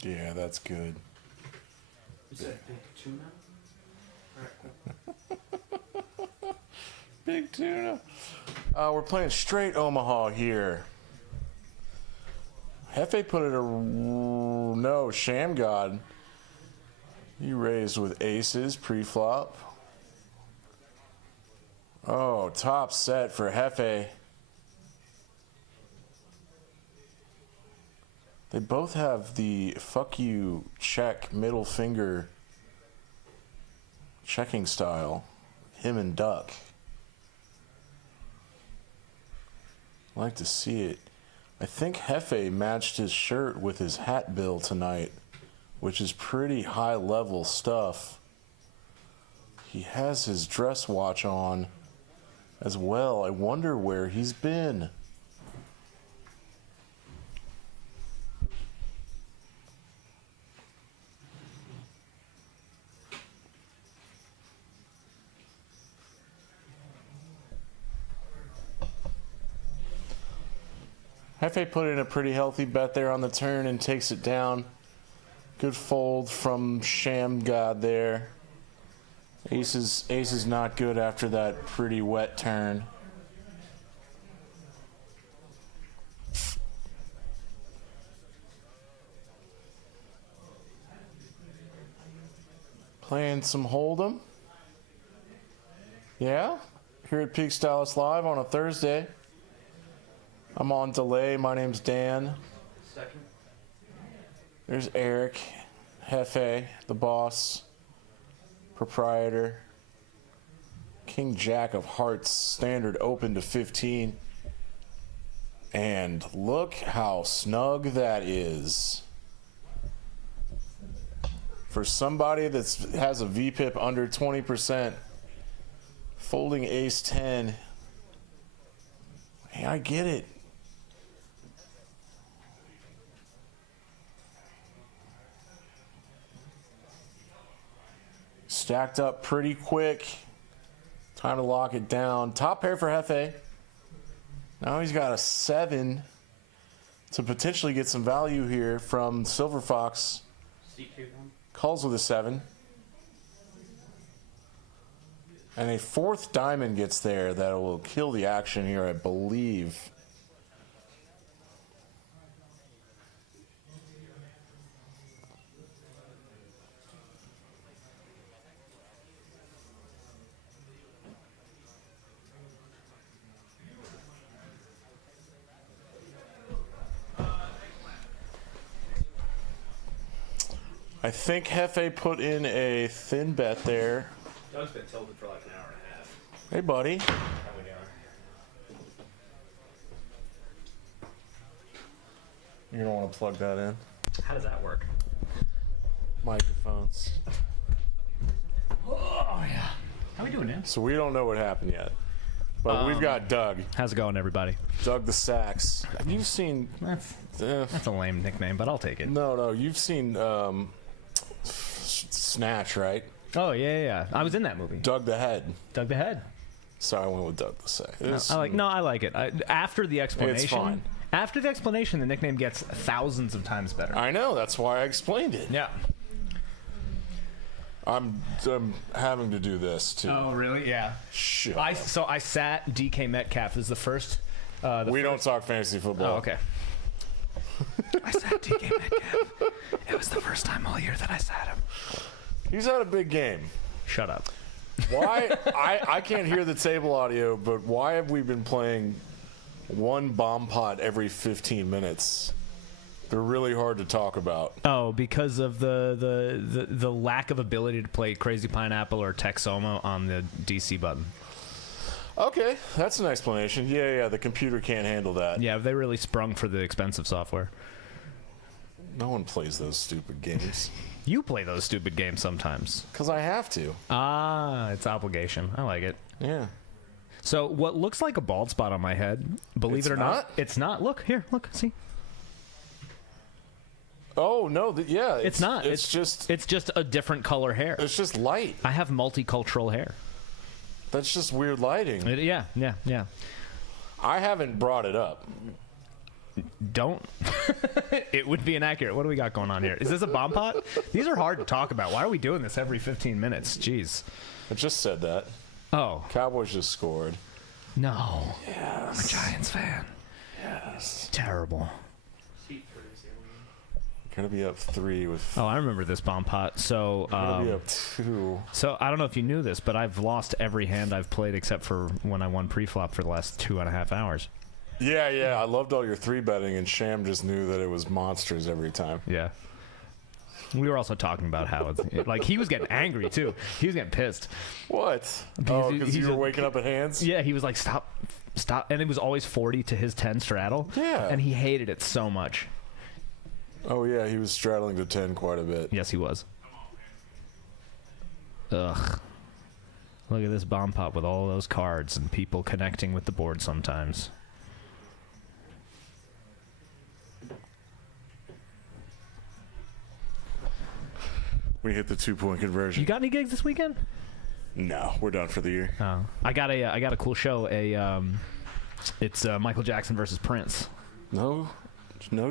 Yeah, that's good. Is that big tuna? Alright, Big tuna. We're playing straight Omaha here. Hefe put it a no, Sham God. He raised with aces pre-flop. Oh, top set for Hefe. They both have the fuck you check middle finger checking style. Him and Duck. I like to see it. I think Hefe matched his shirt with his hat bill tonight, which is pretty high level stuff. He has his dress watch on as well. I wonder where he's been. Hefe put in a pretty healthy bet there on the turn and takes it down. Good fold from Sham God there. Ace is not good after that pretty wet turn. Playing some Hold'em. Yeah, here at Peak Stylus Live on a Thursday. I'm on delay. My name's Dan. second. There's Eric, Hefe, the boss, proprietor. King Jack of Hearts, standard open to 15. And look how snug that is. For somebody that has a VPIP under 20%, folding ace 10. Hey, I get it. Stacked up pretty quick. Time to lock it down. Top pair for Hefe. Now he's got a 7 to potentially get some value here from Silver Fox. CQ one. Calls with a 7. And a 4th diamond gets there that will kill the action here, I believe. I think Hefe put in a thin bet there. Doug's been tilted for like an hour and a half. Hey, buddy. How we You don't want to plug that in. How does that work? Microphones. Oh, yeah. How we doing, man? So we don't know what happened yet. But we've got Doug. How's it going, everybody? Doug the Sax. Have you seen... That's a lame nickname, but I'll take it. No. You've seen Snatch, right? Oh, yeah. I was in that movie. Doug the Head. Doug the Head. So I went with Doug the Sax. I like it. After the explanation... It's fine. After the explanation, the nickname gets thousands of times better. I know. That's why I explained it. Yeah. I'm having to do this, too. Oh, really? Yeah. Shut So I sat DK Metcalf as the first... we don't talk fantasy football. Oh, okay. I sat DK Metcalf. It was the first time all year that I sat him. He's had a big game. Shut up. Why? I can't hear the table audio, but why have we been playing one bomb pot every 15 minutes? They're really hard to talk about. Oh, because of the lack of ability to play Crazy Pineapple or Texoma on the DC button. Okay, that's an explanation. Yeah, the computer can't handle that. Yeah, they really sprung for the expensive software. No one plays those stupid games. You play those stupid games sometimes. Because I have to. Ah, it's obligation. I like it. Yeah. So what looks like a bald spot on my head, believe it or not, it's not. Look, here, look, see. Oh, no, yeah. It's not. It's just a different color hair. It's just light. I have multicultural hair. That's just weird lighting. Yeah. I haven't brought it up. Don't. It would be inaccurate. What do we got going on here? Is this a bomb pot? These are hard to talk about. Why are we doing this every 15 minutes? Jeez. I just said that. Oh. Cowboys just scored. No. Yes. I'm a Giants fan. Yes. Terrible. Gonna be up 3 with... Oh, I remember this bomb pot. So, gonna be up 2. So, I don't know if you knew this, but I've lost every hand I've played except for when I won pre-flop for the last 2.5 hours. Yeah. I loved all your 3-betting, and Sham just knew that it was monsters every time. Yeah. We were also talking about how, like, he was getting angry, too. He was getting pissed. What? Because you were waking up at hands? Yeah, he was like, stop. And it was always 40 to his 10 straddle. Yeah. And he hated it so much. Oh, yeah, he was straddling to 10 quite a bit. Yes, he was. Ugh. Look at this bomb pot with all those cards and people connecting with the board sometimes. We hit the 2-point conversion. You got any gigs this weekend? No, we're done for the year. Oh, I got a cool show. It's Michael Jackson versus Prince. No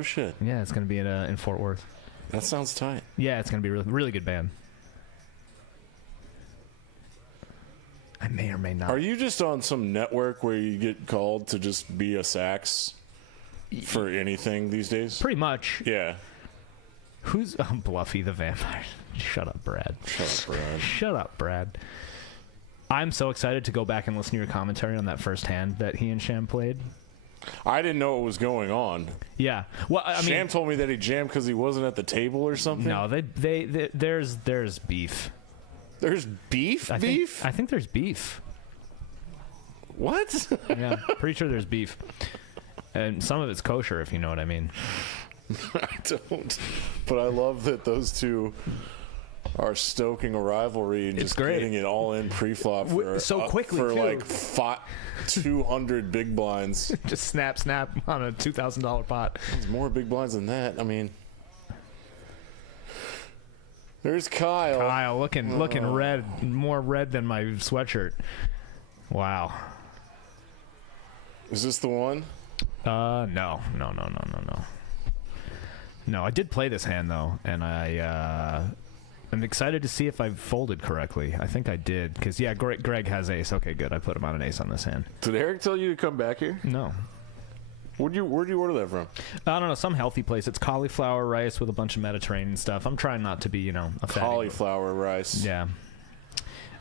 shit. Yeah, it's gonna be in Fort Worth. That sounds tight. Yeah, it's gonna be a really good band. I may or may not. Are you just on some network where you get called to just be a sax for anything these days? Pretty much. Yeah. Who's Bluffy the Vampire? Shut up, Brad. Shut up, Brad. I'm so excited to go back and listen to your commentary on that first hand that he and Sham played. I didn't know what was going on. Yeah. Well, I mean, Sham told me that he jammed because he wasn't at the table or something. No, there's beef. There's beef? I think there's beef. What? Yeah, pretty sure there's beef. And some of it's kosher, if you know what I mean. I don't. But I love that those two are stoking a rivalry and just getting it all in pre-flop for, so quickly for too. like 200 big blinds. Just snap on a $2,000 pot. There's more big blinds than that. I mean, there's Kyle. Kyle looking red, more red than my sweatshirt. Wow. Is this the one? No. No, I did play this hand though, and I'm excited to see if I folded correctly. I think I did, because yeah, Greg has ace. Okay, good. I put him on an ace on this hand. Did Eric tell you to come back here? No. Where'd you order that from? I don't know, some healthy place. It's cauliflower rice with a bunch of Mediterranean stuff. I'm trying not to be, a fatty. Cauliflower rice. Yeah.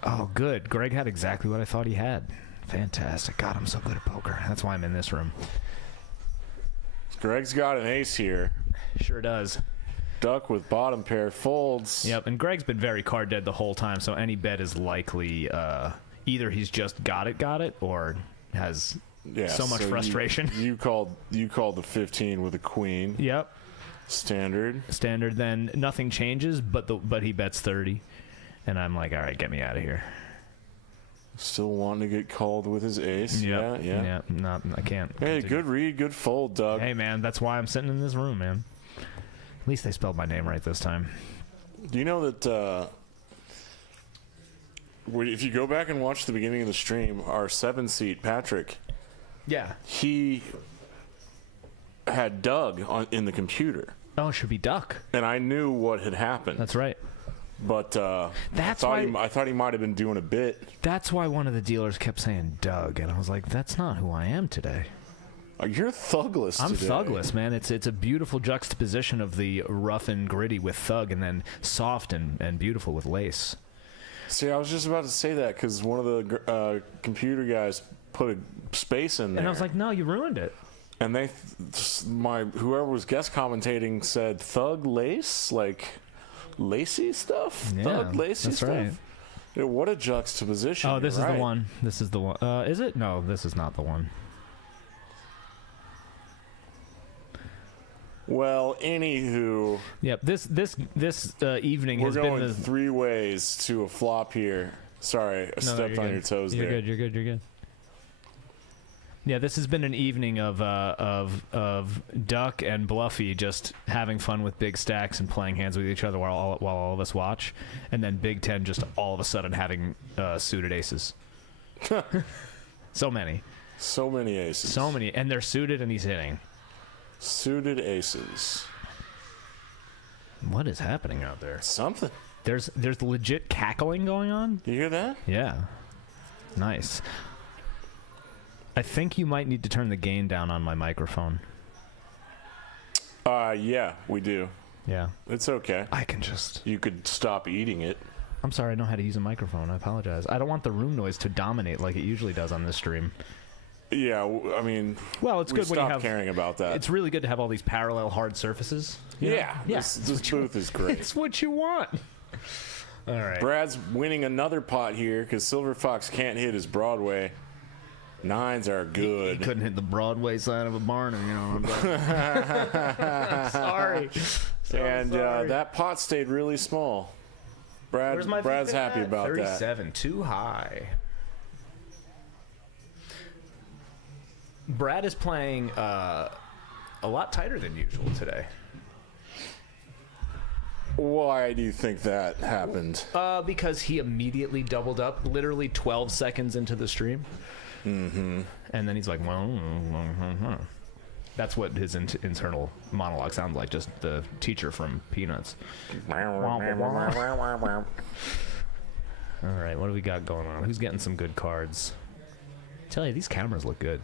Oh, good. Greg had exactly what I thought he had. Fantastic. God, I'm so good at poker. That's why I'm in this room. Greg's got an ace here. Sure does. Duck with bottom pair folds. Yep, and Greg's been very card dead the whole time, so any bet is likely either he's just got it, or has Yeah. So much frustration. You called the 15 with a queen. Yep. Standard. Then nothing changes, but he bets 30, and I'm like, all right, get me out of here. Still wanting to get called with his ace. Yep. Yeah. No, I can't. Hey, continue. good read, good fold, Doug. Hey, man, that's why I'm sitting in this room, man. At least they spelled my name right this time. Do you know that if you go back and watch the beginning of the stream, our 7-seat Patrick, Yeah. he had Doug in the computer, Oh, it should be Duck. and I knew what had happened. That's right. But That's I thought he might have been doing a bit. That's why one of the dealers kept saying Doug, and I was like, that's not who I am today. You're thugless I'm today. thugless, man. It's a beautiful juxtaposition of the rough and gritty with thug, and then soft and beautiful with lace. See, I was just about to say that because one of the computer guys put a space in there. And I was like, no, you ruined it. And whoever was guest commentating said thug lace, like lacy stuff. Yeah, Thug lacy that's stuff. right. Yeah, what a juxtaposition. Oh, this You're is right. the one. This is the one. Is it? No, this is not the one. Well, anywho, Yep. This evening we're has been going the. 3 ways to a flop here. Sorry, I stepped on your toes You're there. good. You're good. Yeah, this has been an evening of Duck and Bluffy just having fun with big stacks and playing hands with each other while all of us watch, and then Big Ten just all of a sudden having suited aces. So many, So many aces. and they're suited, and he's hitting. Suited aces. What is happening out there? Something. There's legit cackling going on. You hear that? Yeah, nice. I think you might need to turn the gain down on my microphone. Yeah, we do. Yeah. It's okay. I can just... You could stop eating it. I'm sorry, I know how to use a microphone. I apologize. I don't want the room noise to dominate like it usually does on this stream. Yeah, I mean, Well, it's we good when you stopped have... caring about that. It's really good to have all these parallel hard surfaces. you know? Yeah, Yeah. this booth is great. It's what you want. All right. Brad's winning another pot here because Silver Fox can't hit his Broadway. 9s are good. He couldn't hit the Broadway side of a barn, you know what I'm sorry. And that pot stayed really small. Brad's happy about 37, too high. Brad is playing a lot tighter than usual today. Why do you think that happened? Because he immediately doubled up, literally 12 seconds into the stream. Mm-hmm. And then he's like, well, that's what his internal monologue sounds like, just the teacher from Peanuts. All right, what do we got going on? Who's getting some good cards? I tell you, these cameras look good.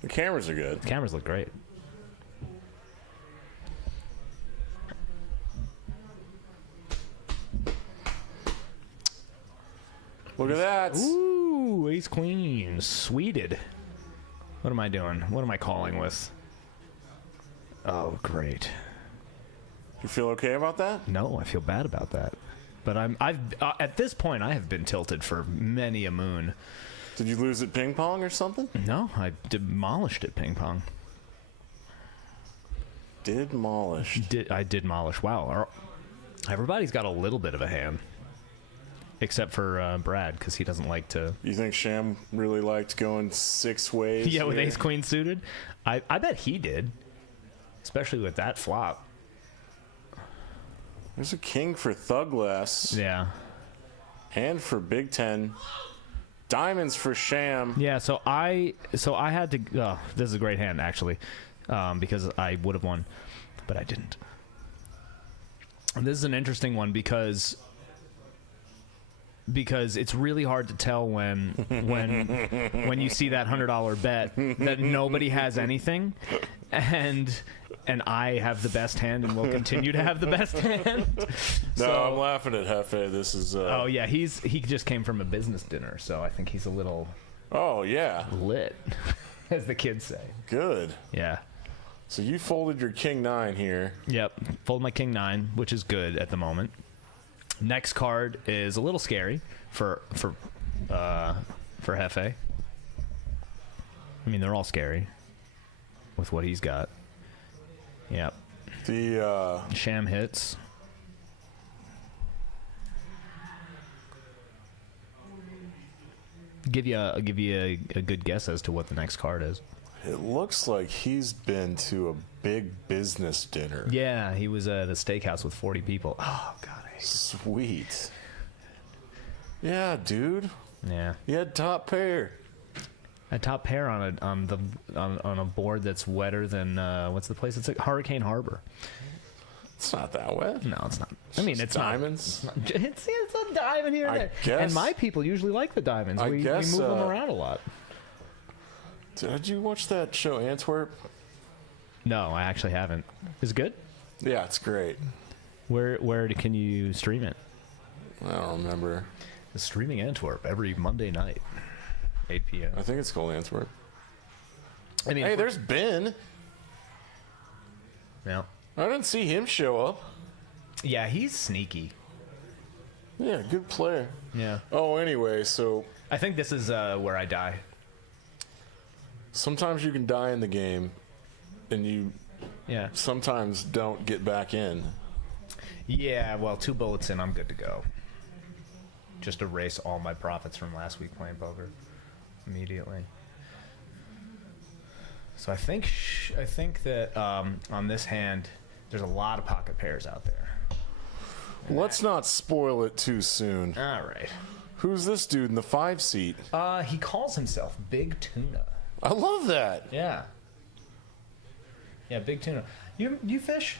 The cameras are good. The cameras look great. Look at that. Ooh, ace queen, sweeted. What am I doing? What am I calling with? Oh, great. You feel okay about that? No, I feel bad about that. But I've at this point I have been tilted for many a moon. Did you lose at ping pong or something? No, I demolished it ping pong. Demolished. I did demolish. Wow, everybody's got a little bit of a hand, except for Brad because he doesn't like to. You think Sham really liked going 6 ways? Yeah, with here? ace queen suited. I bet he did, especially with that flop. There's a king for Thugless. Yeah. And for Big Ten. Diamonds for Sham. Yeah, so I had to. Oh, this is a great hand actually, because I would have won, but I didn't. And this is an interesting one because it's really hard to tell when you see that $100 bet that nobody has anything, and I have the best hand and will continue to have the best hand. No, I'm laughing at Hefe. This is. Oh yeah, he just came from a business dinner, so I think he's a little Oh yeah. lit, as the kids say. Good. Yeah. So you folded your king 9 here. Yep. Fold my king 9, which is good at the moment. Next card is a little scary for Hefe. I mean, they're all scary with what he's got. Yep. The Sham hits. Give you a good guess as to what the next card is. it looks like he's been to a big business dinner. Yeah, he was at a steakhouse with 40 people. Oh god, I hate Sweet. Yeah, dude. Yeah. You had top pair. A top pair on a board that's wetter than what's the place? It's like Hurricane Harbor. It's not that wet. No, it's not. I mean, it's diamonds. Not, it's a diamond here and I there. guess- And my people usually like the diamonds. We guess, move them around a lot. Did you watch that show Antwerp? No, I actually haven't. Is it good? Yeah, it's great. Where can you stream it? I don't remember. It's streaming Antwerp every Monday night, 8 p.m. I think it's called Antwerp. I mean, Hey, there's Ben. yeah, I didn't see him show up. yeah, he's sneaky. Yeah, good player. Yeah, Oh, anyway, so I think this is where I die. sometimes you can die in the game, and you Yeah, sometimes don't get back in. yeah. Well, 2 bullets in, I'm good to go. Just erase all my profits from last week playing poker immediately. So I think that on this hand, there's a lot of pocket pairs out there. Let's not spoil it too soon. All right. Who's this dude in the 5 seat? He calls himself Big Tuna. I love that. Yeah. Yeah, Big Tuna. You fish?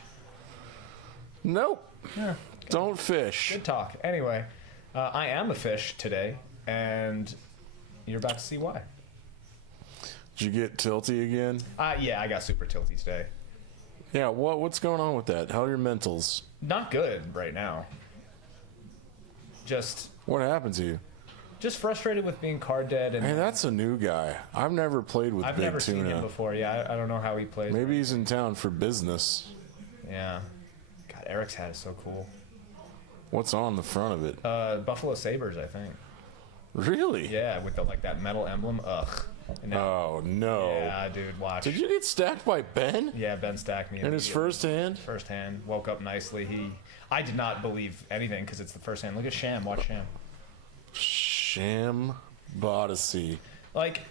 Nope. Yeah. Don't fish. Good talk. Anyway, I am a fish today, and you're about to see why. Did you get tilty again? Yeah, I got super tilty today. Yeah, what's going on with that? How are your mentals? Not good right now. Just What happened to you? frustrated with being card dead, and Hey, that's a new guy. I've never played with I've Big never Tuna. seen him before. Yeah, I don't know how he plays. Maybe he's in town for business. Yeah. God, Eric's hat is so cool. What's on the front of it? Buffalo Sabres, I think. Really? Yeah, with that metal emblem. Ugh. And now- Oh, no. Yeah, dude, watch. Did you get stacked by Ben? Yeah, Ben stacked me In his immediately. first hand? First hand. Woke up nicely. I did not believe anything because it's the first hand. Look at Sham. Watch Sham. Sham Bodyssey. Like,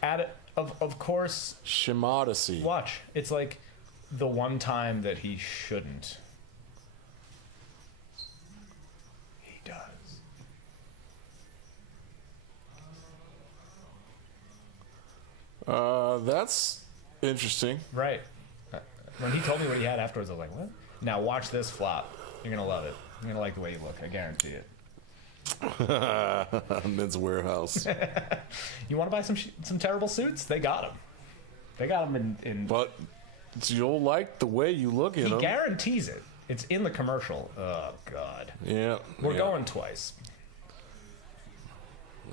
of course, Shimodyssey. watch. It's like the one time that he shouldn't. He does. That's interesting. Right. When he told me what he had afterwards, I was like, what? Now watch this flop. You're going to love it. You're going to like the way you look. I guarantee it. Men's Warehouse. You want to buy some terrible suits? They got them. They got them in But you'll like the way you look in he them. guarantees it. It's in the commercial. Oh, God. Yeah. We're yeah. going twice.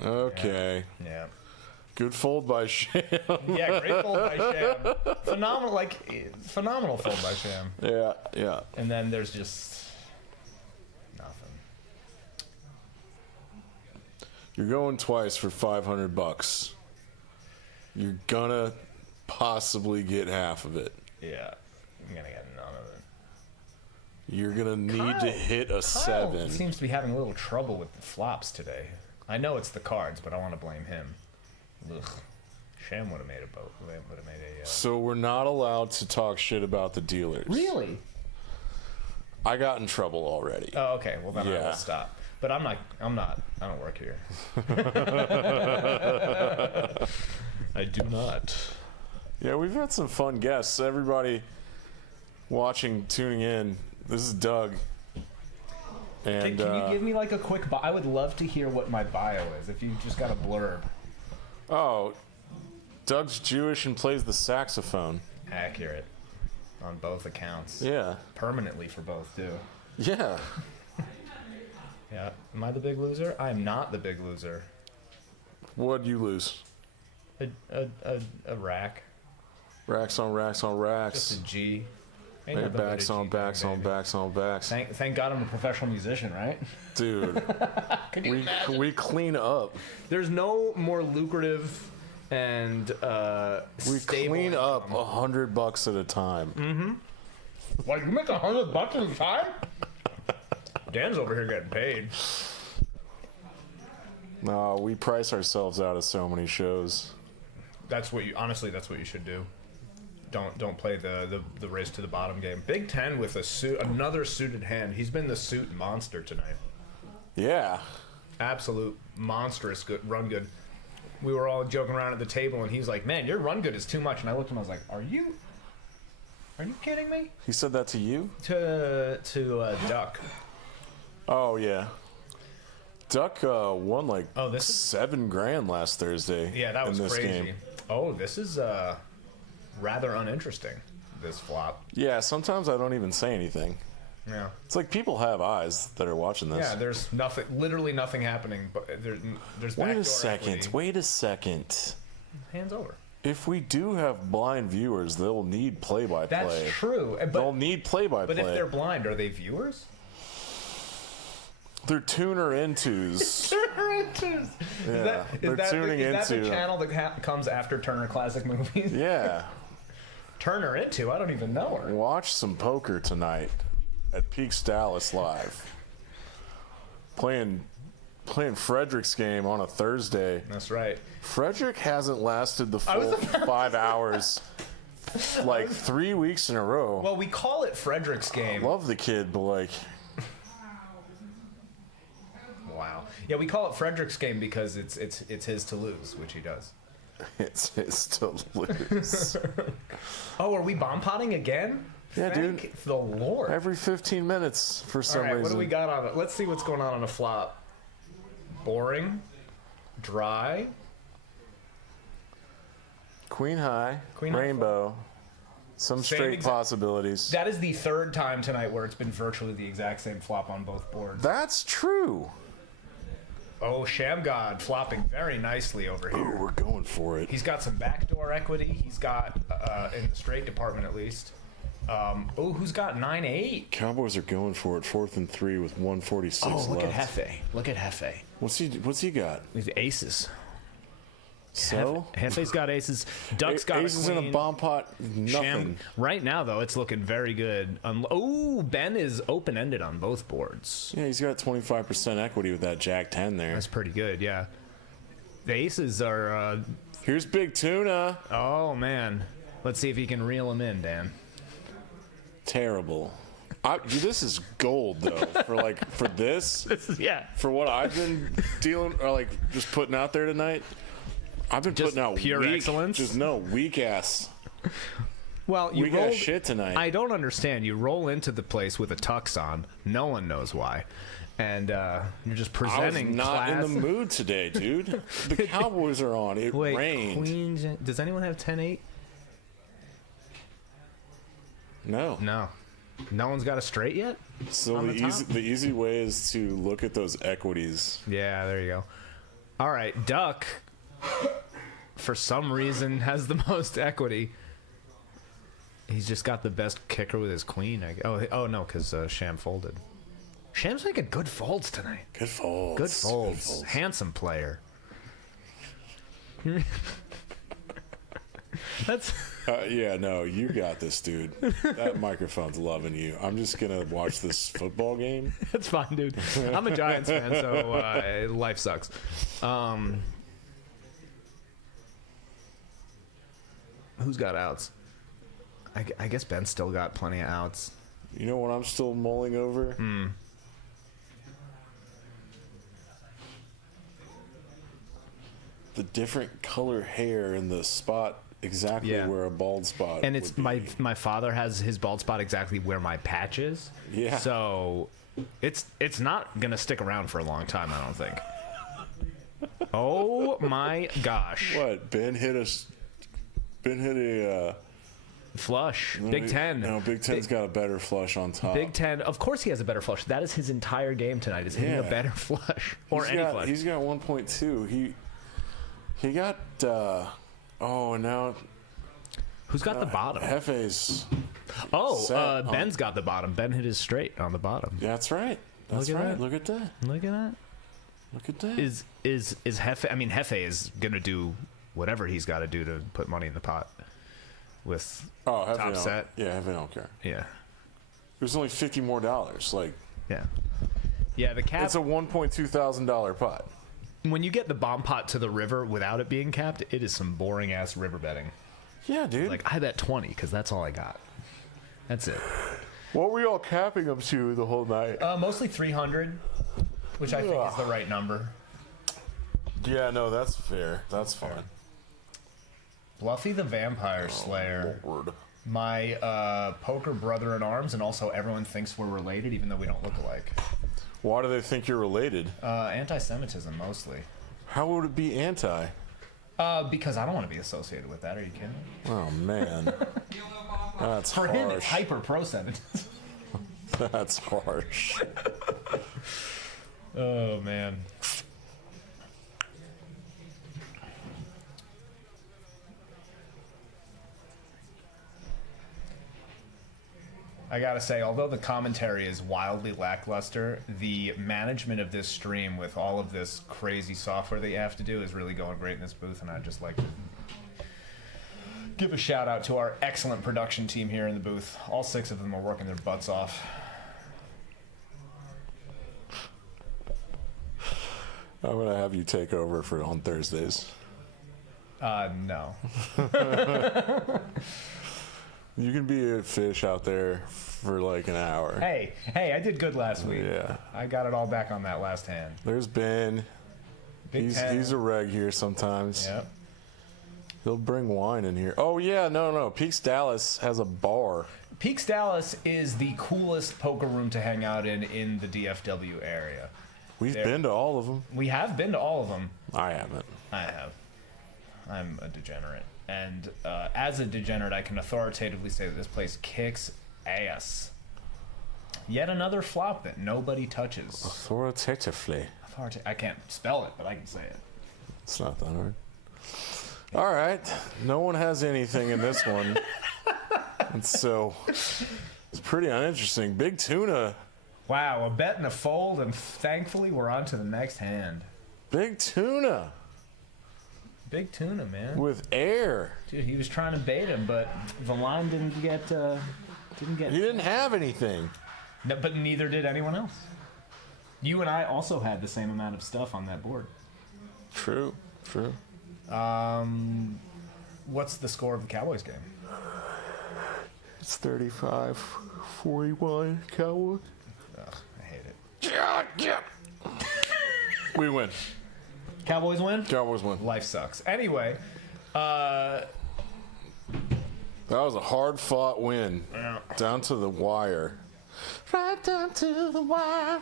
Okay. Yeah. Good fold by Sham. Yeah, great fold by Sham. Phenomenal fold by Sham. Yeah, yeah. And then there's just nothing. You're going twice for $500. You're gonna possibly get half of it. Yeah. I'm going to get none of it. You're gonna need to Kyle- hit a Kyle 7. seems to be having a little trouble with the flops today. I know it's the cards, but I want to blame him. Ugh. Sham would have made a boat. Would have made a. So we're not allowed to talk shit about the dealers. Really? I got in trouble already. Oh, okay. Well, then I Yeah. will stop. But I'm not. I don't work here. I do not. Yeah, we've had some fun guests. Everybody watching, tuning in. This is Doug. And Can you give me like a quick bio? I would love to hear what my bio is. If you just got a blurb. oh, Doug's Jewish and plays the saxophone. Accurate. On both accounts. Yeah. Permanently for both too. Yeah. Yeah. Am I the big loser? I am not the big loser. What'd you lose? A rack. Racks on racks on racks. Just a G. Ain't Hey, nothing but a backs G on thing, backs on baby. backs on backs. Thank God I'm a professional musician, right? Dude, Can you imagine? we clean up. There's no more lucrative and We clean up $100 at a time. Like, you make $100 at a time? Dan's over here getting paid. No, we price ourselves out of so many shows. That's what you honestly. That's what you should do. Don't play the race to the bottom game. Big Ten with another suited hand. He's been the suit monster tonight. Yeah. Absolute monstrous good run good. We were all joking around at the table, and he's like, "Man, your run good is too much." And I looked at him. I was like, "Are you kidding me?" He said that to you? To Duck. Oh yeah. Duck won like this is- $7,000 last Thursday. Yeah, that was in this crazy. game. Oh, this is rather uninteresting. This flop. Yeah, sometimes I don't even say anything. Yeah. It's like people have eyes that are watching this. Yeah, there's nothing, literally nothing happening. But there's Wait backdoor a second. equity. Wait a second. Hands over. If we do have blind viewers, they'll need play-by-play. That's true. They'll But, need play-by-play. but if they're blind, are they viewers? They're tuner intos. Yeah, they're tuning is that the into. channel that comes after Turner Classic Movies? Yeah. Turner into? I don't even know her. Watch some poker tonight at Peaks Dallas Live. Playing Frederic'S game on a Thursday. That's right. Frederick hasn't lasted the full 5 hours like 3 weeks in a row. Well, we call it Frederic'S game. Love the kid, but like, Wow. Yeah, we call it Frederic'S game because it's his to lose, which he does. it's to lose. Oh, are we bomb potting again? Yeah, Thank dude. the Lord. Every 15 minutes for some All right, reason. what do we got on it? Let's see what's going on a flop. Boring, dry, Queen high, Queen high rainbow, some Same straight exact- possibilities. That is the third time tonight where it's been virtually the exact same flop on both boards. That's true. Oh, Shamgod flopping very nicely over Oh, here. we're going for it. He's got some backdoor equity. He's got, in the straight department at least. Who's got 9-8? Cowboys are going for it, 4th and 3 with 146 Oh, look left. at Hefe. Look at Hefe. What's he got? He's aces. So Hefe's got aces. Duck's got aces a in queen. a bomb pot. Nothing. Right now, though, it's looking very good. Ben is open-ended on both boards. Yeah, he's got 25% equity with that Jack 10 there. That's pretty good, yeah. The aces are... Here's Big Tuna. oh, man. Let's see if he can reel him in, Dan. Terrible. This is gold though. For this, Yeah. for what I've been dealing or like just putting out there tonight. I've been Just putting out pure weak, excellence? Just weak ass. Well, you We got rolled, shit tonight. I don't understand. You roll into the place with a tux on. No one knows why. And you're just I was presenting not class. in the mood today, dude. The Cowboys are on. It Wait, rained. queen... Does anyone have 10-8? No. No. No one's got a straight yet? So On the top? the easy way is to look at those equities. Yeah, there you go. All right, Duck, for some reason, has the most equity. He's just got the best kicker with his queen. Oh no, because Sham folded. Sham's making good folds tonight. Good folds. Good folds. Handsome player. That's... Yeah, no, you got this, dude. That microphone's loving you. I'm just gonna watch this football game. That's fine, dude. I'm a Giants fan, so life sucks. Who's got outs? I guess Ben's still got plenty of outs. You know what I'm still mulling over? The different color hair in the spot exactly Yeah. where a bald spot And it's would be. my father has his bald spot exactly where my patch is. Yeah. So it's not gonna stick around for a long time, I don't think. Oh my gosh. What? Ben hit a Flush. Big Ten. No, Big Ten's got a better flush on top. Big Ten. Of course he has a better flush. That is his entire game tonight, is hitting a Yeah. better flush. Or any flush. He's got 1.2. He got and now Who's got the bottom? Hefe's. Oh, set Ben's got the bottom. Ben hit his straight on the bottom. That's right. That's Look at right. that. Look at that. Look at that. Look at that. Is Hefe? I mean, Hefe is gonna do whatever he's got to do to put money in the pot with Heavy top set. Yeah, Heavy don't care. Yeah. There's only $50 more. Like, Yeah, the cap. it's a $1,200 pot. When you get the bomb pot to the river without it being capped, it is some boring ass river betting. Yeah, dude. Like, I bet 20 because that's all I got. That's it. What were y'all capping them to the whole night? Mostly 300, which I think is the right number. Yeah, no, that's fair. That's fine. Bluffy the Vampire Slayer. Lord. My poker brother in arms, and also everyone thinks we're related, even though we don't look alike. Why do they think you're related? Anti-Semitism, mostly. How would it be anti? Because I don't want to be associated with that. Are you kidding? Oh, man. That's For harsh. him, it's hyper pro-Semitism. That's harsh. Oh, man. I gotta say, although the commentary is wildly lackluster, the management of this stream with all of this crazy software that you have to do is really going great in this booth, and I'd just like to give a shout out to our excellent production team here in the booth. All 6 of them are working their butts off. I'm gonna have you take over on Thursdays. No. You can be a fish out there for like an hour. Hey, I did good last week. Yeah. I got it all back on that last hand. There's Ben. Big Ten. He's a reg here sometimes. Yep. He'll bring wine in here. Oh yeah, no. Peaks Dallas has a bar. Peaks Dallas is the coolest poker room to hang out in the DFW area. We've been to all of them. We have been to all of them. I haven't. I have. I'm a degenerate. And as a degenerate, I can authoritatively say that this place kicks ass. Yet another flop that nobody touches. Authoritatively. I can't spell it, but I can say it. It's not that hard. All right. No one has anything in this one. And so it's pretty uninteresting. Big Tuna. Wow, a bet and a fold, and thankfully we're on to the next hand. Big Tuna. Big Tuna, man. With air. Dude, he was trying to bait him, but the line didn't get. He didn't have anything. No, but neither did anyone else. You and I also had the same amount of stuff on that board. True. What's the score of the Cowboys game? It's 35-41 Cowboys. Ugh, I hate it. Yeah. We win. Cowboys win? Cowboys win. Life sucks. Anyway, that was a hard-fought win. Yeah. Down to the wire. Right down to the wire.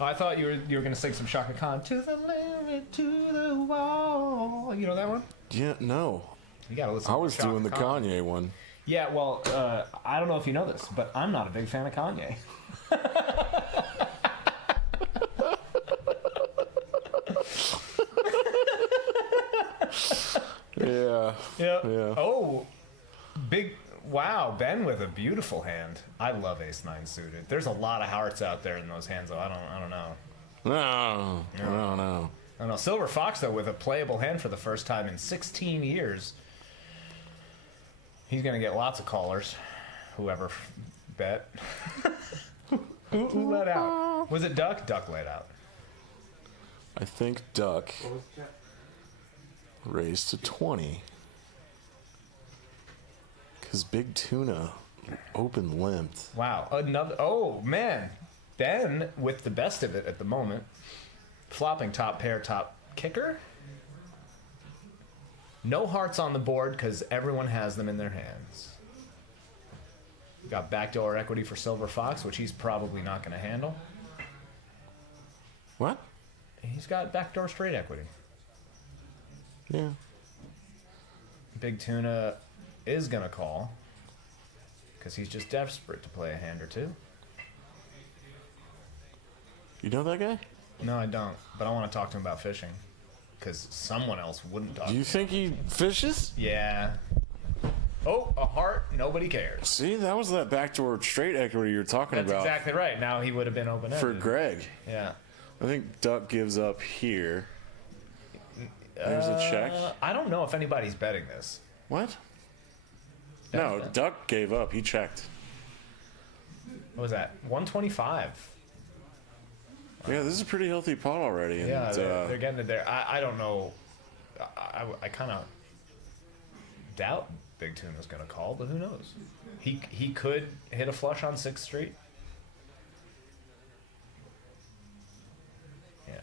I thought you were going to sing some Shaka Khan. To the limit, to the wall. You know that one? Yeah, no. You got to listen. I to was Shaka doing the Khan. Kanye one. Yeah, well, I don't know if you know this, but I'm not a big fan of Kanye. Yeah. Oh, wow, Ben with a beautiful hand. I love ace-9 suited. There's a lot of hearts out there in those hands, though. I don't know. No. I don't know. Silver Fox, though, with a playable hand for the first time in 16 years. He's going to get lots of callers. Whoever bet. Who let out? Was it Duck? Duck laid out. I think Duck What was that? raised to 20. Because Big Tuna open limped. Wow. Another. Oh, man. Ben with the best of it at the moment. Flopping top pair, top kicker. No hearts on the board because everyone has them in their hands. Got backdoor equity for Silver Fox, which he's probably not going to handle. What? He's got backdoor straight equity. Yeah. Big Tuna is going to call because he's just desperate to play a hand or two. You know that guy? No, I don't, but I want to talk to him about fishing because someone else wouldn't talk. Do you think he fishes? Yeah. Oh, a heart. Nobody cares. See, that was that backdoor straight equity you're talking That's about. exactly right. Now he would have been open-ended. For Greg. Yeah. I think Duck gives up here. There's a check. I don't know if anybody's betting this. What? No, Duck gave up. He checked. What was that? 125. Yeah, this is a pretty healthy pot already. And, Yeah, they're getting it there. I don't know. I kind of doubt Big Tune is going to call, but who knows? He could hit a flush on 6th Street. Yeah.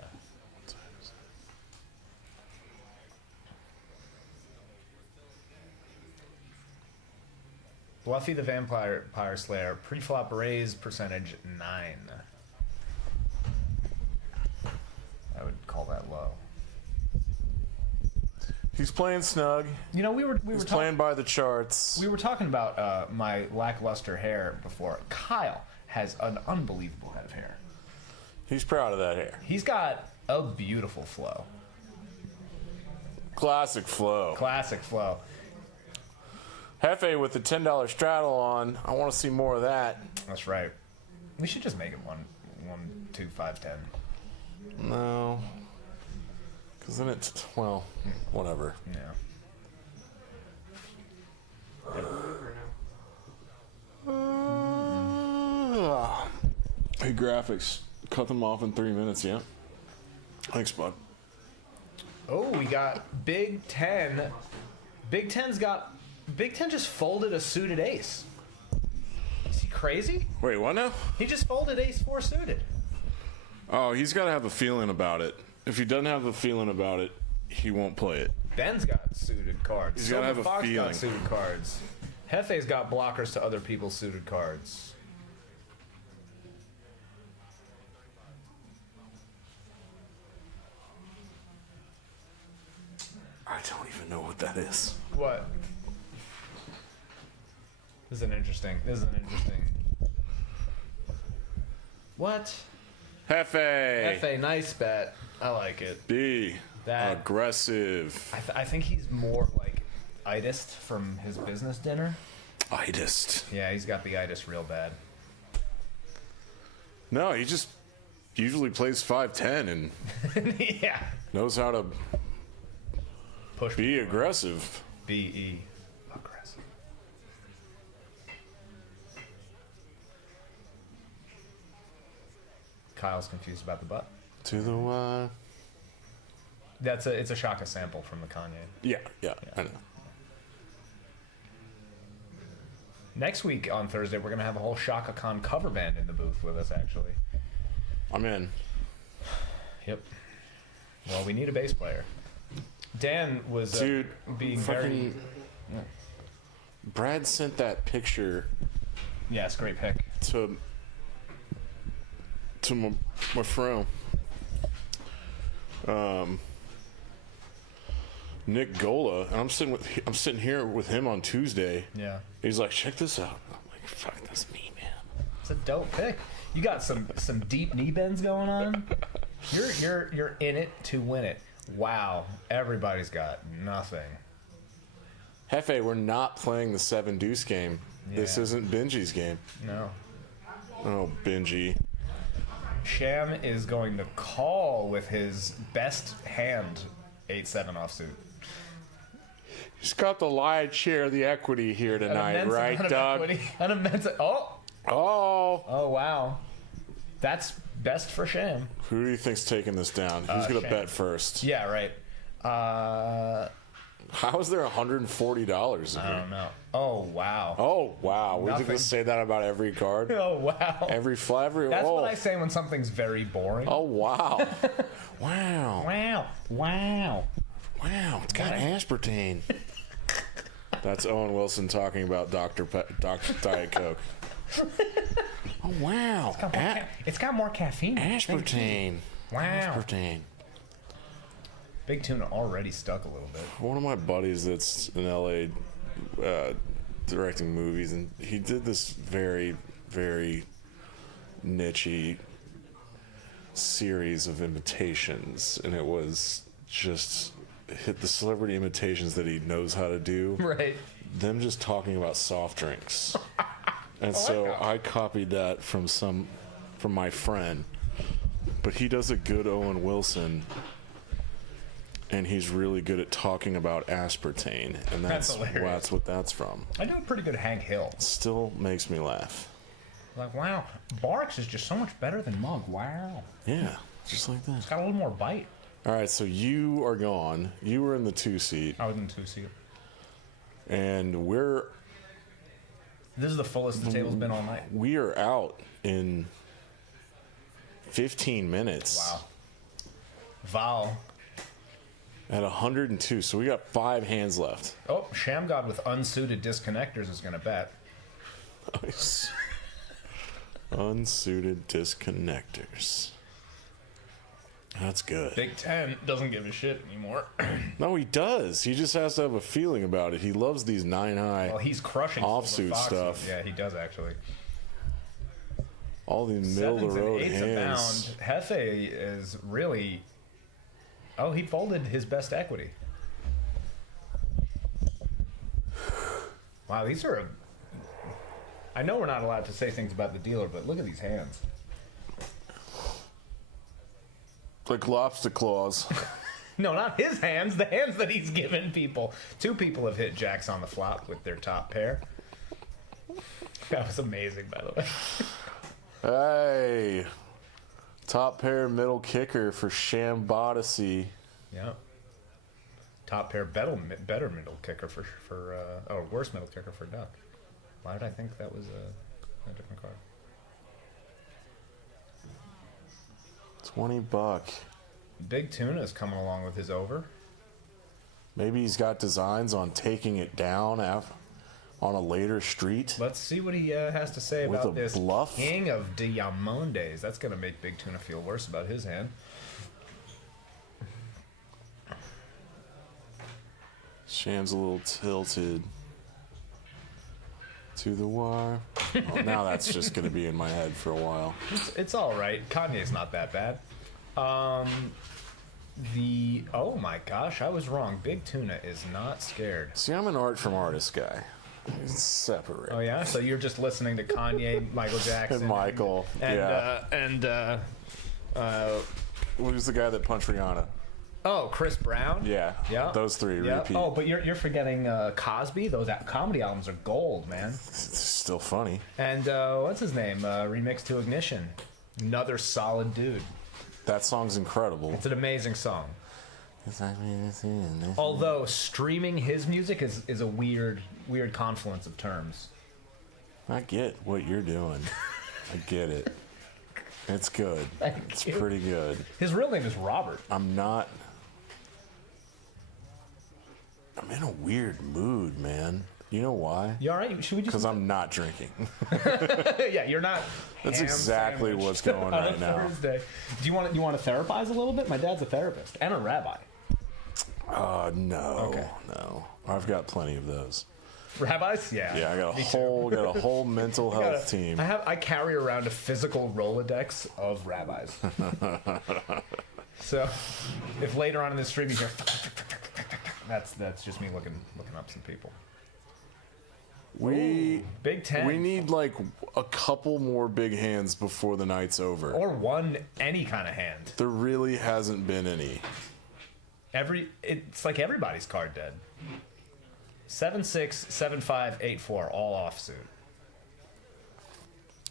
Bluffy the Vampire Slayer, pre-flop raise percentage 9. I would call that low. He's playing snug. You know, we were He's playing by the charts. We were talking about my lackluster hair before. Kyle has an unbelievable head of hair. He's proud of that hair. He's got a beautiful flow. Classic flow. Classic flow. Hefe with the $10 straddle on. I want to see more of that. That's right. We should just make it 1, 2, 5, 10. No. Because then it's, well, whatever. Yeah. Hey, graphics. Cut them off in 3 minutes, yeah? Thanks, bud. Oh, we got Big Ten. Big Ten just folded a suited ace. Is he crazy? Wait, what now? He just folded ace 4 suited. Oh, he's got to have a feeling about it. If he doesn't have a feeling about it, he won't play it. Ben's got suited cards. He's got to have a Fox feeling. got suited cards. Hefe's got blockers to other people's suited cards. I don't even know what that is. What? This is an interesting. What? Hefe. Nice bet. I like it. B. That- Aggressive. I think he's more like itist from his business dinner. Itist. Yeah, he's got the itis real bad. No, he just usually plays 5-10 and Yeah. knows how to Push be aggressive. B-E. Aggressive. Kyle's confused about the butt. To the Y. It's a Shaka sample from the Kanye. Yeah, I know. Next week on Thursday, we're gonna have a whole Shaka Khan cover band in the booth with us. Actually. I'm in. Yep. Well, we need a bass player. Dan was Dude, being fucking very. Brad sent that picture Yes, great pick. to my friend. Nick Gola, and I'm sitting here with him on Tuesday. Yeah. He's like, check this out. I'm like, fuck, that's me, man. It's a dope pick. You got some deep knee bends going on. You're in it to win it. Wow, everybody's got nothing. Hefe, we're not playing the 7 deuce game. This Yeah. isn't Benji's game. No. Oh, Benji. Sham is going to call with his best hand, 8-7 offsuit. He's got the lion's share of the equity here tonight, right, Doug? An immense. Oh Oh, wow, that's best for Sham. who do you think's taking this down? Who's gonna Sham. bet first? Yeah, right. How is there $140 in I here? don't know. Oh wow. Oh wow, we're just Nothing. gonna say that about every card, Oh wow. every flavor. That's oh. what I say when something's very boring. Oh wow, wow, Wow. Wow. wow! It's got aspartame. That's Owen Wilson talking about Dr. Diet Coke. Oh wow, It's got more caffeine. aspartame. Wow. Aspartame. Big Tuna already stuck a little bit. One of my buddies that's in LA directing movies, and he did this very, very niche-y series of imitations, and it was just hit the celebrity imitations that he knows how to do. Right. Them just talking about soft drinks. And so I copied that from my friend, but he does a good Owen Wilson. and he's really good at talking about aspartame, and That's hilarious. that's what that's from. I do a pretty good Hank Hill. Still makes me laugh. Like, wow, Barks is just so much better than Mug. Wow. Yeah, just like that. It's got a little more bite. All right, so you are gone. You were in the 2 seat, I was in 2 seat. and This is the fullest the table's been all night. we are out in 15 minutes. Wow. Val. At 102, so we got 5 hands left. Oh, Shamgod with unsuited disconnectors is going to bet. Nice. Unsuited disconnectors. That's good. Big Ten doesn't give a shit anymore. No, he does. He just has to have a feeling about it. He loves these 9-high. Well, he's crushing Offsuit Silver Foxes. stuff. Yeah, he does actually. All the middle of Sevens the and road eights hands. abound. Hefe is really... Oh, he folded his best equity. Wow, these are... I know we're not allowed to say things about the dealer, but look at these hands. Like lobster claws. No, not his hands. The hands that he's given people. 2 people have hit jacks on the flop with their top pair. That was amazing, by the way. Hey. Top pair middle kicker for Shambodyssey. Yeah. Top pair better middle kicker for worse middle kicker for Duck. Why did I think that was a different card? $20. Big Tuna is coming along with his over. Maybe he's got designs on taking it down on a later street. Let's see what he has to say With about a this bluff? King of Diamondes. That's going to make Big Tuna feel worse about his hand. Sham's a little tilted to the wire. Oh, now that's just going to be in my head for a while. It's all right. Kanye's not that bad. Oh my gosh, I was wrong. Big Tuna is not scared. See, I'm an art from artist guy. It's separate. Oh yeah, so you're just listening to Kanye, Michael Jackson, And Michael, Who's the guy that punched Rihanna? Oh, Chris Brown. Yeah, Yeah. those 3 Yeah. repeat. Oh, but you're forgetting Cosby. Those comedy albums are gold, man. It's still funny. And what's his name? Remix to Ignition. Another solid dude. That song's incredible. It's an amazing song. Although streaming his music is a weird confluence of terms. I get what you're doing. I get it. It's good. It's pretty good. His real name is Robert. I'm in a weird mood, man. You know why? You all right? Should we just? Because I'm not drinking. Yeah, you're not. That's ham exactly sandwiched what's going on right a now. Thursday. Do you want to therapize a little bit? My dad's a therapist and a rabbi. No. Okay. No. I've got plenty of those. Rabbis? Yeah. Yeah, I got Me a too. whole mental health team. I carry around a physical Rolodex of rabbis. So, if later on in the stream you hear, that's just me looking up some people. Big Ten. We need like a couple more big hands before the night's over. Or any kind of hand. There really hasn't been any. It's like everybody's card dead. 7-6, 7-5, 8-4, all offsuit.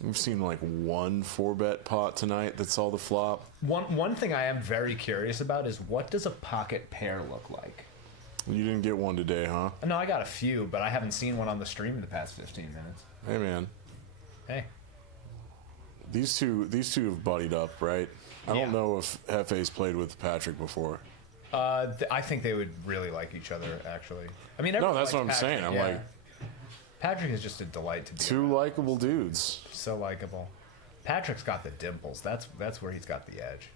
We've seen like one 4-bet pot tonight that's all the flop. One thing I am very curious about is what does a pocket pair look like? You didn't get one today, huh? No, I got a few, but I haven't seen one on the stream in the past 15 minutes. Hey, man. Hey. These two have buddied up, right? I Yeah. don't know if Hefe's played with Patrick before. I think they would really like each other, actually. I mean, No, everyone that's likes what I'm saying. I'm like, Patrick is just a delight to be two around. likable dudes. So likable. Patrick's got the dimples. That's where he's got the edge.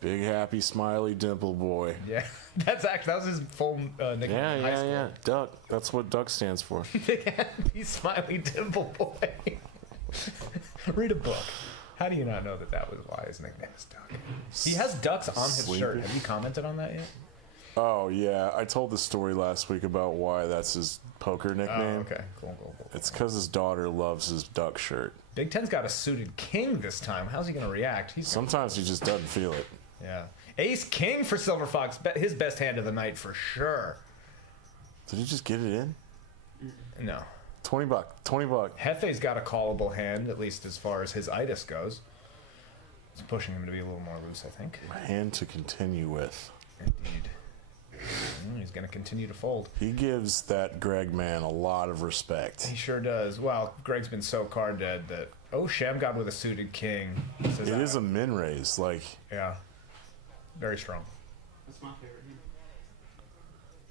Big, happy, smiley dimple boy. Yeah, that was his full nickname. in high school. Yeah. Duck. That's what Duck stands for. Big happy smiley dimple boy. Read a book. How do you not know that was why his nickname is Duck? He has ducks on his Sleepy. shirt. Have you commented on that yet? Oh, yeah. I told the story last week about why that's his poker nickname. Oh, okay. Cool. It's because his daughter loves his duck shirt. Big Ten's got a suited king this time. How's he going to react? Sometimes he just doesn't feel it. Yeah. Ace King for Silver Fox. His best hand of the night for sure. Did he just get it in? No. $20. $20. Hefe's got a callable hand, at least as far as his itis goes. It's pushing him to be a little more loose, I think. Hand to continue with. Indeed. He's going to continue to fold. He gives that Greg man a lot of respect. He sure does. Well, Greg's been so card dead that... Oh, Shamgod with a suited king. It is a min raise. Like, yeah. Very strong. That's my favorite hand.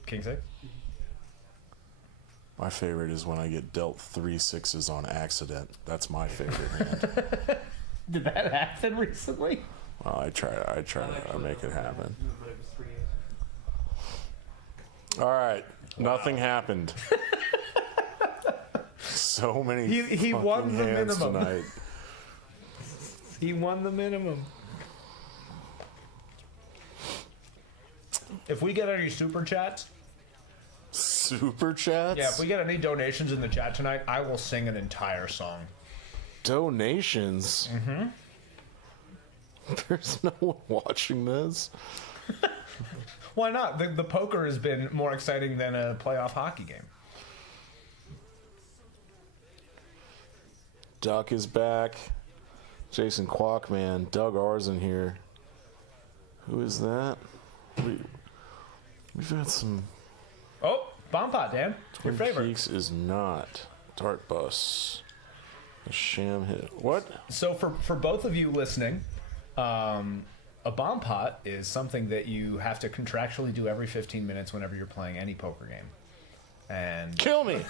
King 6? my favorite is when I get dealt 3 6s on accident. That's my favorite hand. Did that happen recently? Well, I try to make it happen. But it was 3 All right, nothing happened. So many. He won the hands minimum tonight. He won the minimum. If we get any super chats, Super chats? yeah, if we get any donations in the chat tonight, I will sing an entire song. Donations? Mm-hmm. There's no one watching this. Why not? The poker has been more exciting than a playoff hockey game. Duck is back. Jason Quackman. Doug R's in here. Who is that? We've had some... Oh, Bomb Pot, Dan. Your Twin favorite. Peaks is not. Dart Bus. A sham hit. What? So for both of you listening, a bomb pot is something that you have to contractually do every 15 minutes whenever you're playing any poker game. And Kill me!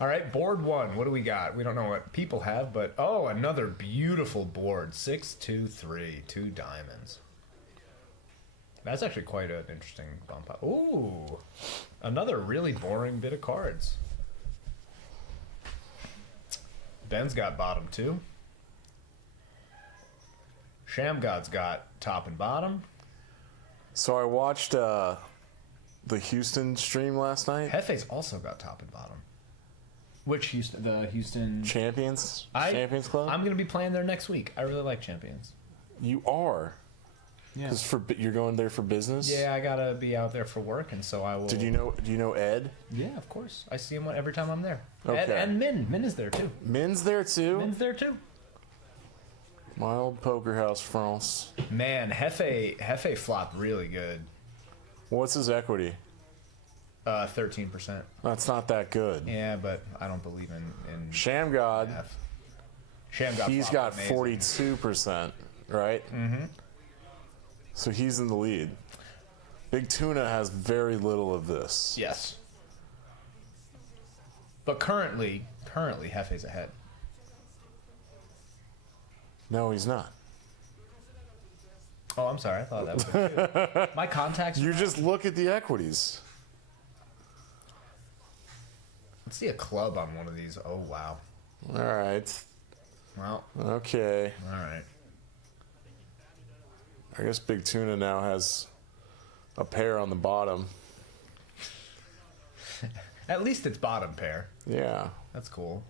all right, board one. What do we got? We don't know what people have, but oh, another beautiful board. 6, 2, 3, 2 diamonds. That's actually quite an interesting bomb pot. Ooh, another really boring bit of cards. Ben's got bottom 2. Shamgod's got top and bottom. So I watched the Houston stream last night. Hefe's also got top and bottom. Which Houston? The Houston Champions Club? I'm going to be playing there next week. I really like Champions. You are? Yeah. You're going there for business? Yeah, I got to be out there for work, and so I will... Do you know Ed? Yeah, of course. I see him every time I'm there. Okay. Ed and Min. Min is there, too. Min's there too? Min's there, too. My old poker house, France. Man, Hefe flopped really good. What's his equity? 13%. That's not that good. Yeah, but I don't believe in Shamgod, F. Shamgod he's flopped got amazing. 42%, right? Mm-hmm. So he's in the lead. Big Tuna has very little of this. Yes. But currently Hefe's ahead. No, he's not. Oh, I'm sorry. I thought that was it too. My contacts. You just look at the equities. Let's see a club on one of these. Oh, wow. All right. Well, Okay. all right. I guess Big Tuna now has a pair on the bottom. At least it's bottom pair. Yeah. That's cool.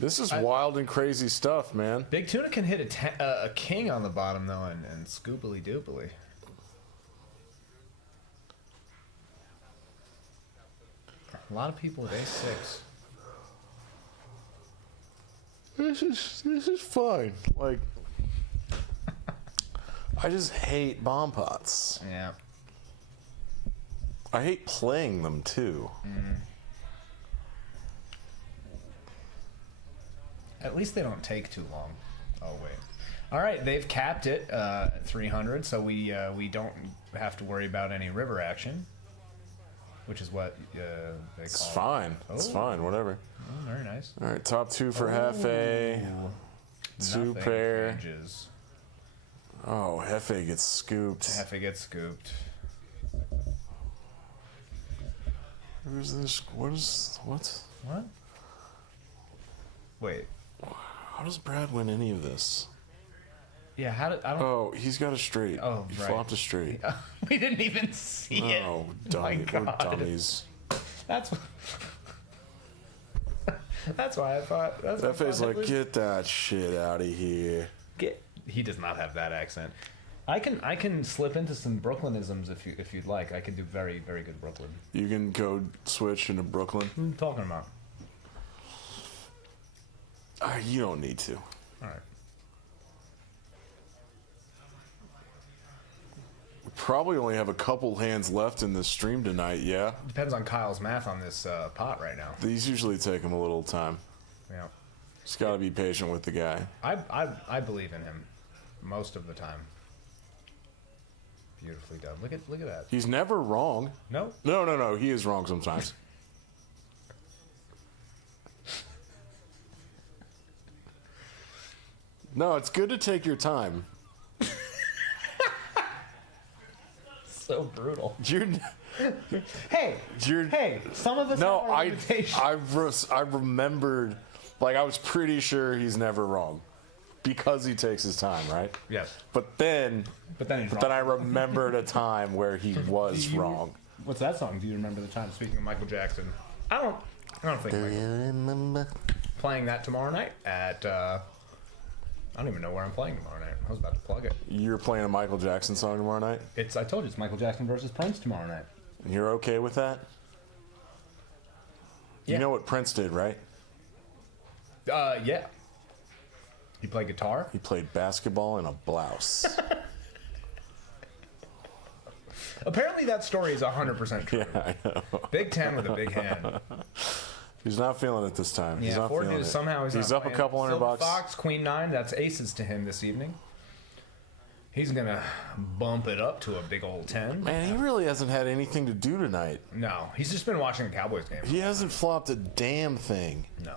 This is wild and crazy stuff, man. Big Tuna can hit a king on the bottom, though, and scoopily doopily. A lot of people with ace-6. This is fine. Like, I just hate bomb pots. Yeah. I hate playing them too. At least they don't take too long. Oh, wait. All right, they've capped it at 300, so we don't have to worry about any river action, which is what they call It's fine. It's Oh. fine. Whatever. Oh, very nice. All right, top 2 for Hefe. 2 Nothing pair. changes. Oh, Hefe gets scooped. Hefe gets scooped. Who's this? What? What? Wait. How does Brad win any of this? Yeah, how did... I don't... Oh, he's got a straight. Oh, he right. flopped a straight. We didn't even see it. Oh, My dummy. We're God. dummies. That's why I thought. That's That face like, get that shit out of here. He does not have that accent. I can slip into some Brooklynisms if you'd like. I can do very, very good Brooklyn. You can code switch into Brooklyn. What are you talking about? You don't need to. All right. We probably only have a couple hands left in this stream tonight, yeah? Depends on Kyle's math on this pot right now. These usually take him a little time. Yeah. Just gotta be patient with the guy. I believe in him most of the time. Beautifully done. Look at that. He's never wrong. No. No. He is wrong sometimes. No, it's good to take your time. So brutal. You're. Hey, You're. hey. Some of us. No, have our limitations. I remembered. Like I was pretty sure he's never wrong, because he takes his time, right? Yes. But then Then I remembered a time where he was wrong. What's that song? Do you remember the time? Speaking of Michael Jackson, I don't think. Do you remember? Playing that tomorrow night at. I don't even know where I'm playing tomorrow night. I was about to plug it. You're playing a Michael Jackson song tomorrow night? I told you it's Michael Jackson versus Prince tomorrow night. And you're okay with that? Yeah. You know what Prince did, right? Yeah. He played guitar. He played basketball in a blouse. Apparently that story is 100% true. Yeah, I know. Big Ten with a big hand. He's not feeling it this time. He's Yeah, not Ford feeling News it. somehow He's not up a playing. couple $100 Silver bucks. Fox, Queen 9, that's aces to him this evening. He's gonna bump it up to a big old 10. Man, he really hasn't had anything to do tonight. No, he's just been watching the Cowboys game. He hasn't flopped a damn thing. No.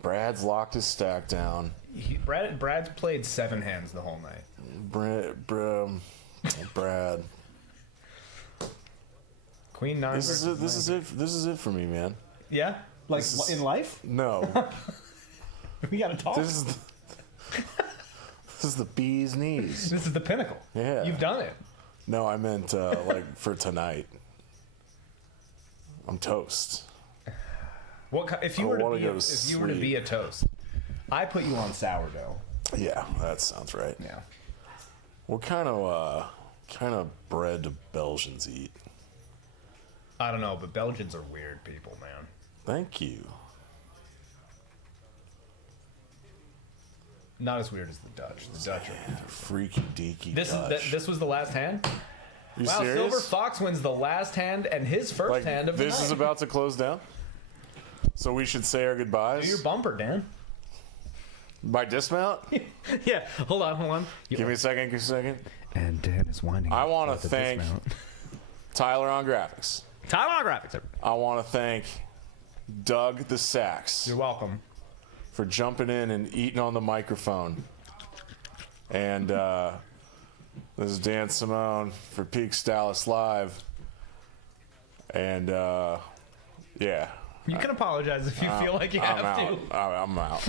Brad's locked his stack down. Brad's played 7 hands the whole night. Brad. Queen 9. This is it for me, man. Yeah? Like This is- in life? No. We gotta talk. This is the bee's knees. This is the pinnacle. Yeah. You've done it. No, I meant like for tonight. I'm toast. If you were wanna to go to be sleep. a toast, I put you on sourdough. Yeah, that sounds right. Yeah. What kind of bread do Belgians eat? I don't know, but Belgians are weird people, man. Thank you. Not as weird as the Dutch. The Dutch are. Freaky deaky. This was the last hand. You Wow, serious? Silver Fox wins the last hand and his first Like, hand of the this night. is about to close down? So we should say our goodbyes? Do your bumper, Dan. By dismount? Yeah, hold on. Give me a second. And Dan is winding. I want to thank Tyler on graphics. Tyler on graphics. I want to thank Doug the Sax You're welcome. for jumping in and eating on the microphone. And this is Dan Simone for Peaks Dallas Live. And yeah. You can apologize if you feel like you have I'm to. out. I'm out.